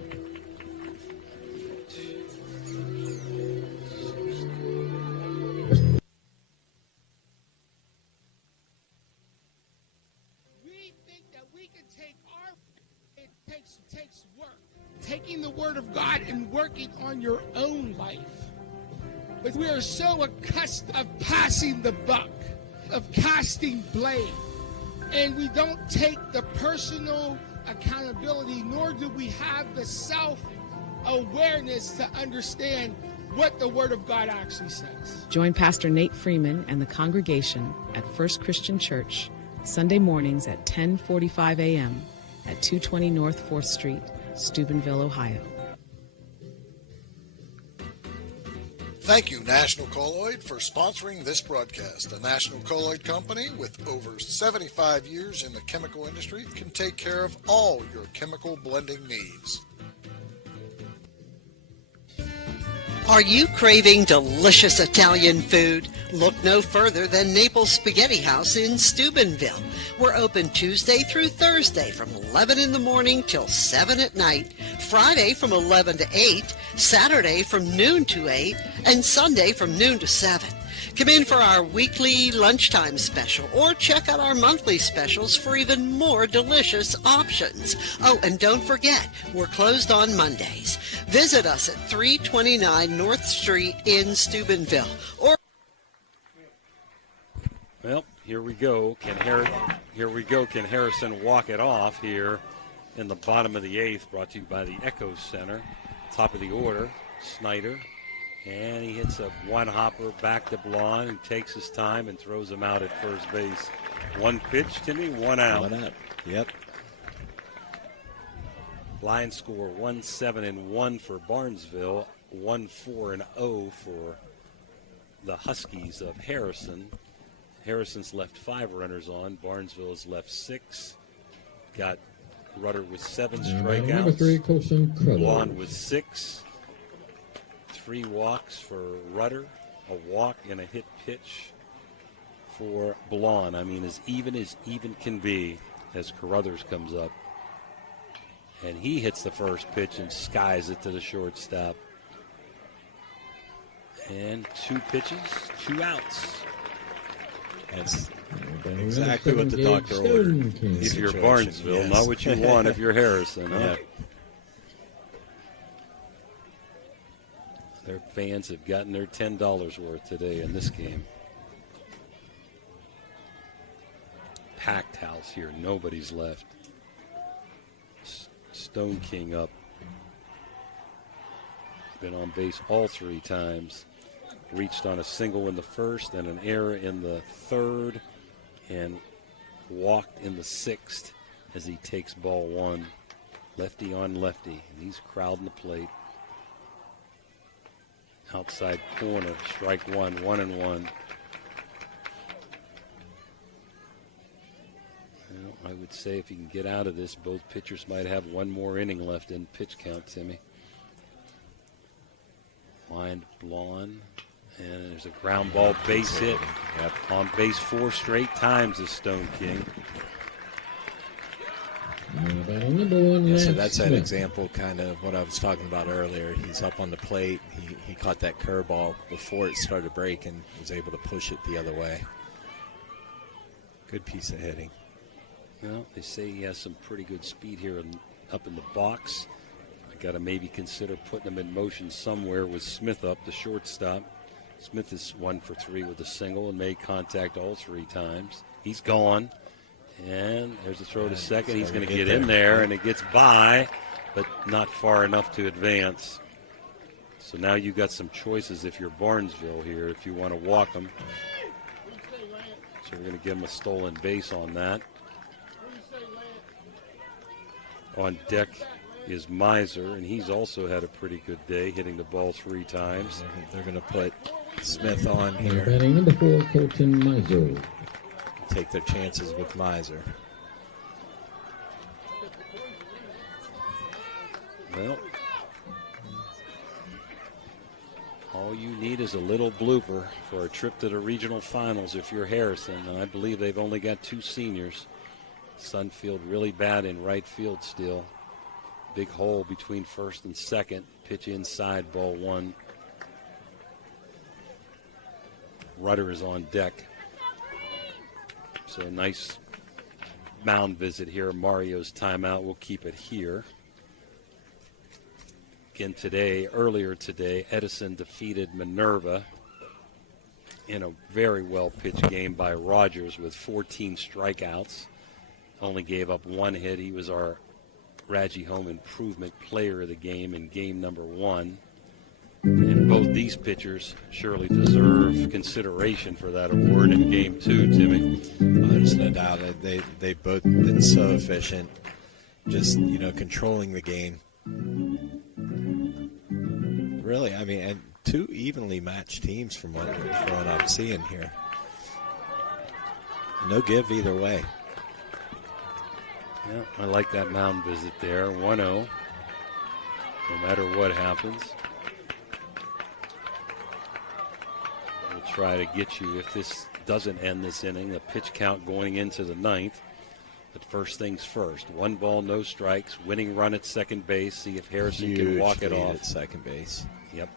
Takes work. Taking the Word of God and working on your own life. But we are so accustomed of passing the buck, of casting blame. And we don't take the personal accountability, nor do we have the self-awareness to understand what the Word of God actually says. Join Pastor Nate Freeman and the congregation at First Christian Church, Sunday mornings at 10:45 a.m. at 220 North 4th Street, Steubenville, Ohio. Thank you, National Colloid, for sponsoring this broadcast. The National Colloid Company, with over 75 years in the chemical industry, can take care of all your chemical blending needs. Are you craving delicious Italian food? Look no further than Naples Spaghetti House in Steubenville. We're open Tuesday through Thursday from 11 in the morning till 7 at night, Friday from 11 to 8, Saturday from noon to 8, and Sunday from noon to 7. Come in for our weekly lunchtime special or check out our monthly specials for even more delicious options. Oh, and don't forget, we're closed on Mondays. Visit us at 329 North Street in Steubenville. Well, here we go. Can Harrison walk it off here in the bottom of the eighth? Brought to you by the Echo Center. Top of the order, Snyder. And he hits a one-hopper back to Blonde and takes his time and throws him out at first base. One pitch, Timmy, one out. One out, yep. Lions score 1-7-1 for Barnesville, 1-4-0 for the Huskies of Harrison. Harrison's left 5 runners on. Barnesville has left 6. Got Rudder with 7 strikeouts. Number 3, Colson Crowder. Blonde with 6. 3 walks for Rudder, a walk and a hit pitch for Blonde. I mean, as even can be as Carruthers comes up. And he hits the first pitch and skies it to the shortstop. And 2 pitches, 2 outs. That's exactly what the doctor ordered. If you're Barnesville, yes. Not what you want if you're Harrison. Huh? Yeah. Their fans have gotten their $10 worth today in this game. Packed house here. Nobody's left. Stone King up. Been on base all 3 times. Reached on a single in the first and an error in the third. And walked in the 6th as he takes ball 1. Lefty on lefty. And he's crowding the plate. Outside corner, strike 1, 1-1. Well, I would say if you can get out of this, both pitchers might have 1 more inning left in pitch count, Timmy. Lined Blonde, and there's a ground ball base hit. Yep. On base 4 straight times is Stone King. Yeah, so that's that example, kind of what I was talking about earlier. He's up on the plate. He caught that curveball before it started breaking, was able to push it the other way. Good piece of hitting. Well, they say he has some pretty good speed here up in the box. I got to maybe consider putting him in motion somewhere with Smith up, the shortstop. Smith is 1 for 3 with a single and made contact all 3 times. He's gone. And there's a throw to second. He's going to get in there, and it gets by, but not far enough to advance. So now you've got some choices if you're Barnesville here, if you want to walk them. So we're going to give him a stolen base on that. On deck is Miser, and he's also had a pretty good day, hitting the ball 3 times. They're going to put Smith on here. Batting number 4, Colton Miser. Take their chances with Miser. Well, all you need is a little blooper for a trip to the regional finals if you're Harrison, and I believe they've only got 2 seniors. Sunfield really bad in right field still. Big hole between first and second. Pitch inside, ball 1. Rudder is on deck. So nice mound visit here. Mario's timeout. We'll keep it here. Again earlier today, Edison defeated Minerva in a very well-pitched game by Rogers with 14 strikeouts. Only gave up 1 hit. He was our Radji Home Improvement Player of the game in game number 1. And both these pitchers surely deserve consideration for that award in game 2, Timmy. There's no doubt that they've both been so efficient, just, controlling the game. Really, I mean, and two evenly matched teams from what I'm seeing here. No give either way. Yeah, I like that mound visit there. 1-0. No matter what happens. We'll try to get you, if this doesn't end this inning, a pitch count going into the ninth. But first things first. 1 ball, no strikes. Winning run at second base. See if Harrison can walk it off. At second base. Yep.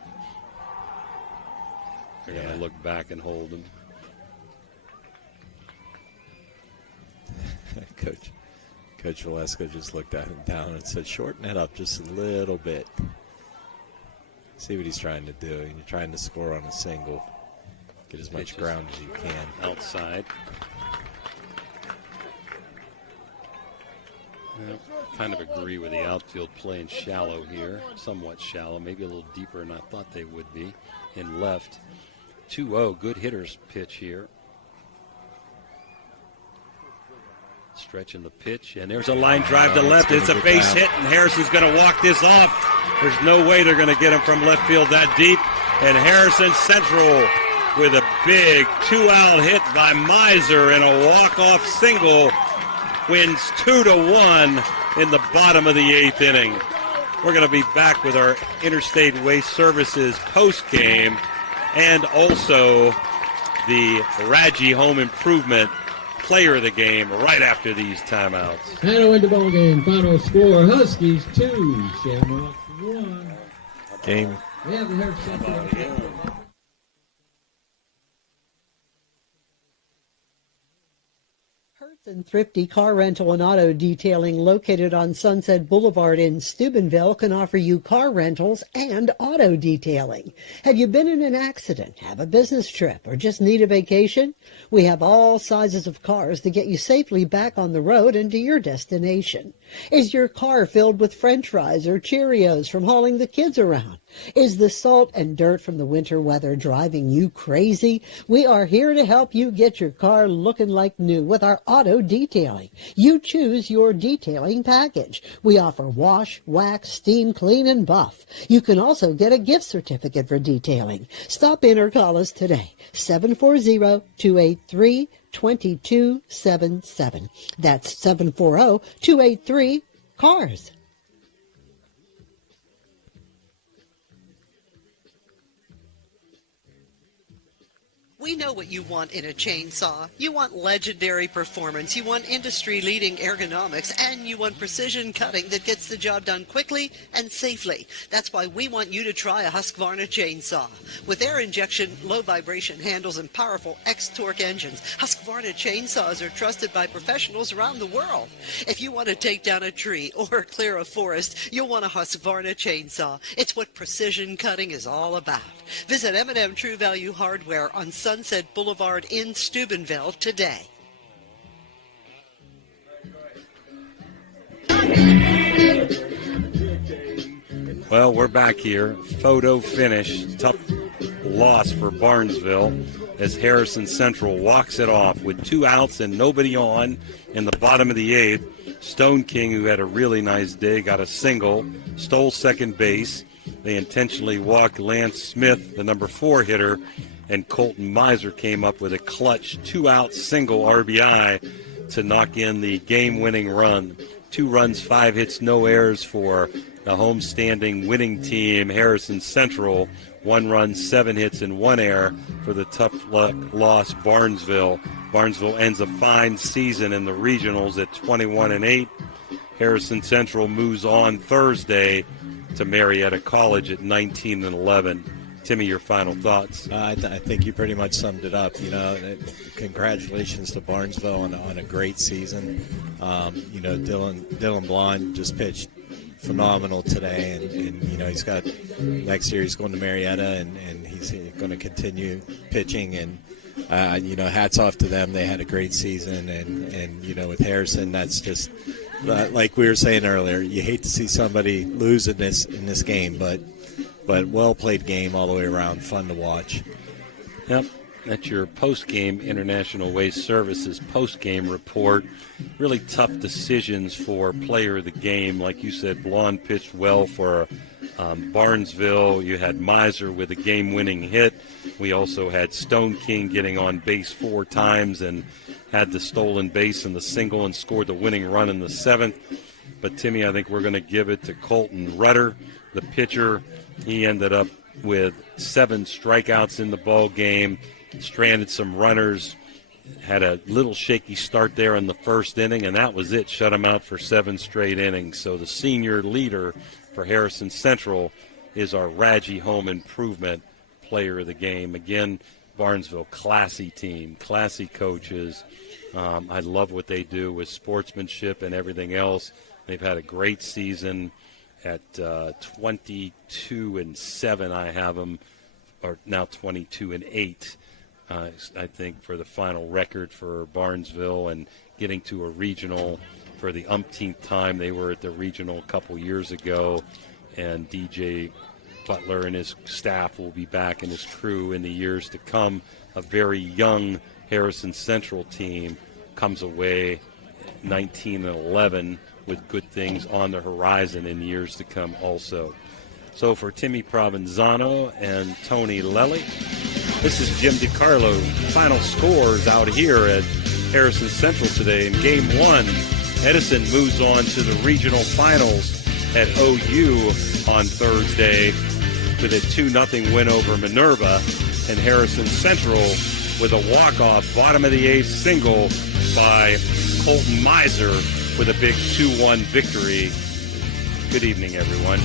They're going to look back and hold him. Coach Valesco just looked at him down and said, shorten it up just a little bit. See what he's trying to do. You're trying to score on a single. Get as much ground as you can. Outside. Well, kind of agree with the outfield playing shallow here. Somewhat shallow. Maybe a little deeper than I thought they would be. In left. 2-0. Good hitter's pitch here. Stretching the pitch, and there's a line drive to left. It's a base hit, and Harrison's going to walk this off. There's no way they're going to get him from left field that deep. And Harrison Central with a big 2-out hit by Miser and a walk-off single wins 2-1 in the bottom of the 8th inning. We're going to be back with our Interstate Waste Services post-game and also the Raji Home Improvement player of the game right after these timeouts. Hano into ball game. Final score: Huskies 2, Shamrocks 1. Game. We have the Harrison. And Thrifty Car Rental and Auto Detailing, located on Sunset Boulevard in Steubenville, can offer you car rentals and auto detailing. Have you been in an accident, have a business trip, or just need a vacation? We have all sizes of cars to get you safely back on the road and to your destination. Is your car filled with French fries or Cheerios from hauling the kids around? Is the salt and dirt from the winter weather driving you crazy? We are here to help you get your car looking like new with our auto detailing. You choose your detailing package. We offer wash, wax, steam, clean, and buff. You can also get a gift certificate for detailing. Stop in or call us today, 740-283-2277. That's 740-283-CARS. We know what you want in a chainsaw. You want legendary performance, you want industry-leading ergonomics, and you want precision cutting that gets the job done quickly and safely. That's why we want you to try a Husqvarna chainsaw. With air injection, low vibration handles, and powerful X-Torque engines, Husqvarna chainsaws are trusted by professionals around the world. If you want to take down a tree or clear a forest, you'll want a Husqvarna chainsaw. It's what precision cutting is all about. Visit M&M True Value Hardware on Sunset Boulevard in Steubenville today. Well, we're back here. Photo finish. Tough loss for Barnesville as Harrison Central walks it off with 2 outs and nobody on in the bottom of the 8th. Stone King, who had a really nice day, got a single, stole second base. They intentionally walked Lance Smith, the number 4 hitter, and Colton Miser came up with a clutch 2-out single RBI to knock in the game-winning run. 2 runs, 5 hits, no errors for the home-standing winning team, Harrison Central. 1 run, 7 hits, and 1 error for the tough luck loss, Barnesville. Barnesville ends a fine season in the regionals at 21-8. Harrison Central moves on Thursday to Marietta College at 19-11. Timmy, your final thoughts? I think you pretty much summed it up. You know, congratulations to Barnesville on a great season. You know, Dylan Blonde just pitched phenomenal today, and you know, he's got next year he's going to Marietta, and he's going to continue pitching. And you know, hats off to them. They had a great season, and you know, with Harrison, that's just like we were saying earlier. You hate to see somebody lose in this game, but well-played game all the way around, fun to watch. Yep, that's your post-game International Waste Services post-game report. Really tough decisions for player of the game. Like you said, Blonde pitched well for Barnesville, you had Miser with a game-winning hit. We also had Stone King getting on base 4 times and had the stolen base and the single and scored the winning run in the 7th. But, Timmy, I think we're going to give it to Colton Rudder, the pitcher. He ended up with 7 strikeouts in the ball game, stranded some runners, had a little shaky start there in the first inning, and that was it. Shut him out for 7 straight innings. So the senior leader for Harrison Central is our Radji Home Improvement Player of the Game. Again, Barnesville, classy team, classy coaches. I love what they do with sportsmanship and everything else. They've had a great season at 22-7. I have them, or now 22-8. I think for the final record for Barnesville, and getting to a regional for the umpteenth time. They were at the regional a couple years ago, and DJ Butler and his staff will be back, and his crew in the years to come. A very young Harrison Central team comes away 19-11 with good things on the horizon in years to come also. So for Timmy Provenzano and Tony Lelly, this is Jim DiCarlo. Final scores out here at Harrison Central today. In Game 1, Edison moves on to the regional finals at OU on Thursday with a 2-0 win over Minerva, and Harrison Central with a walk-off bottom of the 8th single by Colton Miser with a big 2-1 victory. Good evening, everyone.